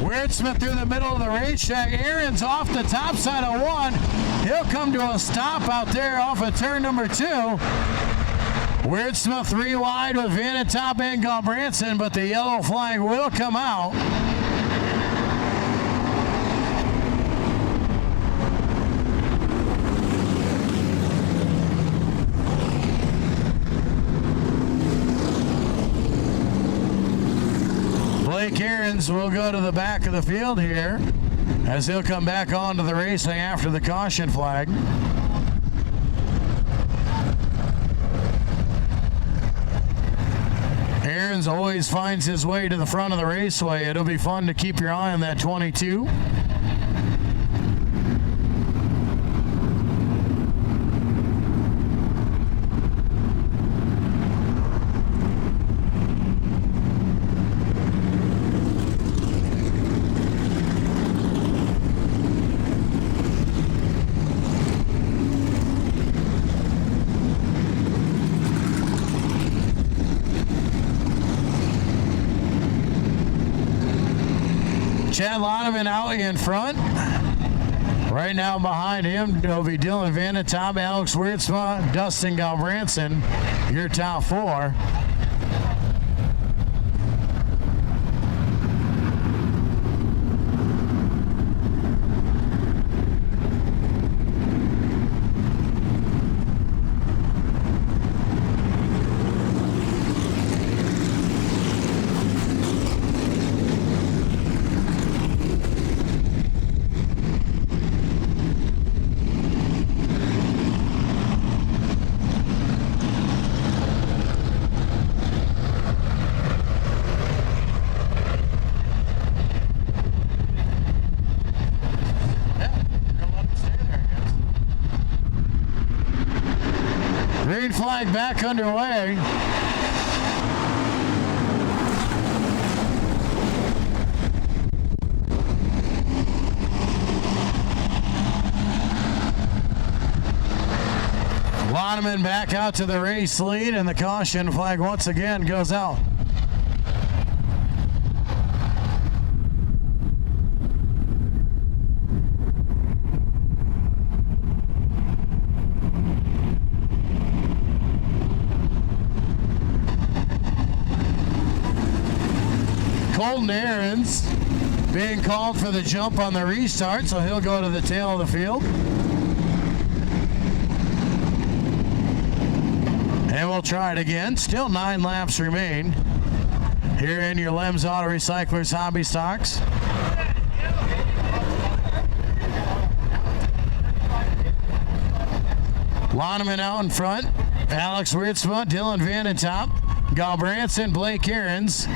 Wiertzma through the middle of the racetrack. Ahrens off the top side of 1. He'll come to a stop out there off of turn number 2. Wiertzma 3 wide with Vanentop and Galbranson, but the yellow flag will come out. Blake Ahrens will go to the back of the field here as he'll come back onto the racing after the caution flag. Ahrens always finds his way to the front of the raceway. It'll be fun to keep your eye on that 22. Chad Loneman out in front. Right now behind him, it'll be Dylan Vanentop, Alex Wiertzma, Dustin Galbranson, your top 4. flag back underway. Loneman back out to the race lead, and the caution flag once again goes out. Colton Ahrens being called for the jump on the restart, so he'll go to the tail of the field. And we'll try it again. Still 9 laps remain here in your LEMS Auto Recyclers Hobby Stocks. Loneman out in front. Alex Wiertzma, Dylan Vanentop, Galbranson, Blake Ahrens.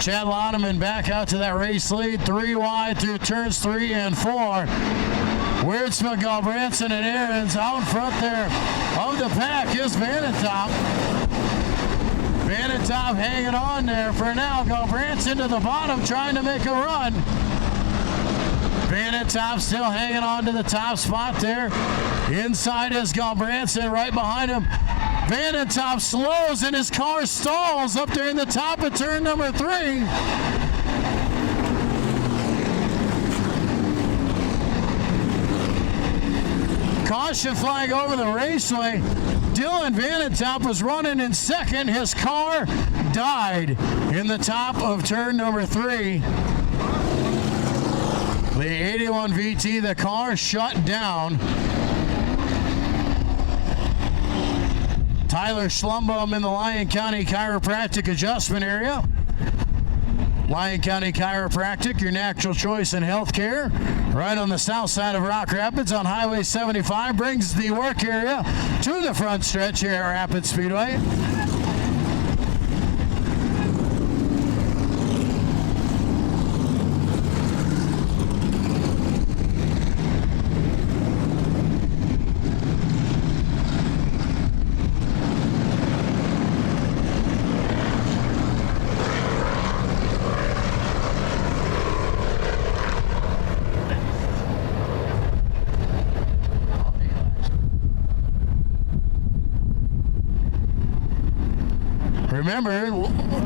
Chad Loneman back out to that race lead, 3 wide through turns 3 and 4. Wiertzma, Galbranson, and Ahrens out in front there of the pack is Vanentop. Vanentop hanging on there for now. Galbranson to the bottom trying to make a run. Vanentop still hanging on to the top spot there. Inside is Galbranson, right behind him. Vanentop slows and his car stalls up there in the top of turn number 3. Caution flag over the raceway. Dylan Vanentop was running in second. His car died in the top of turn number 3. The 81 VT, the car shut down. Tyler Schlumbaum in the Lyon County Chiropractic Adjustment Area. Lyon County Chiropractic, your natural choice in healthcare. Right on the south side of Rock Rapids on Highway 75. Brings the work area to the front stretch here at Rapids Speedway. Remember,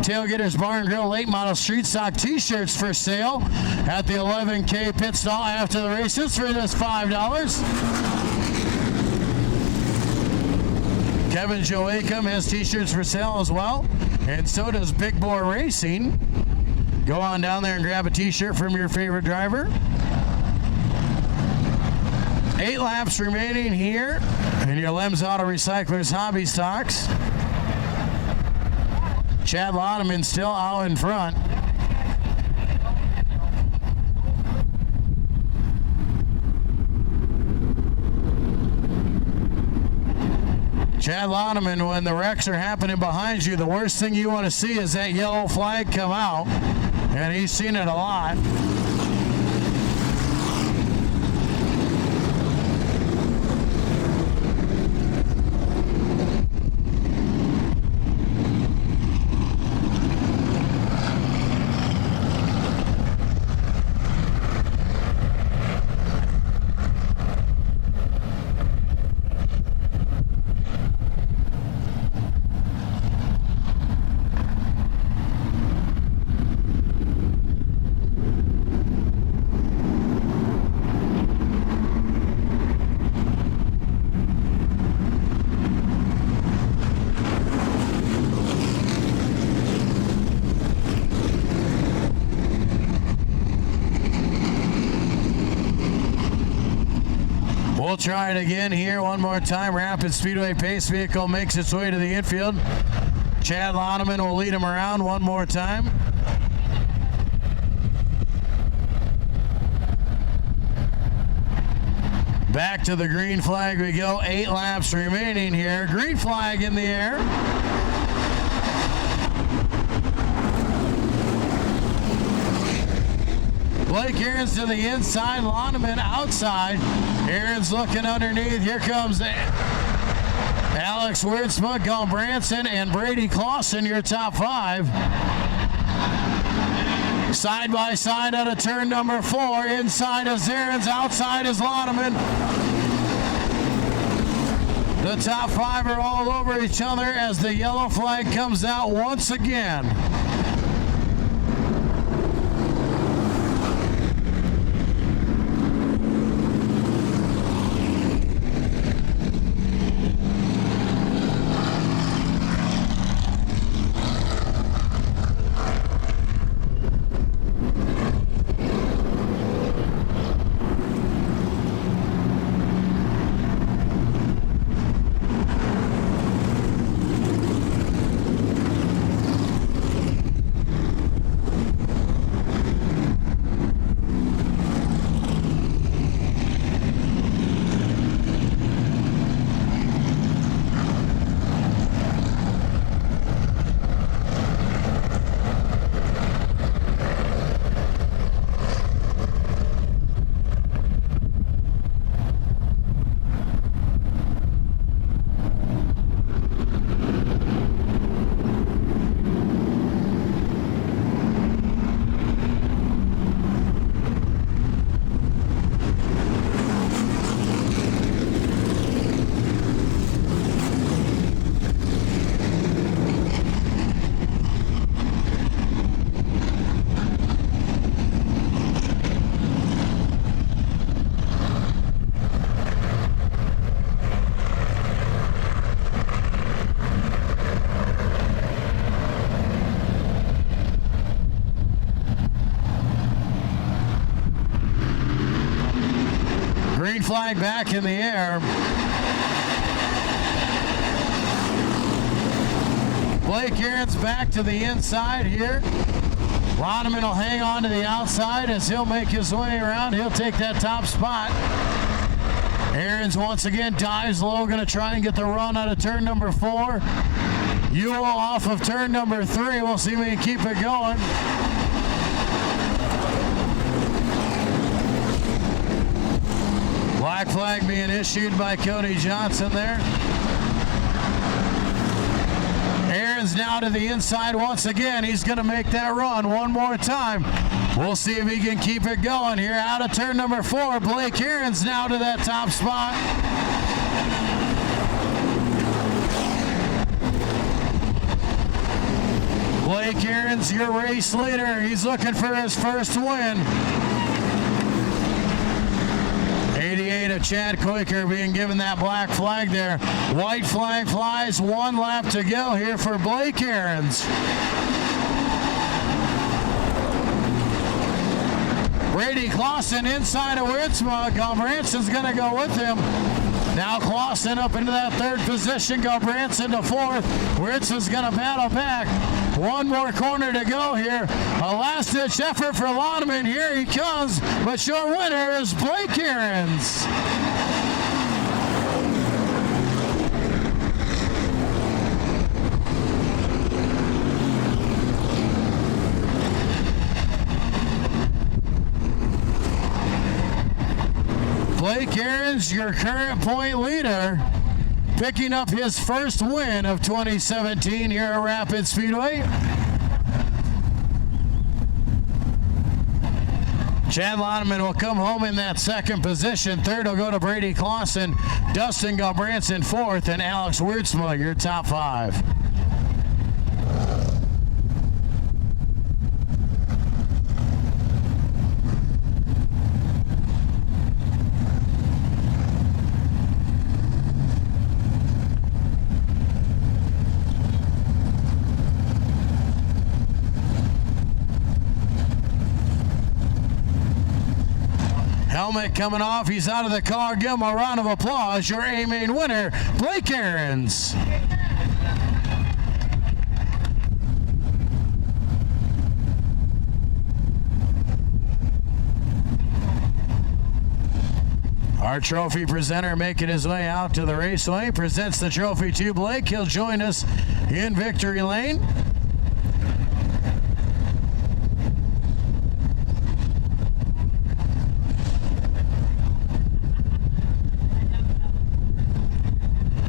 Tailgaters Bar and Grill late model street stock t-shirts for sale at the 11K pit stall after the races for just $5. Kevin Joachim has t-shirts for sale as well, and so does Big Bore Racing. Go on down there and grab a t-shirt from your favorite driver. 8 laps remaining here in your LEMS Auto Recyclers Hobby Stocks. Chad Loneman still out in front. Chad Loneman, when the wrecks are happening behind you, the worst thing you want to see is that yellow flag come out, and he's seen it a lot. We'll try it again here one more time. Rapid Speedway pace vehicle makes its way to the infield. Chad Loneman will lead him around one more time. Back to the green flag we go. 8 laps remaining here. Green flag in the air. Blake Aaron's to the inside, Loneman outside. Aaron's looking underneath. Here comes Alex Wirtzma, Gunn Branson, and Brady Clausen, your top 5. Side by side out of turn number 4. Inside is Aaron's, outside is Loneman. The top 5 are all over each other as the yellow flag comes out once again. Green flag back in the air. Blake Aaron's back to the inside here. Loneman will hang on to the outside as he'll make his way around. He'll take that top spot. Aaron's once again dives low, going to try and get the run out of turn number 4. Ewell off of turn number 3. We'll see if we can keep it going. Black flag being issued by Cody Johnson there. Aaron's now to the inside once again. He's going to make that run one more time. We'll see if he can keep it going here. Out of turn number 4, Blake Aaron's now to that top spot. Blake Aaron's your race leader. He's looking for his first win. 88 of Chad Koiker being given that black flag there. White flag flies, 1 lap to go here for Blake Aaron's. Brady Clausen inside of Wirtzma. Branson's going to go with him. Now Clausen up into that 3rd position. Branson to 4th. Wirtzma's going to battle back. 1 more corner to go here. A last-ditch effort for Loneman. Here he comes, but your winner is Blake Aaron's. Blake Ahrens, your current point leader, picking up his first win of 2017 here at Rapid Speedway. Chad Loneman will come home in that second position. Third will go to Brady Clausen, Dustin Galbranson fourth, and Alex Wiertzma, your top five. Helmet coming off. He's out of the car. Give him a round of applause. Your A-Main winner, Blake Ahrens. Our trophy presenter making his way out to the raceway presents the trophy to Blake. He'll join us in victory lane.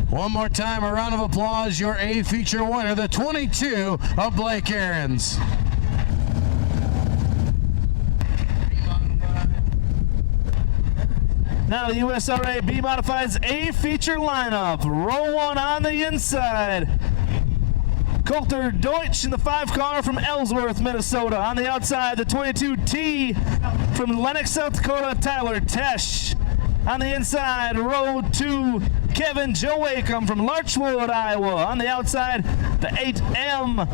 One more time, a round of applause. Your A feature winner, the 22 of Blake Ahrens. Now the USRA B Modified's A feature lineup. Row 1 on the inside. Coulter Deutsch in the 5 car from Ellsworth, Minnesota. On the outside, the 22T from Lenox, South Dakota, Tyler Tesh. On the inside, row 2, Kevin Joachim from Larchwood, Iowa. On the outside, the 8M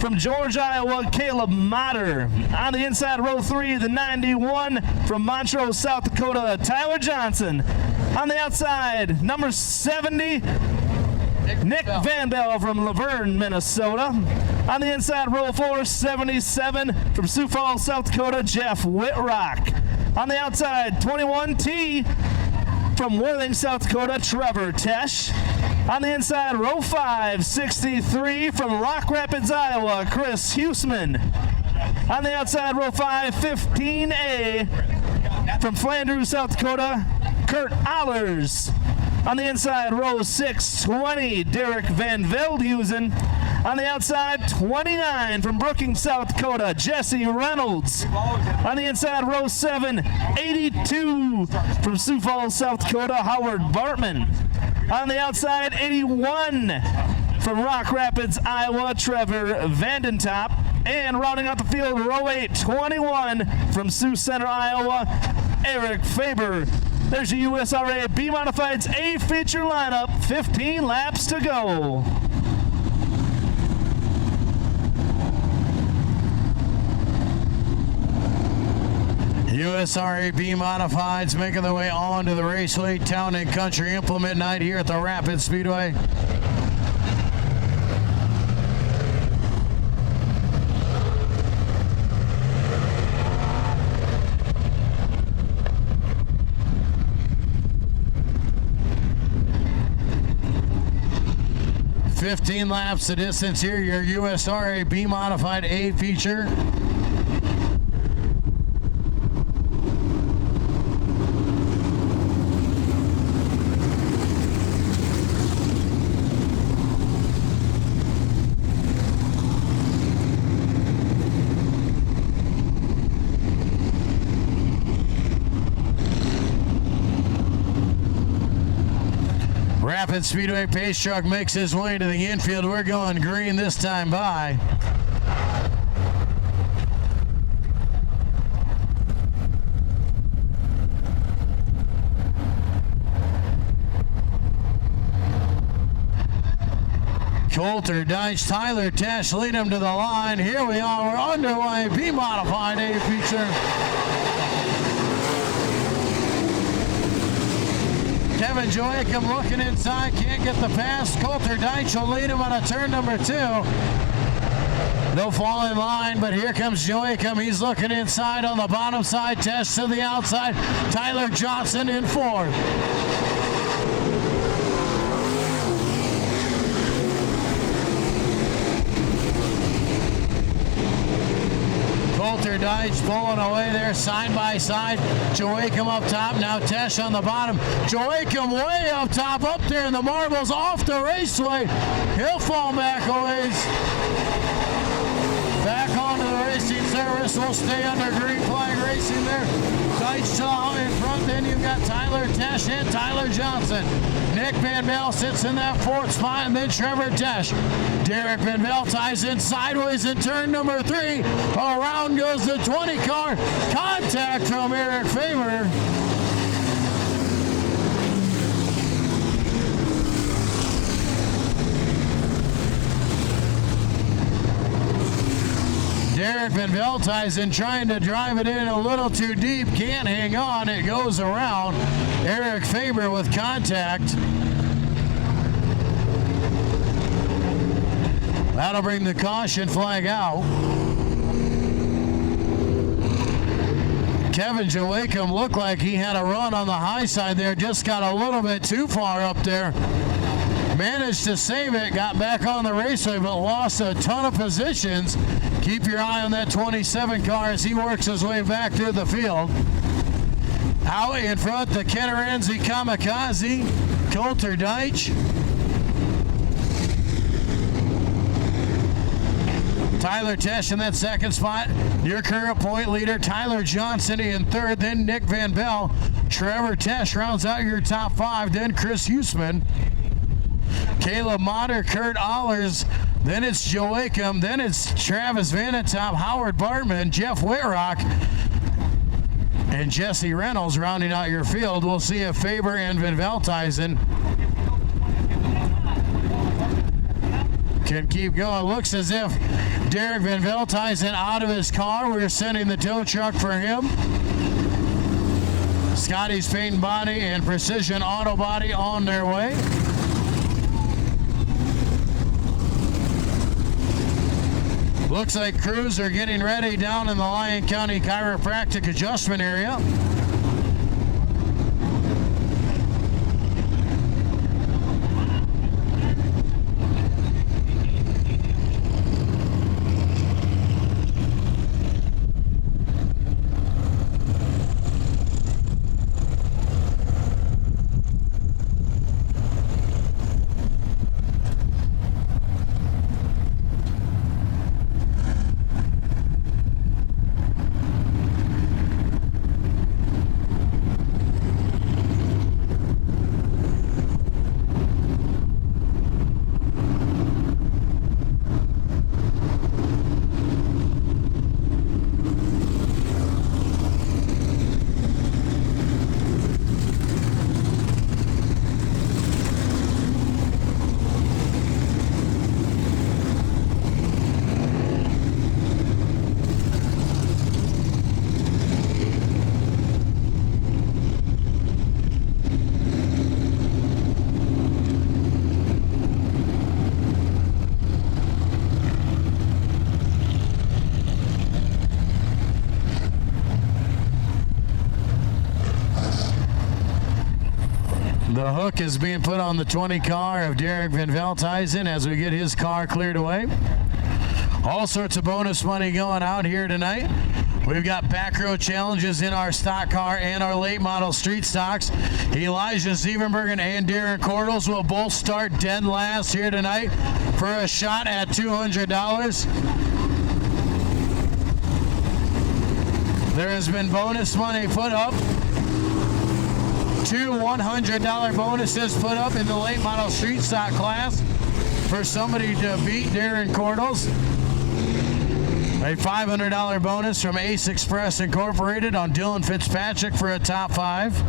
from George, Iowa, Caleb Motter. On the inside, row 3, the 91 from Montrose, South Dakota, Tyler Johnson. On the outside, number 70, Nick Van Bell from Laverne, Minnesota. On the inside, row 4, 77 from Sioux Falls, South Dakota, Jeff Whitrock. On the outside, 21T from Worthing, South Dakota, Trevor Tesh. On the inside, row 5, 63 from Rock Rapids, Iowa, Chris Huseman. On the outside, row 5, 15A from Flandreau, South Dakota, Kurt Allers. On the inside, row 6, 20, Derek Van Veldhuizen. On the outside, 29 from Brookings, South Dakota, Jesse Reynolds. On the inside, row 7, 82 from Sioux Falls, South Dakota, Howard Bartman. On the outside, 81 from Rock Rapids, Iowa, Trevor Vandentop. And rounding out the field, row 8, 21 from Sioux Center, Iowa, Eric Faber. There's your USRA B Modified's A feature lineup, 15 laps to go. USRA B Modifieds making their way on to the raceway. Town and Country Implement Night here at the Rapid Speedway. "15 laps the distance here, your USRA B Modified A feature." Rapid Speedway pace truck makes his way to the infield. We're going green this time by. Coulter, Deitch, Tyler Tesh lead him to the line. Here we are, we're underway. B Modified A feature. Kevin Joachim looking inside, can't get the pass. Coulter Deitch will lead him on a turn number 2. They'll fall in line, but here comes Joachim. He's looking inside on the bottom side. Tesh to the outside. Tyler Johnson in 4th. Coulter Deitch pulling away there side by side. Joachim up top. Now Tesh on the bottom. Joachim way up top, up there in the marbles, off the raceway. He'll fall back a ways. Back onto the racing surface. We'll stay under green flag racing there. Deitch in front. Then you've got Tyler Tesh and Tyler Johnson. Nick Van Bell sits in that fourth spot, and then Trevor Tesh. Derek Van Bell ties in sideways in turn number 3. Around goes the 20 car. Contact from Eric Faber. Derek Van Velthuizen trying to drive it in a little too deep. Can't hang on. It goes around. Eric Faber with contact. That'll bring the caution flag out. Kevin Joachim looked like he had a run on the high side there. Just got a little bit too far up there. Managed to save it. Got back on the raceway, but lost a ton of positions. Keep your eye on that 27 car as he works his way back to the field. Out in front, the Kennerenzi Kamikaze, Coulter Deitch. Tyler Tesh in that second spot. Your current point leader, Tyler Johnson in third, then Nick Van Bell. Trevor Tesh rounds out your top 5, then Chris Huesman. Caleb Motter, Kurt Allers, then it's Joachim, then it's Travis Vanatop, Howard Bartman, Jeff Whitrock, and Jesse Reynolds rounding out your field. We'll see if Faber and Van Velthuizen can keep going. Looks as if Derek Van Velthuizen out of his car. We're sending the tow truck for him. Scotty's Paint and Body and Precision Auto Body on their way. Looks like crews are getting ready down in the Lyon County Chiropractic Adjustment area. The hook is being put on the 20 car of Derek Van Velthuizen as we get his car cleared away. All sorts of bonus money going out here tonight. We've got back row challenges in our stock car and our late model street stocks. Elijah Siebenbergen and Darren Cordles will both start dead last here tonight for a shot at $200. There has been bonus money put up. 2 $100 bonuses put up in the late model street stock class for somebody to beat Darren Cordles. A $500 bonus from Ace Express Incorporated on Dylan Fitzpatrick for a top 5.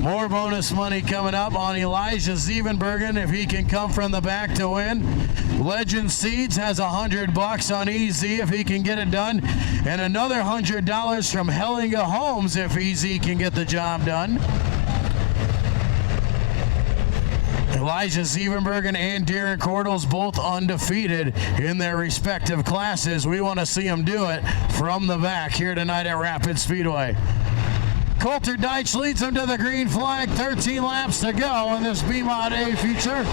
More bonus money coming up on Elijah Zievenbergen if he can come from the back to win. Legend Seeds has $100 on EZ if he can get it done. And another $100 from Hellinga Homes if EZ can get the job done. Elijah Zievenbergen and Darren Cordles both undefeated in their respective classes. We want to see them do it from the back here tonight at Rapid Speedway. Coulter Deitch leads them to the green flag. 13 laps to go in this B-Mod A feature.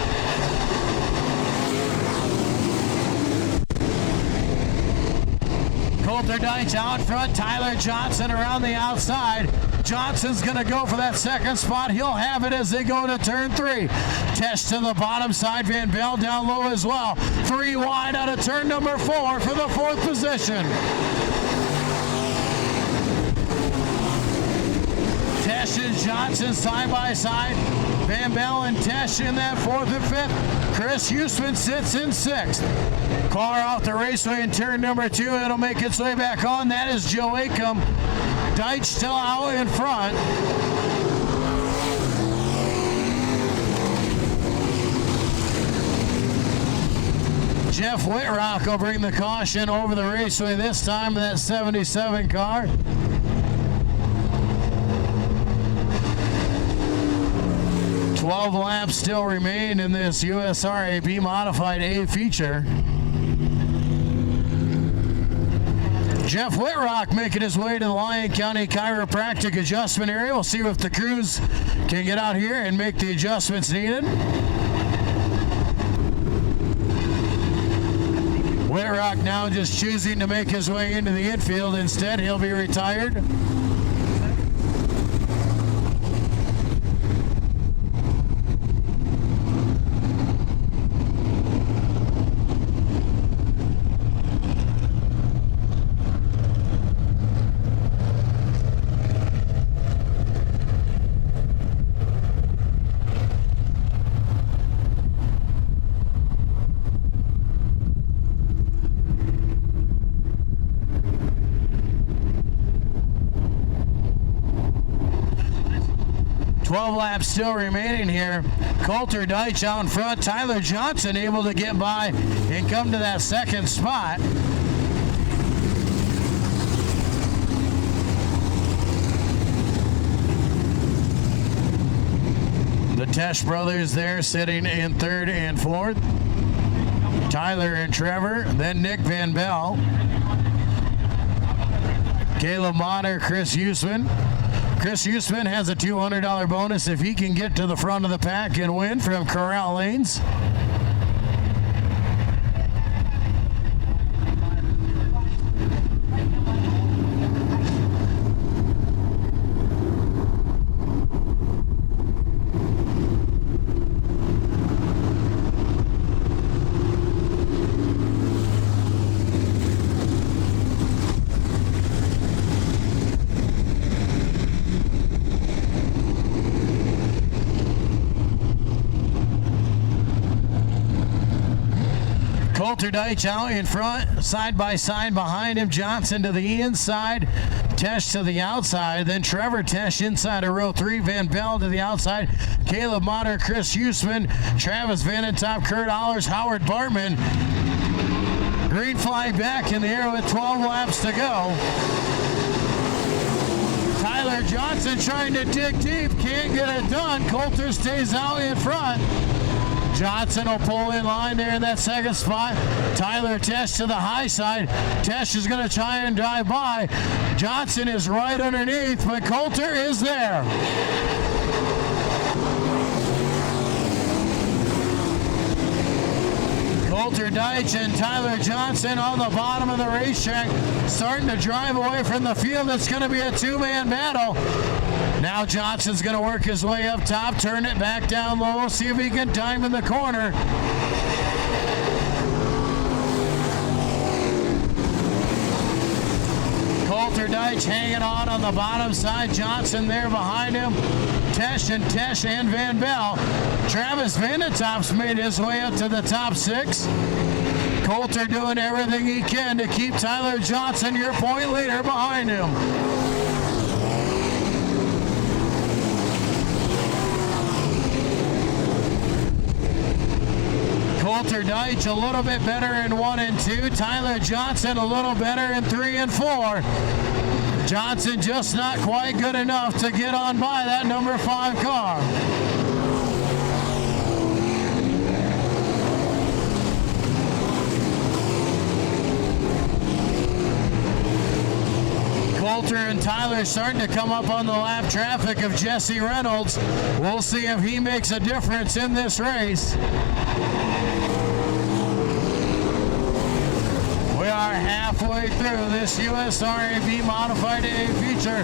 Coulter Deitch out front. Tyler Johnson around the outside. Johnson's going to go for that second spot. He'll have it as they go to turn 3. Tesh to the bottom side. Van Bell down low as well. 3 wide out of turn number 4 for the 4th position. Tesh and Johnson side by side. Van Bell and Tesh in that 4th and 5th. Chris Huseman sits in 6th. Car off the raceway in turn number 2. It'll make its way back on. That is Joe Acom. Deitch still out in front. Jeff Whitrock will bring the caution over the raceway this time in that 77 car. Twelve laps still remain in this USRA B Modified A feature. Jeff Whitrock making his way to the Lyon County Chiropractic Adjustment Area. We'll see if the crews can get out here and make the adjustments needed. Whitrock now just choosing to make his way into the infield. Instead, he'll be retired. Laps still remaining here. Coulter Deitch out in front. Tyler Johnson able to get by and come to that second spot. The Tesh brothers there sitting in 3rd and 4th. Tyler and Trevor, then Nick Van Bell. Caleb Motter, Chris Huseman. Chris Huseman has a $200 bonus if he can get to the front of the pack and win from Corral Lanes. Coulter Deitch out in front, side by side behind him. Johnson to the inside, Tesh to the outside. Then Trevor Tesh inside of row 3. Van Bell to the outside. Caleb Motter, Chris Huseman, Travis Vanentop, Kurt Allers, Howard Bartman. Green flag back in the air with 12 laps to go. Tyler Johnson trying to dig deep, can't get it done. Coulter stays out in front. Johnson will pull in line there in that second spot. Tyler Tesh to the high side. Tesh is going to try and drive by. Johnson is right underneath, but Coulter is there. Coulter Deitch and Tyler Johnson on the bottom of the racetrack, starting to drive away from the field. It's going to be a 2-man battle. Now Johnson's going to work his way up top, turn it back down low, see if he can time in the corner. Coulter Deitch hanging on the bottom side. Johnson there behind him. Tesh and Van Bell. Travis Vanentop's made his way up to the top 6. Coulter doing everything he can to keep Tyler Johnson, your point leader, behind him. Coulter Deitch a little bit better in 1 and 2. Tyler Johnson a little better in 3 and 4. Johnson just not quite good enough to get on by that number 5 car. Coulter and Tyler starting to come up on the lap traffic of Jesse Reynolds. We'll see if he makes a difference in this race. We are halfway through this USRAB Modified A feature.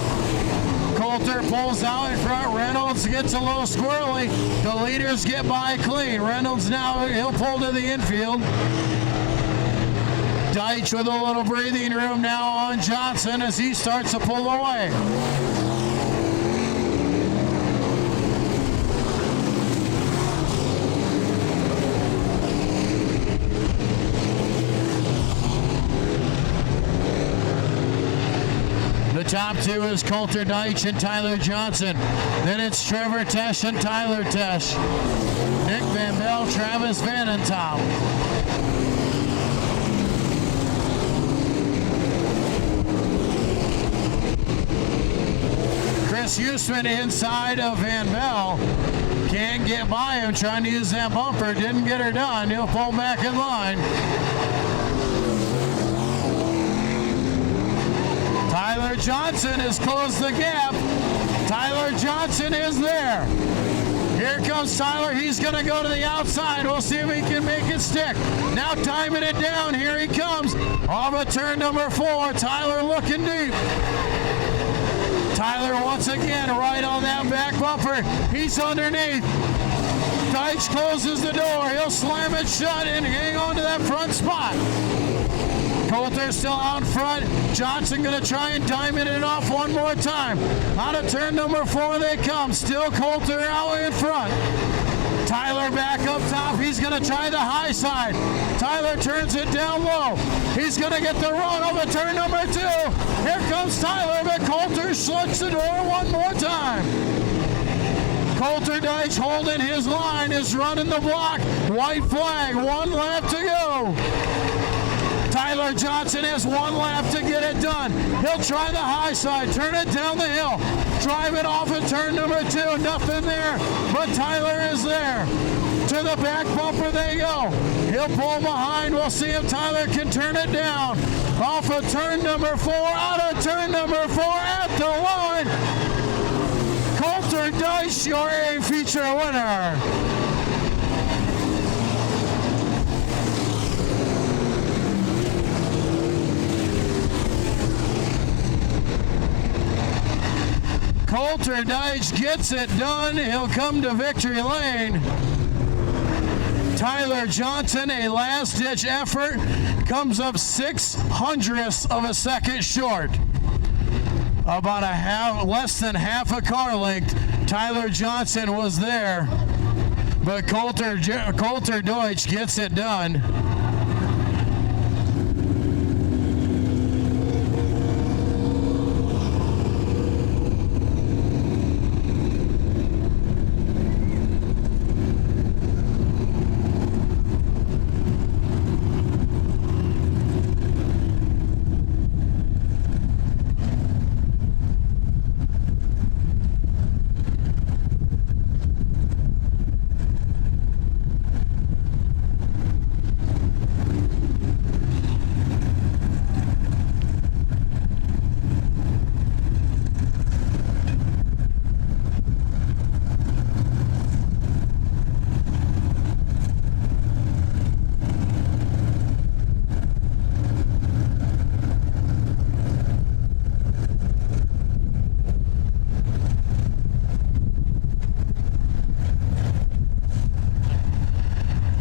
Coulter pulls out in front. Reynolds gets a little squirrely. The leaders get by clean. Reynolds now, he'll pull to the infield. Deitch with a little breathing room now on Johnson as he starts to pull away. The top 2 is Coulter Deitch and Tyler Johnson. Then it's Trevor Tesh and Tyler Tesh. Nick Van Bell, Travis Vanentop. Chris Huseman inside of Van Bell. Can't get by him, trying to use that bumper. Didn't get her done. He'll pull back in line. Tyler Johnson has closed the gap. Tyler Johnson is there. Here comes Tyler. He's going to go to the outside. We'll see if he can make it stick. Now timing it down. Here he comes. Off of turn number 4. Tyler looking deep. Tyler once again right on that back bumper. He's underneath. Deitch closes the door. He'll slam it shut and hang on to that front spot. Coulter still out front. Johnson going to try and diamond it off one more time. Out of turn number 4 they come. Still Coulter out in front. Tyler back up top. He's going to try the high side. Tyler turns it down low. He's going to get the run over turn number 2. Here comes Tyler, but Coulter shuts the door one more time. Coulter Deitch holding his line, is running the block. White flag, 1 lap to go. Tyler Johnson has 1 lap to get it done. He'll try the high side, turn it down the hill, drive it off at turn number 2. Nothing there, but Tyler is there. To the back bumper they go. He'll pull behind. We'll see if Tyler can turn it down. Off of turn number 4, out of turn number 4 at the line. Coulter Deitch, your A feature winner. Coulter Deitch gets it done. He'll come to victory lane. Tyler Johnson, a last-ditch effort, comes up 0.06 of a second short. About less than half a car length. Tyler Johnson was there, but Coulter Deitch gets it done.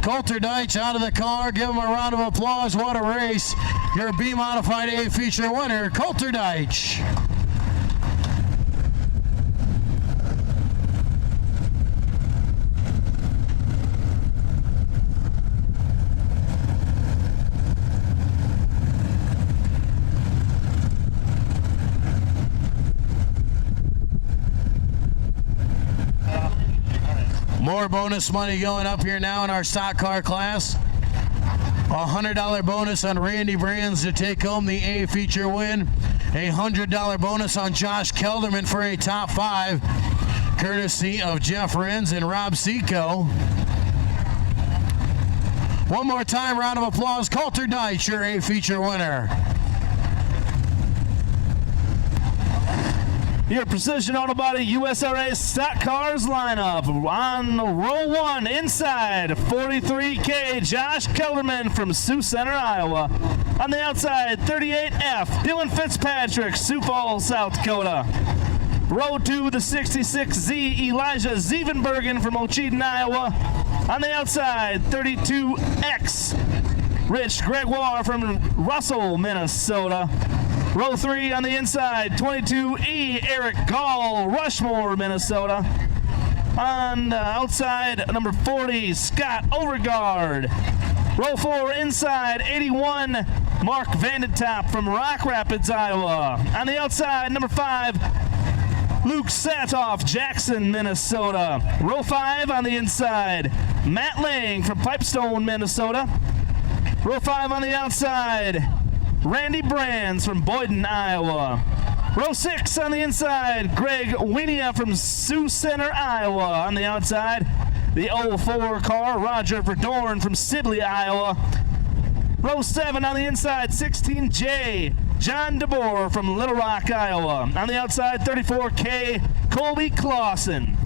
Coulter Deitch out of the car. Give him a round of applause. What a race. Your B Modified A feature winner, Coulter Deitch. More bonus money going up here now in our stock car class. A $100 bonus on Randy Brands to take home the A feature win. A $100 bonus on Josh Kelderman for a top 5, courtesy of Jeff Renz and Rob Seco. One more time, round of applause. Coulter Deitch, your A feature winner. Your Precision Auto Body USRA stock cars lineup. On row 1, inside, 43K, Josh Kelderman from Sioux Center, Iowa. On the outside, 38F, Dylan Fitzpatrick, Sioux Falls, South Dakota. Row 2, the 66Z, Elijah Zievenbergen from Ocheyedan, Iowa. On the outside, 32X, Rich Gregoire from Russell, Minnesota. Row 3 on the inside, 22E, Eric Gall, Rushmore, Minnesota. On the outside, number 40, Scott Overgaard. Row 4 inside, 81, Mark Vandentop from Rock Rapids, Iowa. On the outside, number 5, Luke Satoff, Jackson, Minnesota. Row 5 on the inside, Matt Lang from Pipestone, Minnesota. Row 5 on the outside, Randy Brands from Boyden, Iowa. Row 6 on the inside, Greg Wienia from Sioux Center, Iowa. On the outside, the 04 car, Roger Verdorn from Sibley, Iowa. Row 7 on the inside, 16J, John DeBoer from Little Rock, Iowa. On the outside, 34K, Colby Clausen.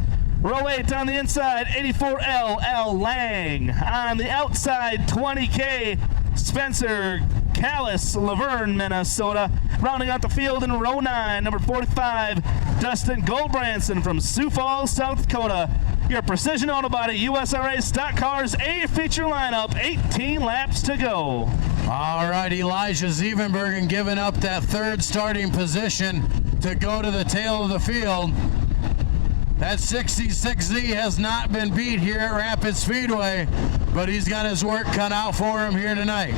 Row 8 on the inside, 84L, L. Lang. On the outside, 20K, Spencer Callis, Laverne, Minnesota. Rounding out the field in row 9, number 45, Dustin Goldbranson from Sioux Falls, South Dakota. Your Precision Auto Body USRA stock cars A feature lineup, 18 laps to go. All right, Elijah Zievenbergen giving up that 3rd starting position to go to the tail of the field. That 66Z has not been beat here at Rapid Speedway, but he's got his work cut out for him here tonight.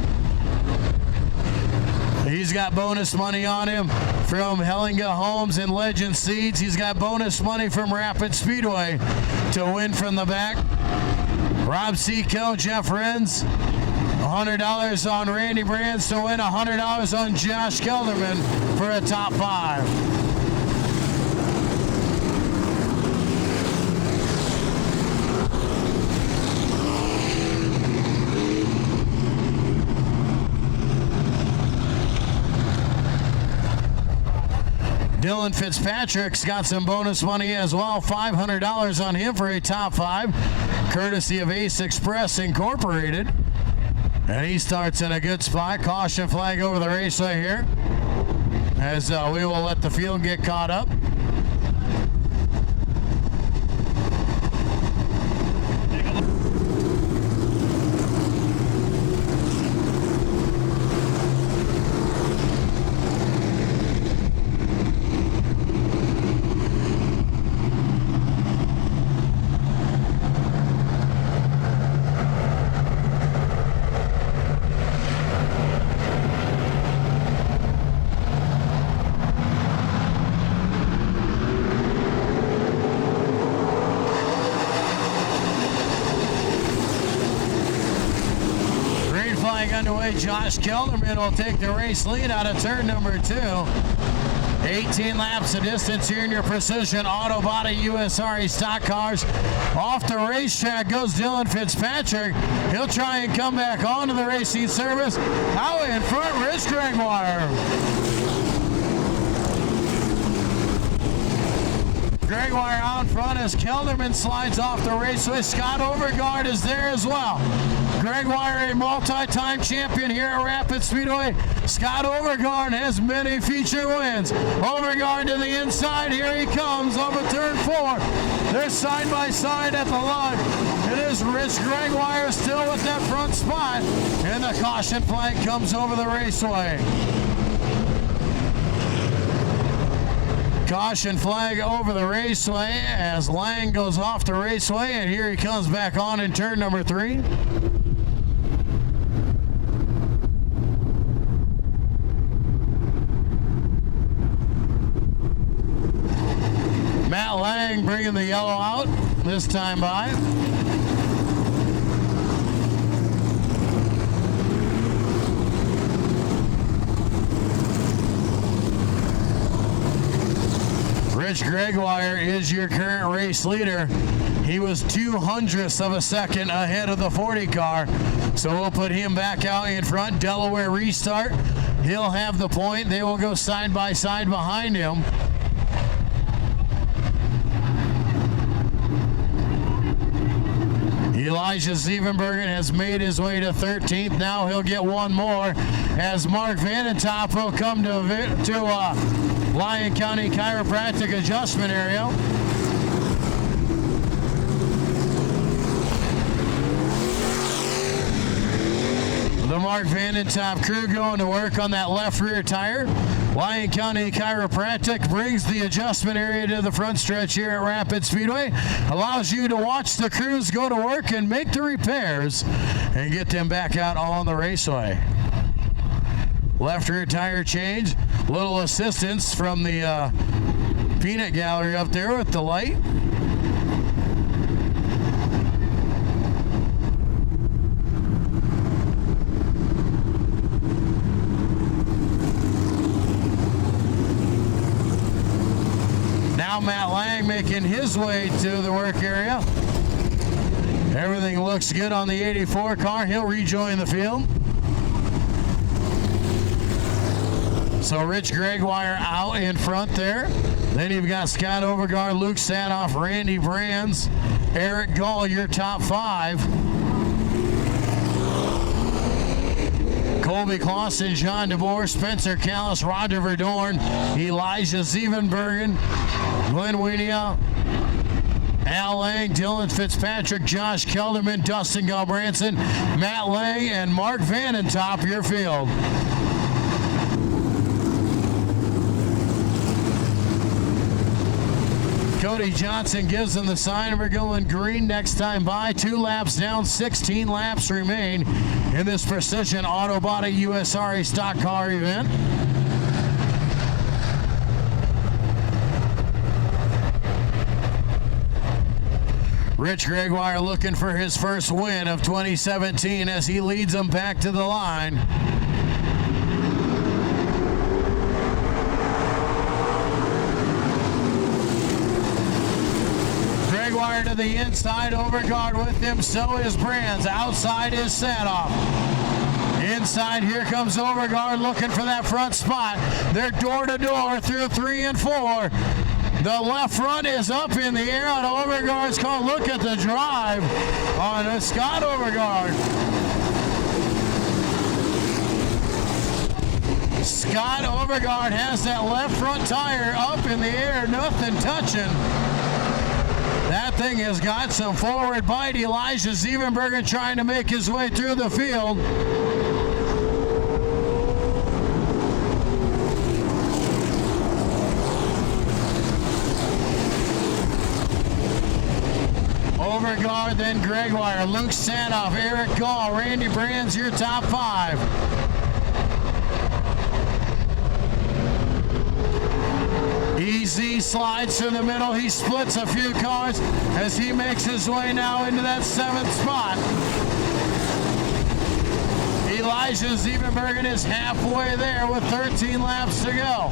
He's got bonus money on him from Hellinga Homes and Legend Seeds. He's got bonus money from Rapid Speedway to win from the back. Rob Seco, Jeff Renz, $100 on Randy Brands to win, $100 on Josh Kelderman for a top 5. Dylan Fitzpatrick's got some bonus money as well, $500 on him for a top 5, courtesy of Ace Express Incorporated. And he starts in a good spot. Caution flag over the raceway here, as we will let the field get caught up. Underway, Josh Kelderman will take the race lead out of turn number 2. 18 laps of distance here in your Precision Auto Body USRA stock cars. Off the racetrack goes Dylan Fitzpatrick. He'll try and come back onto the racing service. Out in front, Rich Gregoire. Gregoire out front as Kelderman slides off the raceway. Scott Overgaard is there as well. Gregoire, a multi-time champion here at Rapid Speedway. Scott Overgaard has many feature wins. Overgaard to the inside. Here he comes over turn 4. They're side by side at the line. It is Rich Gregoire still with that front spot. And the caution flag comes over the raceway. Caution flag over the raceway as Lang goes off the raceway, and here he comes back on in turn number 3. Matt Lang Lang bringing the yellow out this time by. Rich Gregoire is your current race leader. He was 2/100ths of a second ahead of the 40 car. So we'll put him back out in front. Delaware restart. He'll have the point. They will go side by side behind him. Elijah Sievenbergen has made his way to 13th. Now he'll get one more as Mark Vanentop will come to Lyon County Chiropractic Adjustment Area. The Mark Vanentop crew going to work on that left rear tire. Lyon County Chiropractic brings the adjustment area to the front stretch here at Rapid Speedway. Allows you to watch the crews go to work and make the repairs and get them back out on the raceway. Left rear tire change. Little assistance from the peanut gallery up there with the light. Now Matt Lang making his way to the work area. Everything looks good on the 84 car. He'll rejoin the field. So Rich Gregoire out in front there. Then you've got Scott Overgaard, Luke Sanoff, Randy Brands, Eric Gull, your top 5. Colby Clausen, John DeBoer, Spencer Callis, Roger Verdorn, Elijah Sievenbergen, Glenn Wienia, Al Lang, Dylan Fitzpatrick, Josh Kelderman, Dustin Galbranson, Matt Lang, and Mark Vanentop, your field. Cody Johnson gives them the sign. We're going green next time by. 2 laps down, 16 laps remain in this Precision Auto Body USRA stock car event. Rich Gregoire looking for his first win of 2017 as he leads them back to the line. Gregoire to the inside, Overgaard with him, so is Brands. Outside is Sanoff. Inside, here comes Overgaard looking for that front spot. They're door to door through 3 and 4. The left front is up in the air on Overgaard's car. Look at the drive on Scott Overgaard. Scott Overgaard has that left front tire up in the air, nothing touching. That thing has got some forward bite. Elijah Sievenbergen trying to make his way through the field. Overgaard, then Gregoire, Luke Sanoff, Eric Gall, Randy Brands, your top 5. EZ slides through the middle. He splits a few cars as he makes his way now into that 7th spot. Elijah Sievenbergen is halfway there with 13 laps to go.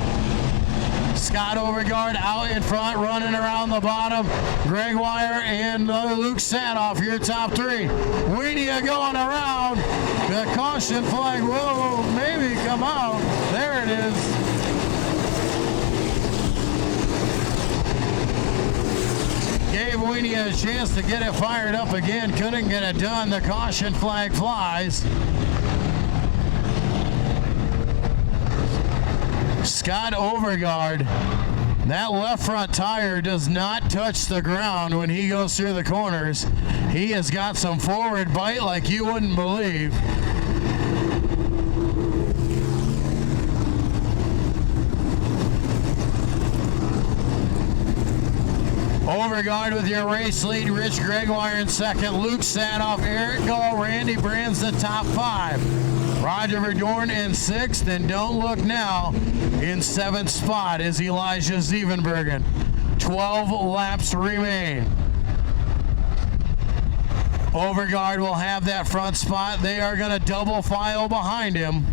Scott Overgaard out in front, running around the bottom. Gregoire and Luke Sanoff, your top 3. Wienia going around. The caution flag will maybe come out. There it is. Gave Wienia a chance to get it fired up again. Couldn't get it done. The caution flag flies. Scott Overgaard, that left front tire does not touch the ground when he goes through the corners. He has got some forward bite like you wouldn't believe. Overgaard with your race lead. Rich Gregoire in second. Luke Sanoff, Eric Gall, Randy Brands the top 5. Roger Verdorn in 6th, and don't look now, in 7th spot is Elijah Sievenbergen. 12 laps remain. Overgaard will have that front spot. They are going to double file behind him.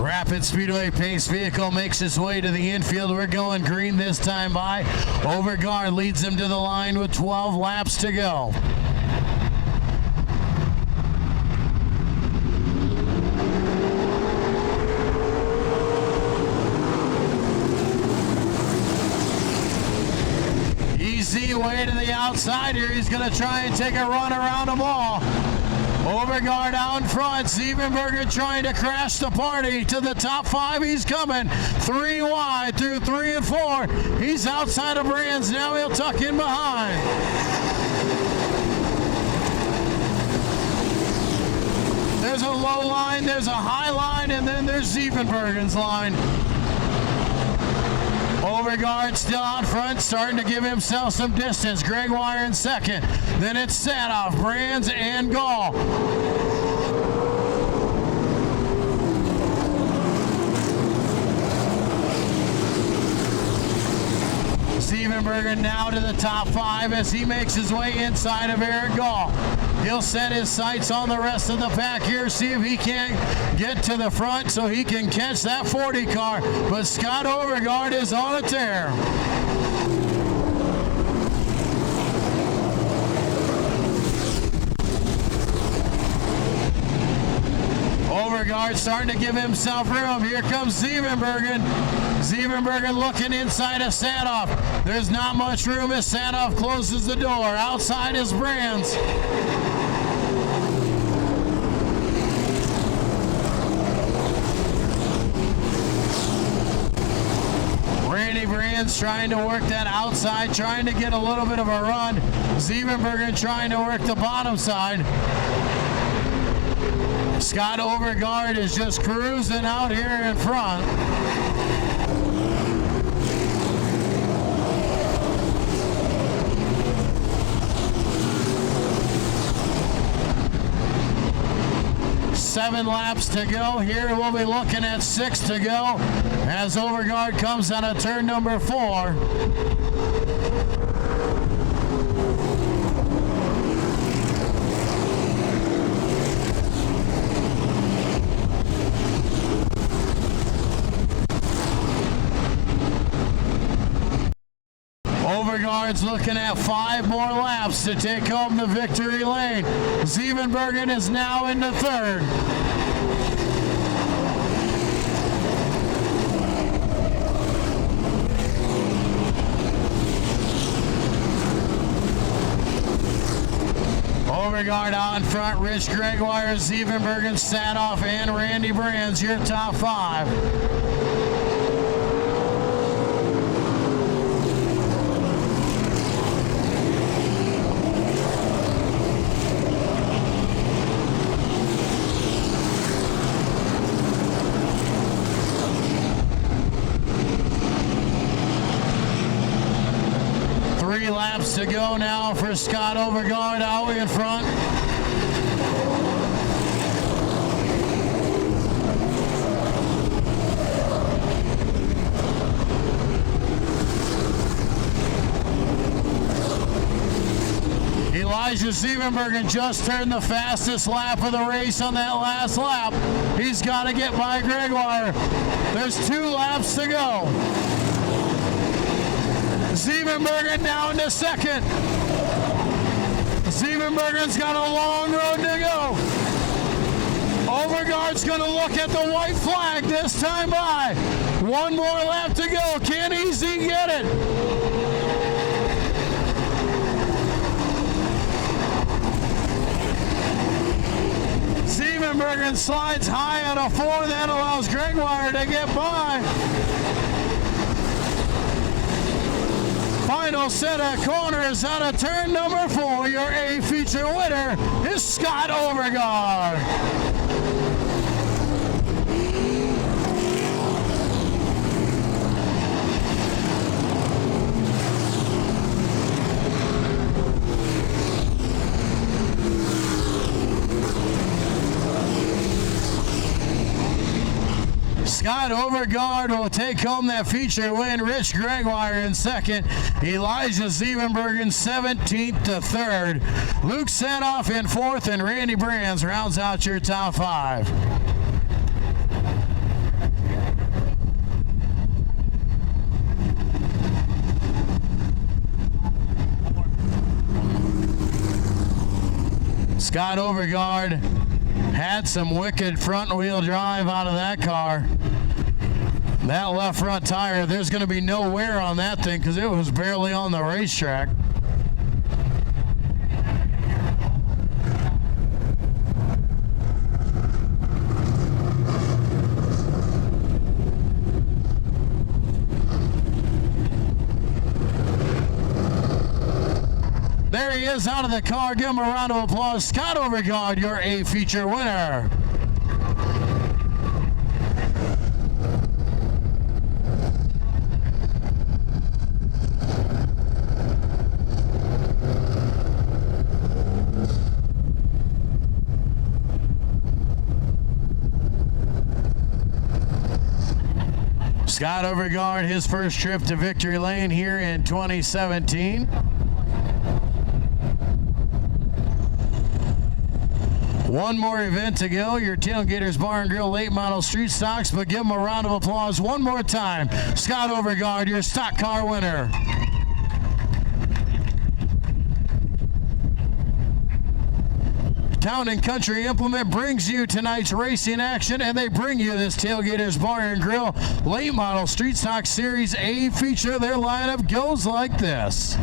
Rapid Speedway pace vehicle makes its way to the infield. We're going green this time by. Overgaard leads him to the line with 12 laps to go. Easy way to the outside here. He's going to try and take a run around them all. Overgaard out in front. Siebenberger trying to crash the party to the top 5. He's coming 3 wide through 3 and 4. He's outside of Brands. Now he'll tuck in behind. There's a low line, there's a high line, and then there's Siebenbergen's line. Overgaard still out front, starting to give himself some distance. Gregoire in second. Then it's Sadoff, Brands, and Gall. Siebenberger now to the top 5 as he makes his way inside of Eric Gall. He'll set his sights on the rest of the pack here, see if he can't get to the front so he can catch that 40 car. But Scott Overgaard is on a tear. Overgaard starting to give himself room. Here comes Siebenbergen. Siebenbergen looking inside of Sadoff. There's not much room as Sadoff closes the door. Outside is Brands. Randy Brands trying to work that outside, trying to get a little bit of a run. Siebenbergen trying to work the bottom side. Scott Overgaard is just cruising out here in front. Seven laps to go. Here we'll be looking at 6 to go as Overgaard comes out of turn number 4. Overgaard's looking at 5 more laps to take home the victory lane. Siebenbergen is now into 3rd. Overgaard out in front. Rich Gregoire, Siebenbergen, Sadoff, and Randy Brands, your top 5. Laps to go now for Scott Overgaard out in front. Elijah Siebenbergen just turned the fastest lap of the race on that last lap. He's got to get by Gregoire. There's 2 laps to go. Siebenbergen down to 2nd. Siebenbergen's got a long road to go. Overgaard's going to look at the white flag this time by. 1 more lap to go. Can Easy get it? Siebenbergen slides high on a 4. That allows Gregoire to get by. Final set of corners out of turn number 4. Your A feature winner is Scott Overgaard. Scott Overgaard will take home that feature win. Rich Gregoire in second. Elijah Siebenberg in 17th to third. Luke Sanoff in fourth, and Randy Brands rounds out your top 5. Scott Overgaard had some wicked front wheel drive out of that car. That left front tire, there's going to be no wear on that thing because it was barely on the racetrack. There he is out of the car. Give him a round of applause. Scott Overgaard, your A feature winner. Scott Overgaard, his first trip to Victory Lane here in 2017. One more event to go, your Tailgaters Bar and Grill late model street stocks, but give them a round of applause one more time. Scott Overgaard, your stock car winner. Town and Country Implement brings you tonight's racing action, and they bring you this Tailgaters Bar and Grill late model street stock series A feature. Their lineup goes like this.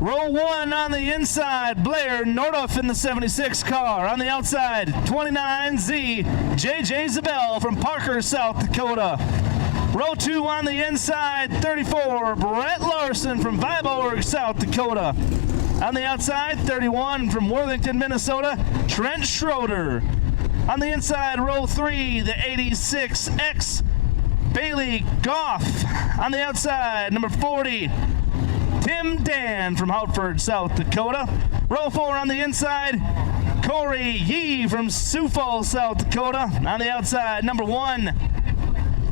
Row 1 on the inside, Blair Nordoff in the 76 car. On the outside, 29Z, JJ Zabel from Parker, South Dakota. Row 2 on the inside, 34, Brett Larson from Viborg, South Dakota. On the outside, 31 from Worthington, Minnesota, Trent Schroeder. On the inside, row 3, the 86X, Bailey Goff. On the outside, number 40, Tim Dan from Hartford, South Dakota. Row 4 on the inside, Corey Yee from Sioux Falls, South Dakota. On the outside, number 1,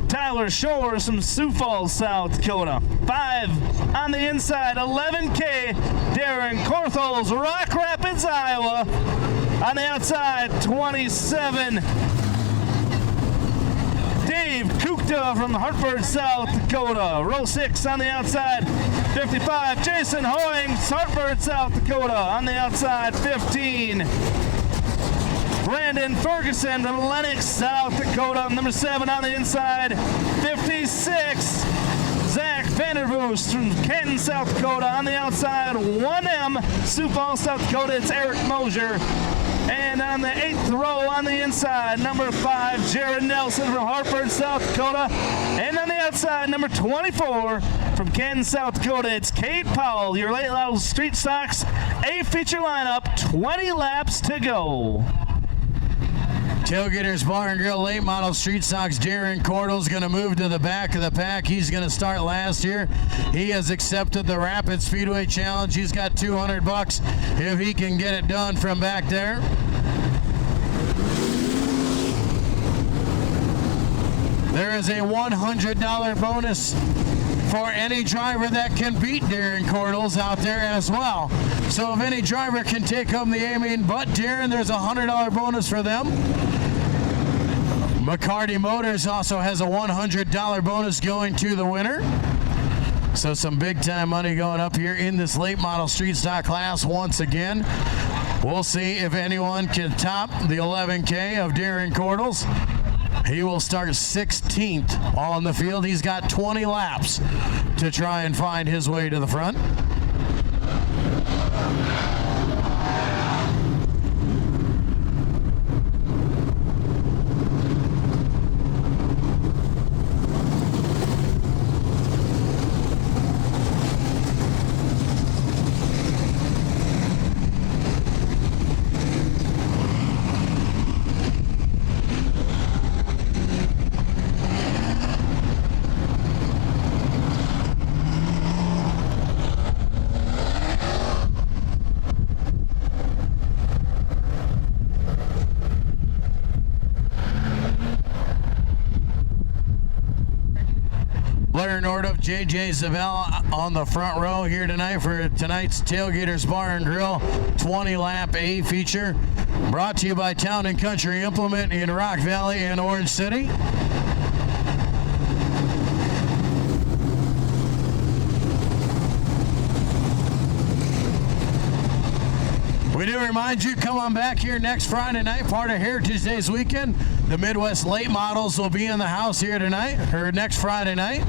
Tyler Shores from Sioux Falls, South Dakota. 5 on the inside, 11K, Darren Korthals, Rock Rapids, Iowa. On the outside, 27, Dave Kukta from Hartford, South Dakota. Row 6 on the outside, 55, Jason Hoyings, Hartford, South Dakota. On the outside, 15, Brandon Ferguson from Lenox, South Dakota. Number 7 on the inside, 56, Zach Vandervoos from Canton, South Dakota. On the outside, 1M, Sioux Falls, South Dakota. It's Eric Mosier. And on the 8th row on the inside, number 5, Jared Nelson from Hartford, South Dakota. And on the outside, number 24 from Canton, South Dakota, it's Kate Powell, your late model street stocks A feature lineup, 20 laps to go. Tailgaters Bar and Grill late model street stocks, Darren Cordell's going to move to the back of the pack. He's going to start last year. He has accepted the Rapid Speedway Challenge. He's got $200 if he can get it done from back there. There is a $100 bonus for any driver that can beat Darren Cordell's out there as well. So if any driver can take home the A-main but Darren, there's a $100 bonus for them. McCarty Motors also has a $100 bonus going to the winner. So some big time money going up here in this late model street stock class once again. We'll see if anyone can top the 11K of Darren Cordell's. He will start 16th on the field. He's got 20 laps to try and find his way to the front. Blair Nordup, JJ Zabel on the front row here tonight for tonight's Tailgaters Bar and Grill 20-lap A feature. Brought to you by Town & Country Implement in Rock Valley and Orange City. We do remind you, come on back here next Friday night, part of Heritage Days weekend. The Midwest Late Models will be in the house here tonight, or next Friday night.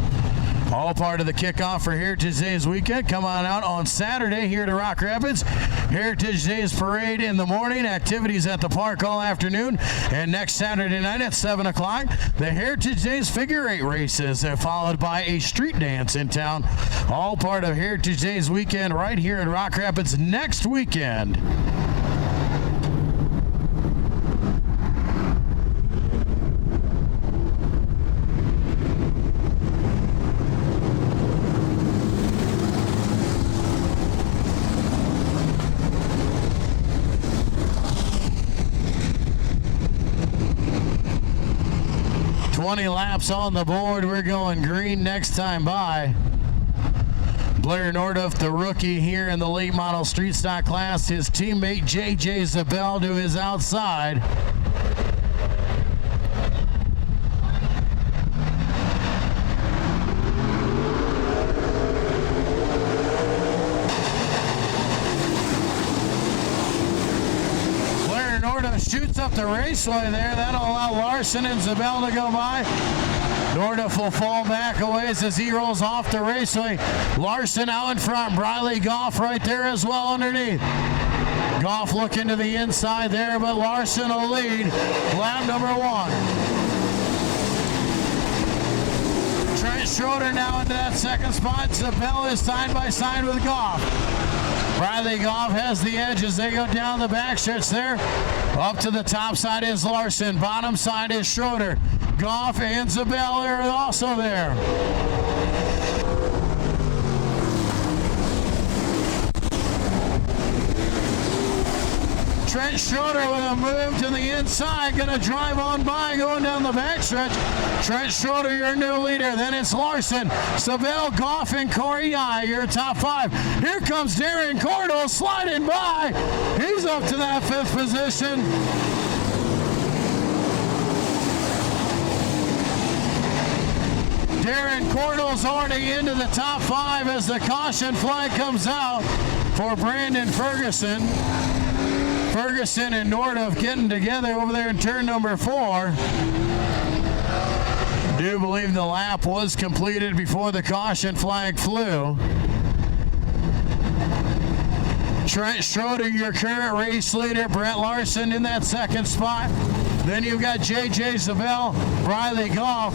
All part of the kickoff for Heritage Days weekend. Come on out on Saturday here to Rock Rapids. Heritage Days parade in the morning, activities at the park all afternoon, and next Saturday night at 7 o'clock, the Heritage Days figure 8 races, followed by a street dance in town. All part of Heritage Days weekend right here in Rock Rapids next weekend. Laps on the board. We're going green next time by. Blair Nordup, the rookie here in the late model street stock class. His teammate JJ Zabel to his outside. Shoots up the raceway there. That'll allow Larson and Zabel to go by. Nordup will fall back a ways as he rolls off the raceway. Larson out in front. Briley Goff right there as well underneath. Goff looking to the inside there, but Larson will lead lap number 1. Trent Schroeder now into that second spot. Zabel is side by side with Goff. Briley Goff has the edge as they go down the backstretch there. Up to the top side is Larson. Bottom side is Schroeder. Goff and Zabel are also there. Trent Schroeder with a move to the inside, gonna drive on by, going down the backstretch. Trent Schroeder, your new leader. Then it's Larson, Zabel, Goff, and Corey Yai, your top 5. Here comes Darren Cordell sliding by. He's up to that 5th position. Darren Cordell's already into the top 5 as the caution flag comes out for Brandon Ferguson. Ferguson and Nordup getting together over there in turn number 4. Do believe the lap was completed before the caution flag flew. Trent Schroeder, your current race leader. Brett Larson in that second spot. Then you've got JJ Zabel, Briley Goff,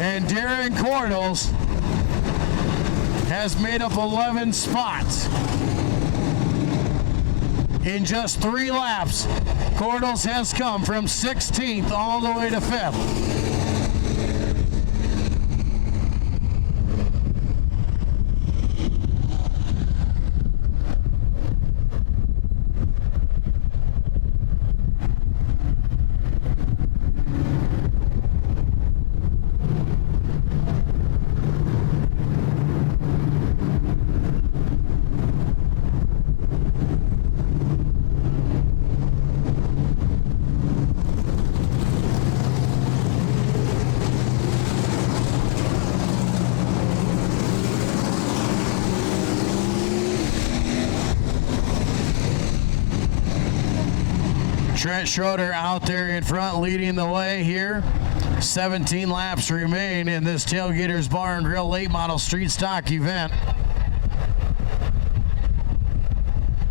and Darren Cordell has made up 11 spots. In just 3 laps, Cordell has come from 16th all the way to 5th. Trent Schroeder out there in front leading the way here. 17 laps remain in this Tailgaters Bar and Grill late model street stock event.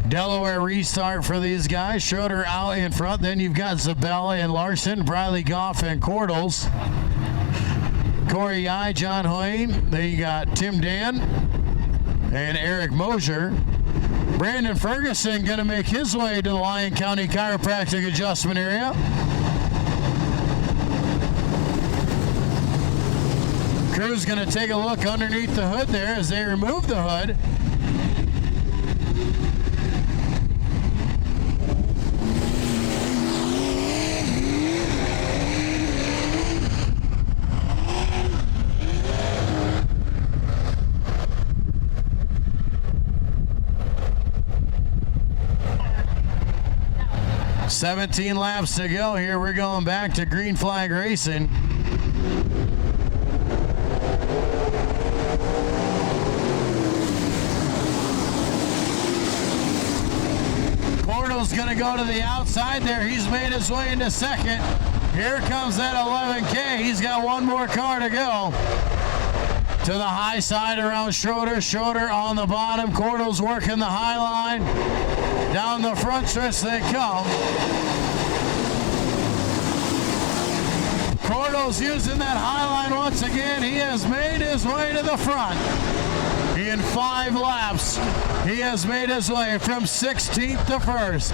Delaware restart for these guys. Schroeder out in front. Then you've got Zabel and Larson, Briley Goff and Cordell. Corey Yai, John Hoyne. Then you got Tim Dan and Eric Mosier. Brandon Ferguson going to make his way to the Lyon County Chiropractic Adjustment Area. Crew's going to take a look underneath the hood there as they remove the hood. 17 laps to go here. We're going back to green flag racing. Cordell's going to go to the outside there. He's made his way into second. Here comes that 11K. He's got one more car to go. To the high side around Schroeder. Schroeder on the bottom. Cordell's working the high line. Down the front stretch they come. Cordell's using that high line once again. He has made his way to the front. In 5 laps, he has made his way from 16th to 1st.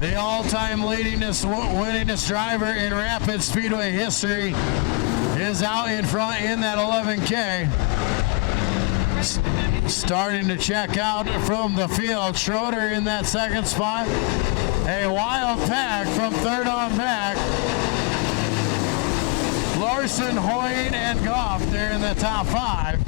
The all-time winningest driver in Rapid Speedway history is out in front in that 11K. Starting to check out from the field. Schroeder in that second spot. A wild pack from third on back. Larson, Hoyt, and Goff there in the top 5.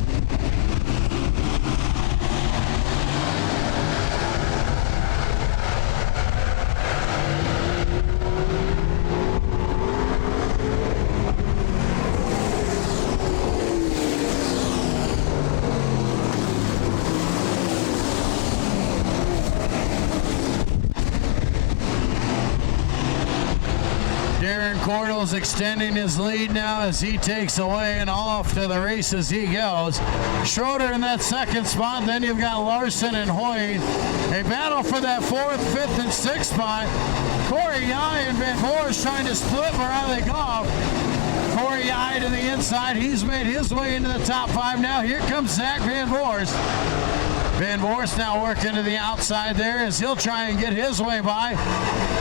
Cordell's extending his lead now as he takes away, and off to the races he goes. Schroeder in that second spot. Then you've got Larson and Hoyt. A battle for that 4th, 5th, and 6th spot. Corey Yai and Van Voorst trying to split Riley Goff. Corey Yai to the inside. He's made his way into the top 5 now. Here comes Zach Van Voorst. Van Voorst now working to the outside there as he'll try and get his way by.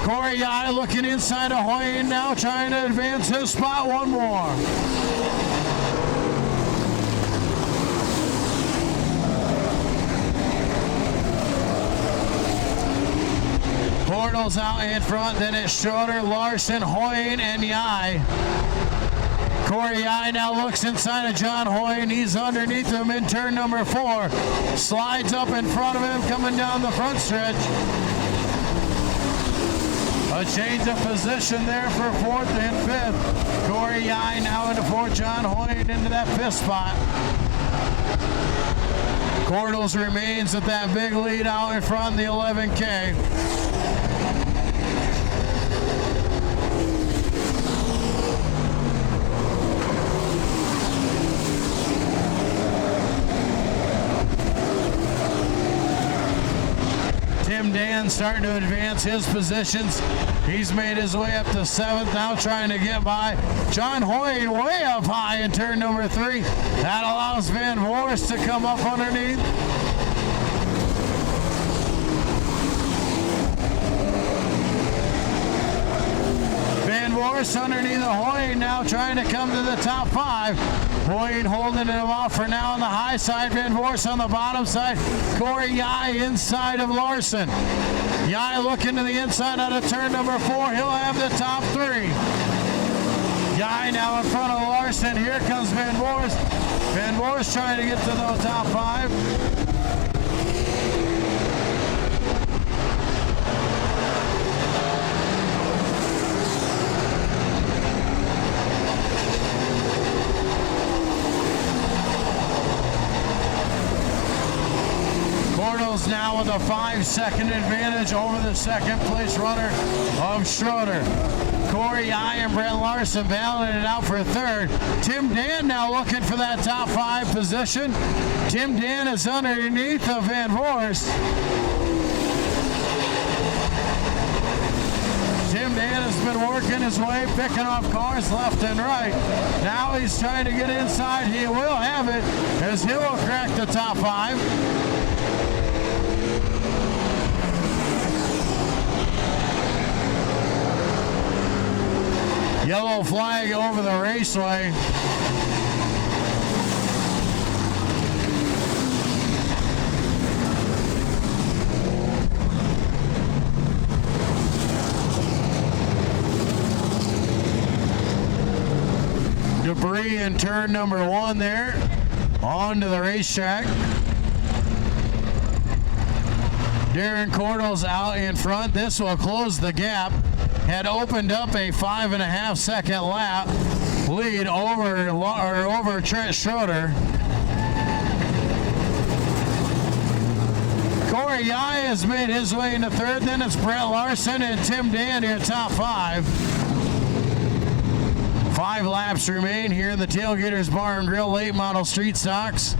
Corey Yai looking inside of Hoyt now, trying to advance his spot one more. Cordell's out in front, then it's Schroeder, Larson, Hoyt, and Yai. Corey Yai now looks inside of John Hoyt, and he's underneath him in turn number 4. Slides up in front of him, coming down the front stretch. A change of position there for 4th and 5th. Corey Yai now into 4th, John Hoyt into that 5th spot. Cordell's remains at that big lead out in front of the 11K. Tim Dan starting to advance his positions. He's made his way up to 7th, now trying to get by John Hoyt way up high in turn number 3. That allows Van Voorst to come up underneath. Van Voorst underneath the Hoyt now trying to come to the top 5. Hoyt holding him off for now on the high side. Van Voorst on the bottom side. Corey Yai inside of Larson. Yai looking to the inside out of turn number 4. He'll have the top 3. Yai now in front of Larson. Here comes Van Voorst. Van Voorst trying to get to the top 5. Cordell's now with a 5-second advantage over the second place runner of Schroeder. Corey Yai and Brent Larson battling it out for 3rd. Tim Dan now looking for that top 5 position. Tim Dan is underneath of Van Voorst. Tim Dan has been working his way, picking off cars left and right. Now he's trying to get inside. He will have it as he will crack the top 5. Yellow flag over the raceway. 3 in turn number 1 there. On to the racetrack. Darren Cordell's out in front. This will close the gap. Had opened up a 5.5 second lap lead over Trent Schroeder. Corey Yai has made his way into third. Then it's Brett Larson and Tim Dandy in top 5. 5 laps remain here in the Tailgaters Bar and Grill late model street stocks.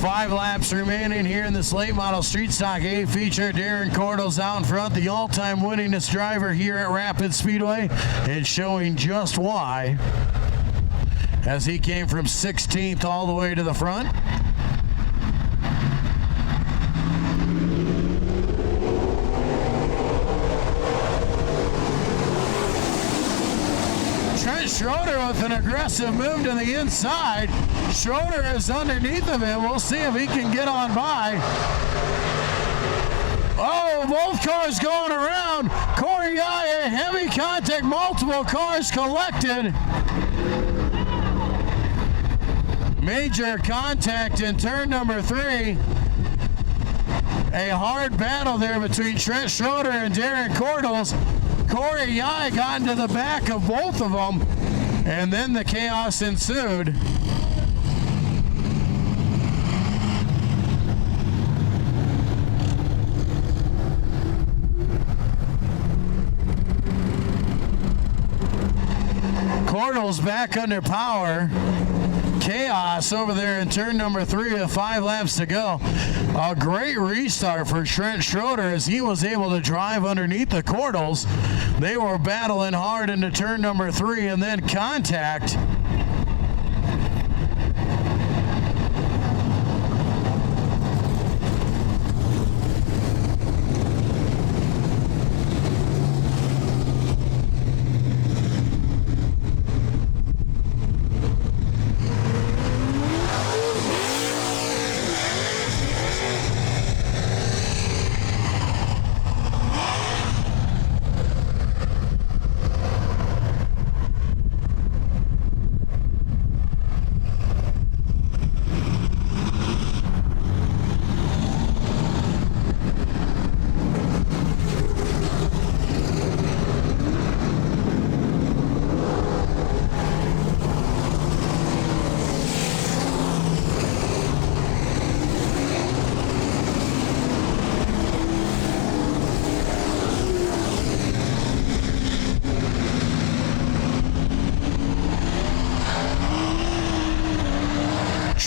Five laps remaining here in this late model street stock A feature. Darren Cordell's out in front, the all-time winningest driver here at Rapid Speedway, and showing just why, as he came from 16th all the way to the front. Trent Schroeder with an aggressive move to the inside. Schroeder is underneath of him. We'll see if he can get on by. Oh, both cars going around. Corey Yaya, heavy contact, multiple cars collected. Major contact in turn number 3. A hard battle there between Trent Schroeder and Darren Cordell. Corey Yai got into the back of both of them, and then the chaos ensued. Cordell's back under power. Chaos over there in turn number 3 with 5 laps to go. A great restart for Trent Schroeder as he was able to drive underneath the Cordells. They were battling hard into turn number 3 and then contact.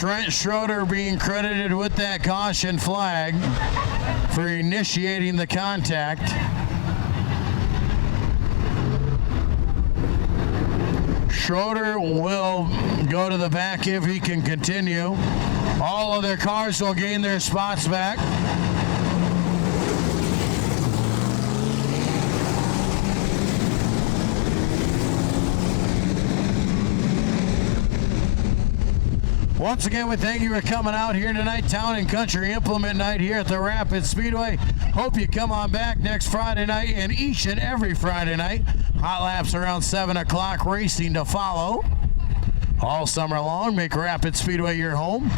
Trent Schroeder being credited with that caution flag for initiating the contact. Schroeder will go to the back if he can continue. All of their cars will gain their spots back. Once again, we thank you for coming out here tonight. Town and Country Implement Night here at the Rapid Speedway. Hope you come on back next Friday night and each and every Friday night. Hot laps around 7 o'clock, racing to follow. All summer long, make Rapid Speedway your home.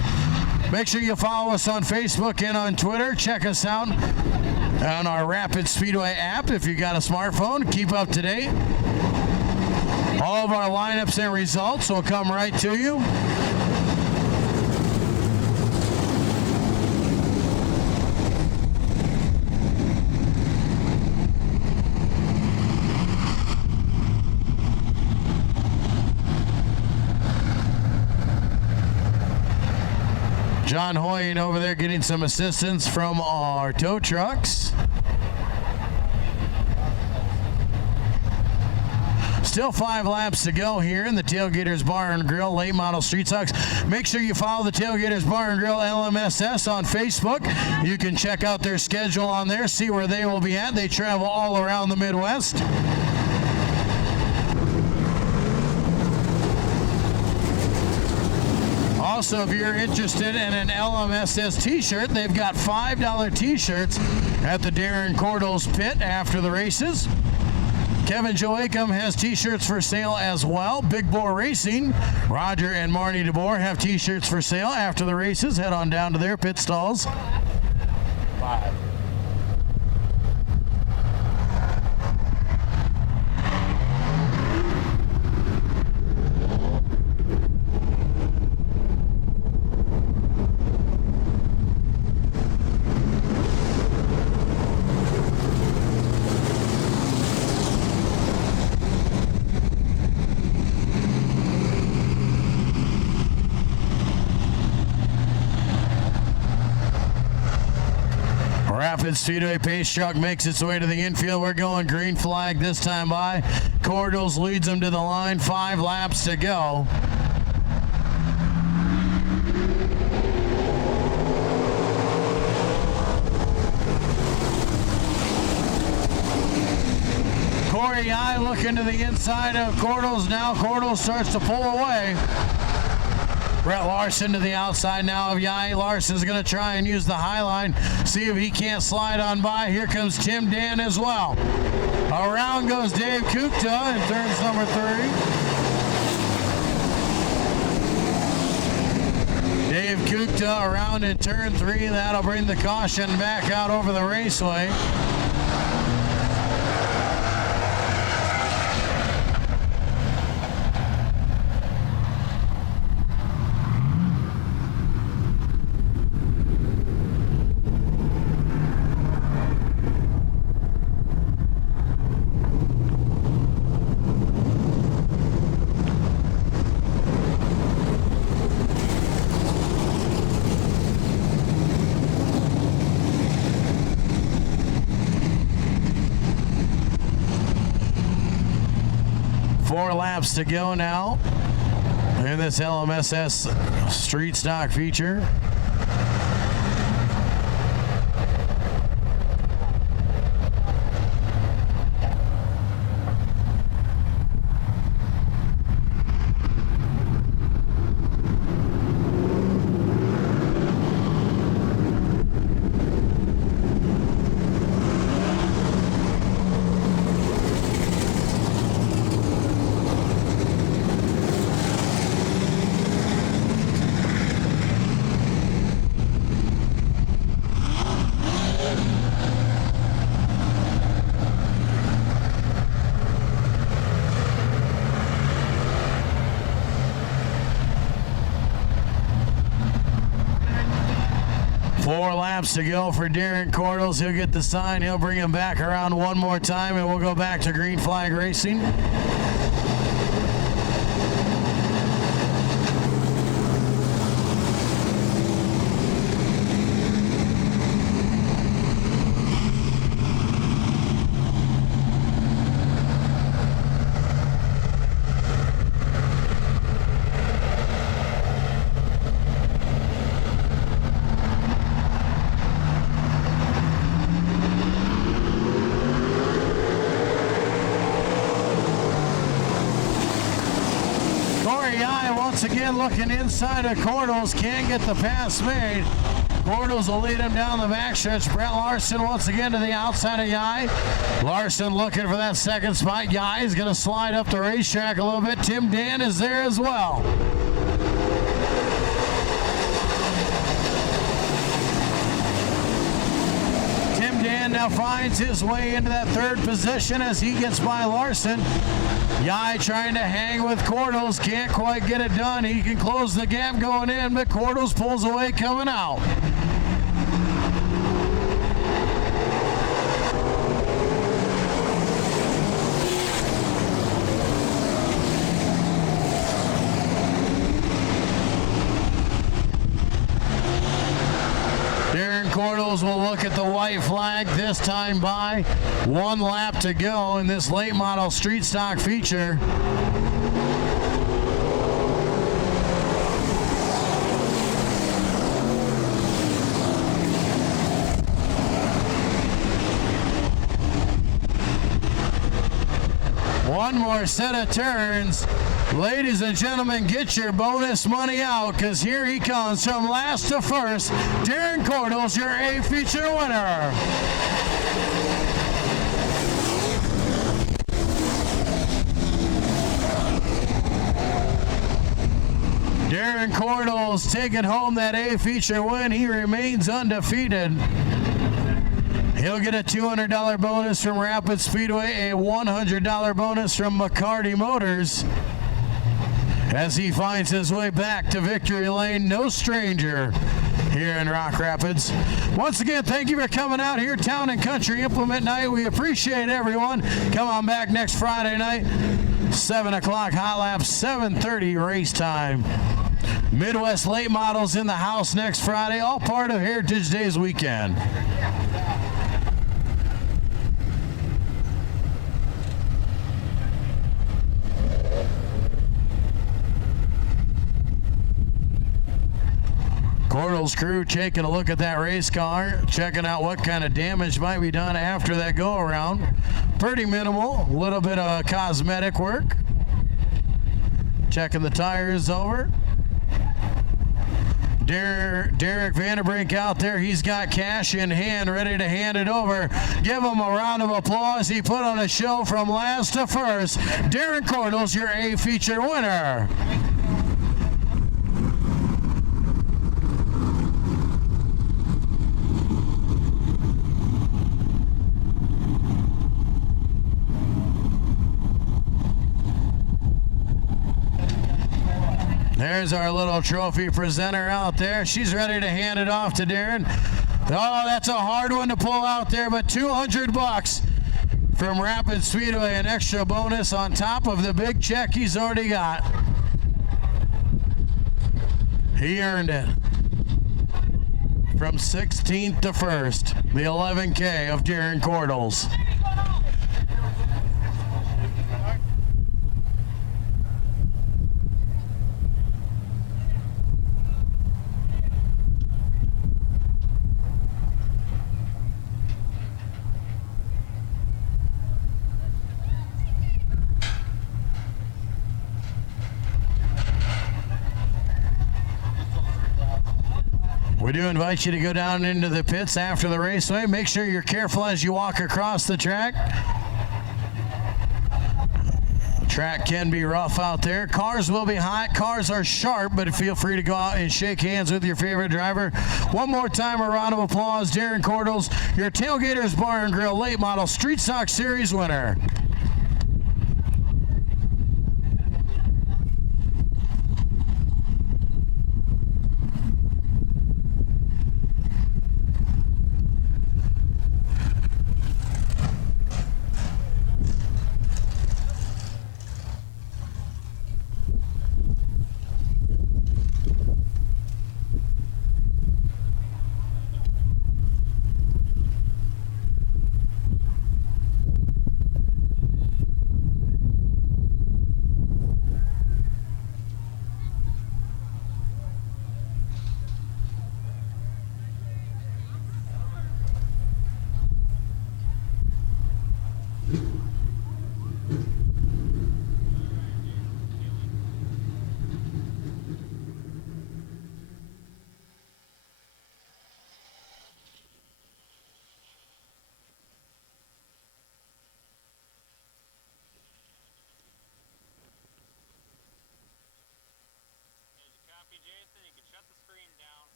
Make sure you follow us on Facebook and on Twitter. Check us out on our Rapid Speedway app if you got a smartphone. Keep up to date. All of our lineups and results will come right to you. John Hoying over there getting some assistance from our tow trucks. Still 5 laps to go here in the Tailgaters Bar and Grill Late Model Street Stocks. Make sure you follow the Tailgaters Bar and Grill LMSS on Facebook. You can check out their schedule on there, see where they will be at. They travel all around the Midwest. Also, if you're interested in an LMSS t-shirt, they've got $5 t-shirts at the Darren Cordles pit after the races. Kevin Joachim has t-shirts for sale as well. Big Boar Racing, Roger and Marnie DeBoer have t-shirts for sale after the races. Head on down to their pit stalls. 5. Rapid Speedway pace truck makes its way to the infield. We're going green flag this time by. Cordles leads them to the line. 5 laps to go. Corey I looking to the inside of Cordles. Now Cordles starts to pull away. Brett Larson to the outside now of Yai. Larson's going to try and use the high line, see if he can't slide on by. Here comes Tim Dan as well. Around goes Dave Kukta in turns number 3. Dave Kukta around in turn 3. That'll bring the caution back out over the raceway. Four laps to go now in this LMSS Street Stock feature. Four laps to go for Darren Cordles. He'll get the sign. He'll bring him back around one more time, and we'll go back to green flag racing. Once again looking inside of Cordles, can't get the pass made. Cordles will lead him down the backstretch. Brett Larson once again to the outside of Yai. Larson looking for that second spot. Yai is going to slide up the racetrack a little bit. Tim Dan is there as well. Tim Dan Ryan now finds his way into that third position as he gets by Larson. Yai trying to hang with Cordles, can't quite get it done. He can close the gap going in, but Cordles pulls away coming out. Cordles will look at the white flag, this time by 1 lap to go in this late model street stock feature. One more set of turns. Ladies and gentlemen, get your bonus money out, because here he comes from last to first. Darren Cordles, your A feature winner. Darren Cordles taking home that A feature win. He remains undefeated. He'll get a $200 bonus from Rapid Speedway, a $100 bonus from McCarty Motors, as he finds his way back to victory lane. No stranger here in Rock Rapids. Once again, thank you for coming out here. Town and Country Implement Night. We appreciate everyone. Come on back next Friday night, 7 o'clock hot lap, 7:30 race time. Midwest late models in the house next Friday, all part of Heritage Days weekend. Cordles' crew taking a look at that race car, checking out what kind of damage might be done after that go-around. Pretty minimal, a little bit of cosmetic work. Checking the tires over. Derek Vanderbrink out there, he's got cash in hand, ready to hand it over. Give him a round of applause. He put on a show from last to first. Darren Cordles, your A feature winner. There's our little trophy presenter out there. She's ready to hand it off to Darren. Oh, that's a hard one to pull out there, but $200 from Rapid Speedway, an extra bonus on top of the big check he's already got. He earned it. From 16th to 1st, the 11K of Darren Cordles. We do invite you to go down into the pits after the raceway. Make sure you're careful as you walk across the track. The track can be rough out there. Cars will be hot. Cars are sharp, but feel free to go out and shake hands with your favorite driver. One more time, a round of applause. Darren Cordles, your Tailgaters Bar and Grill Late Model Street Stock Series winner.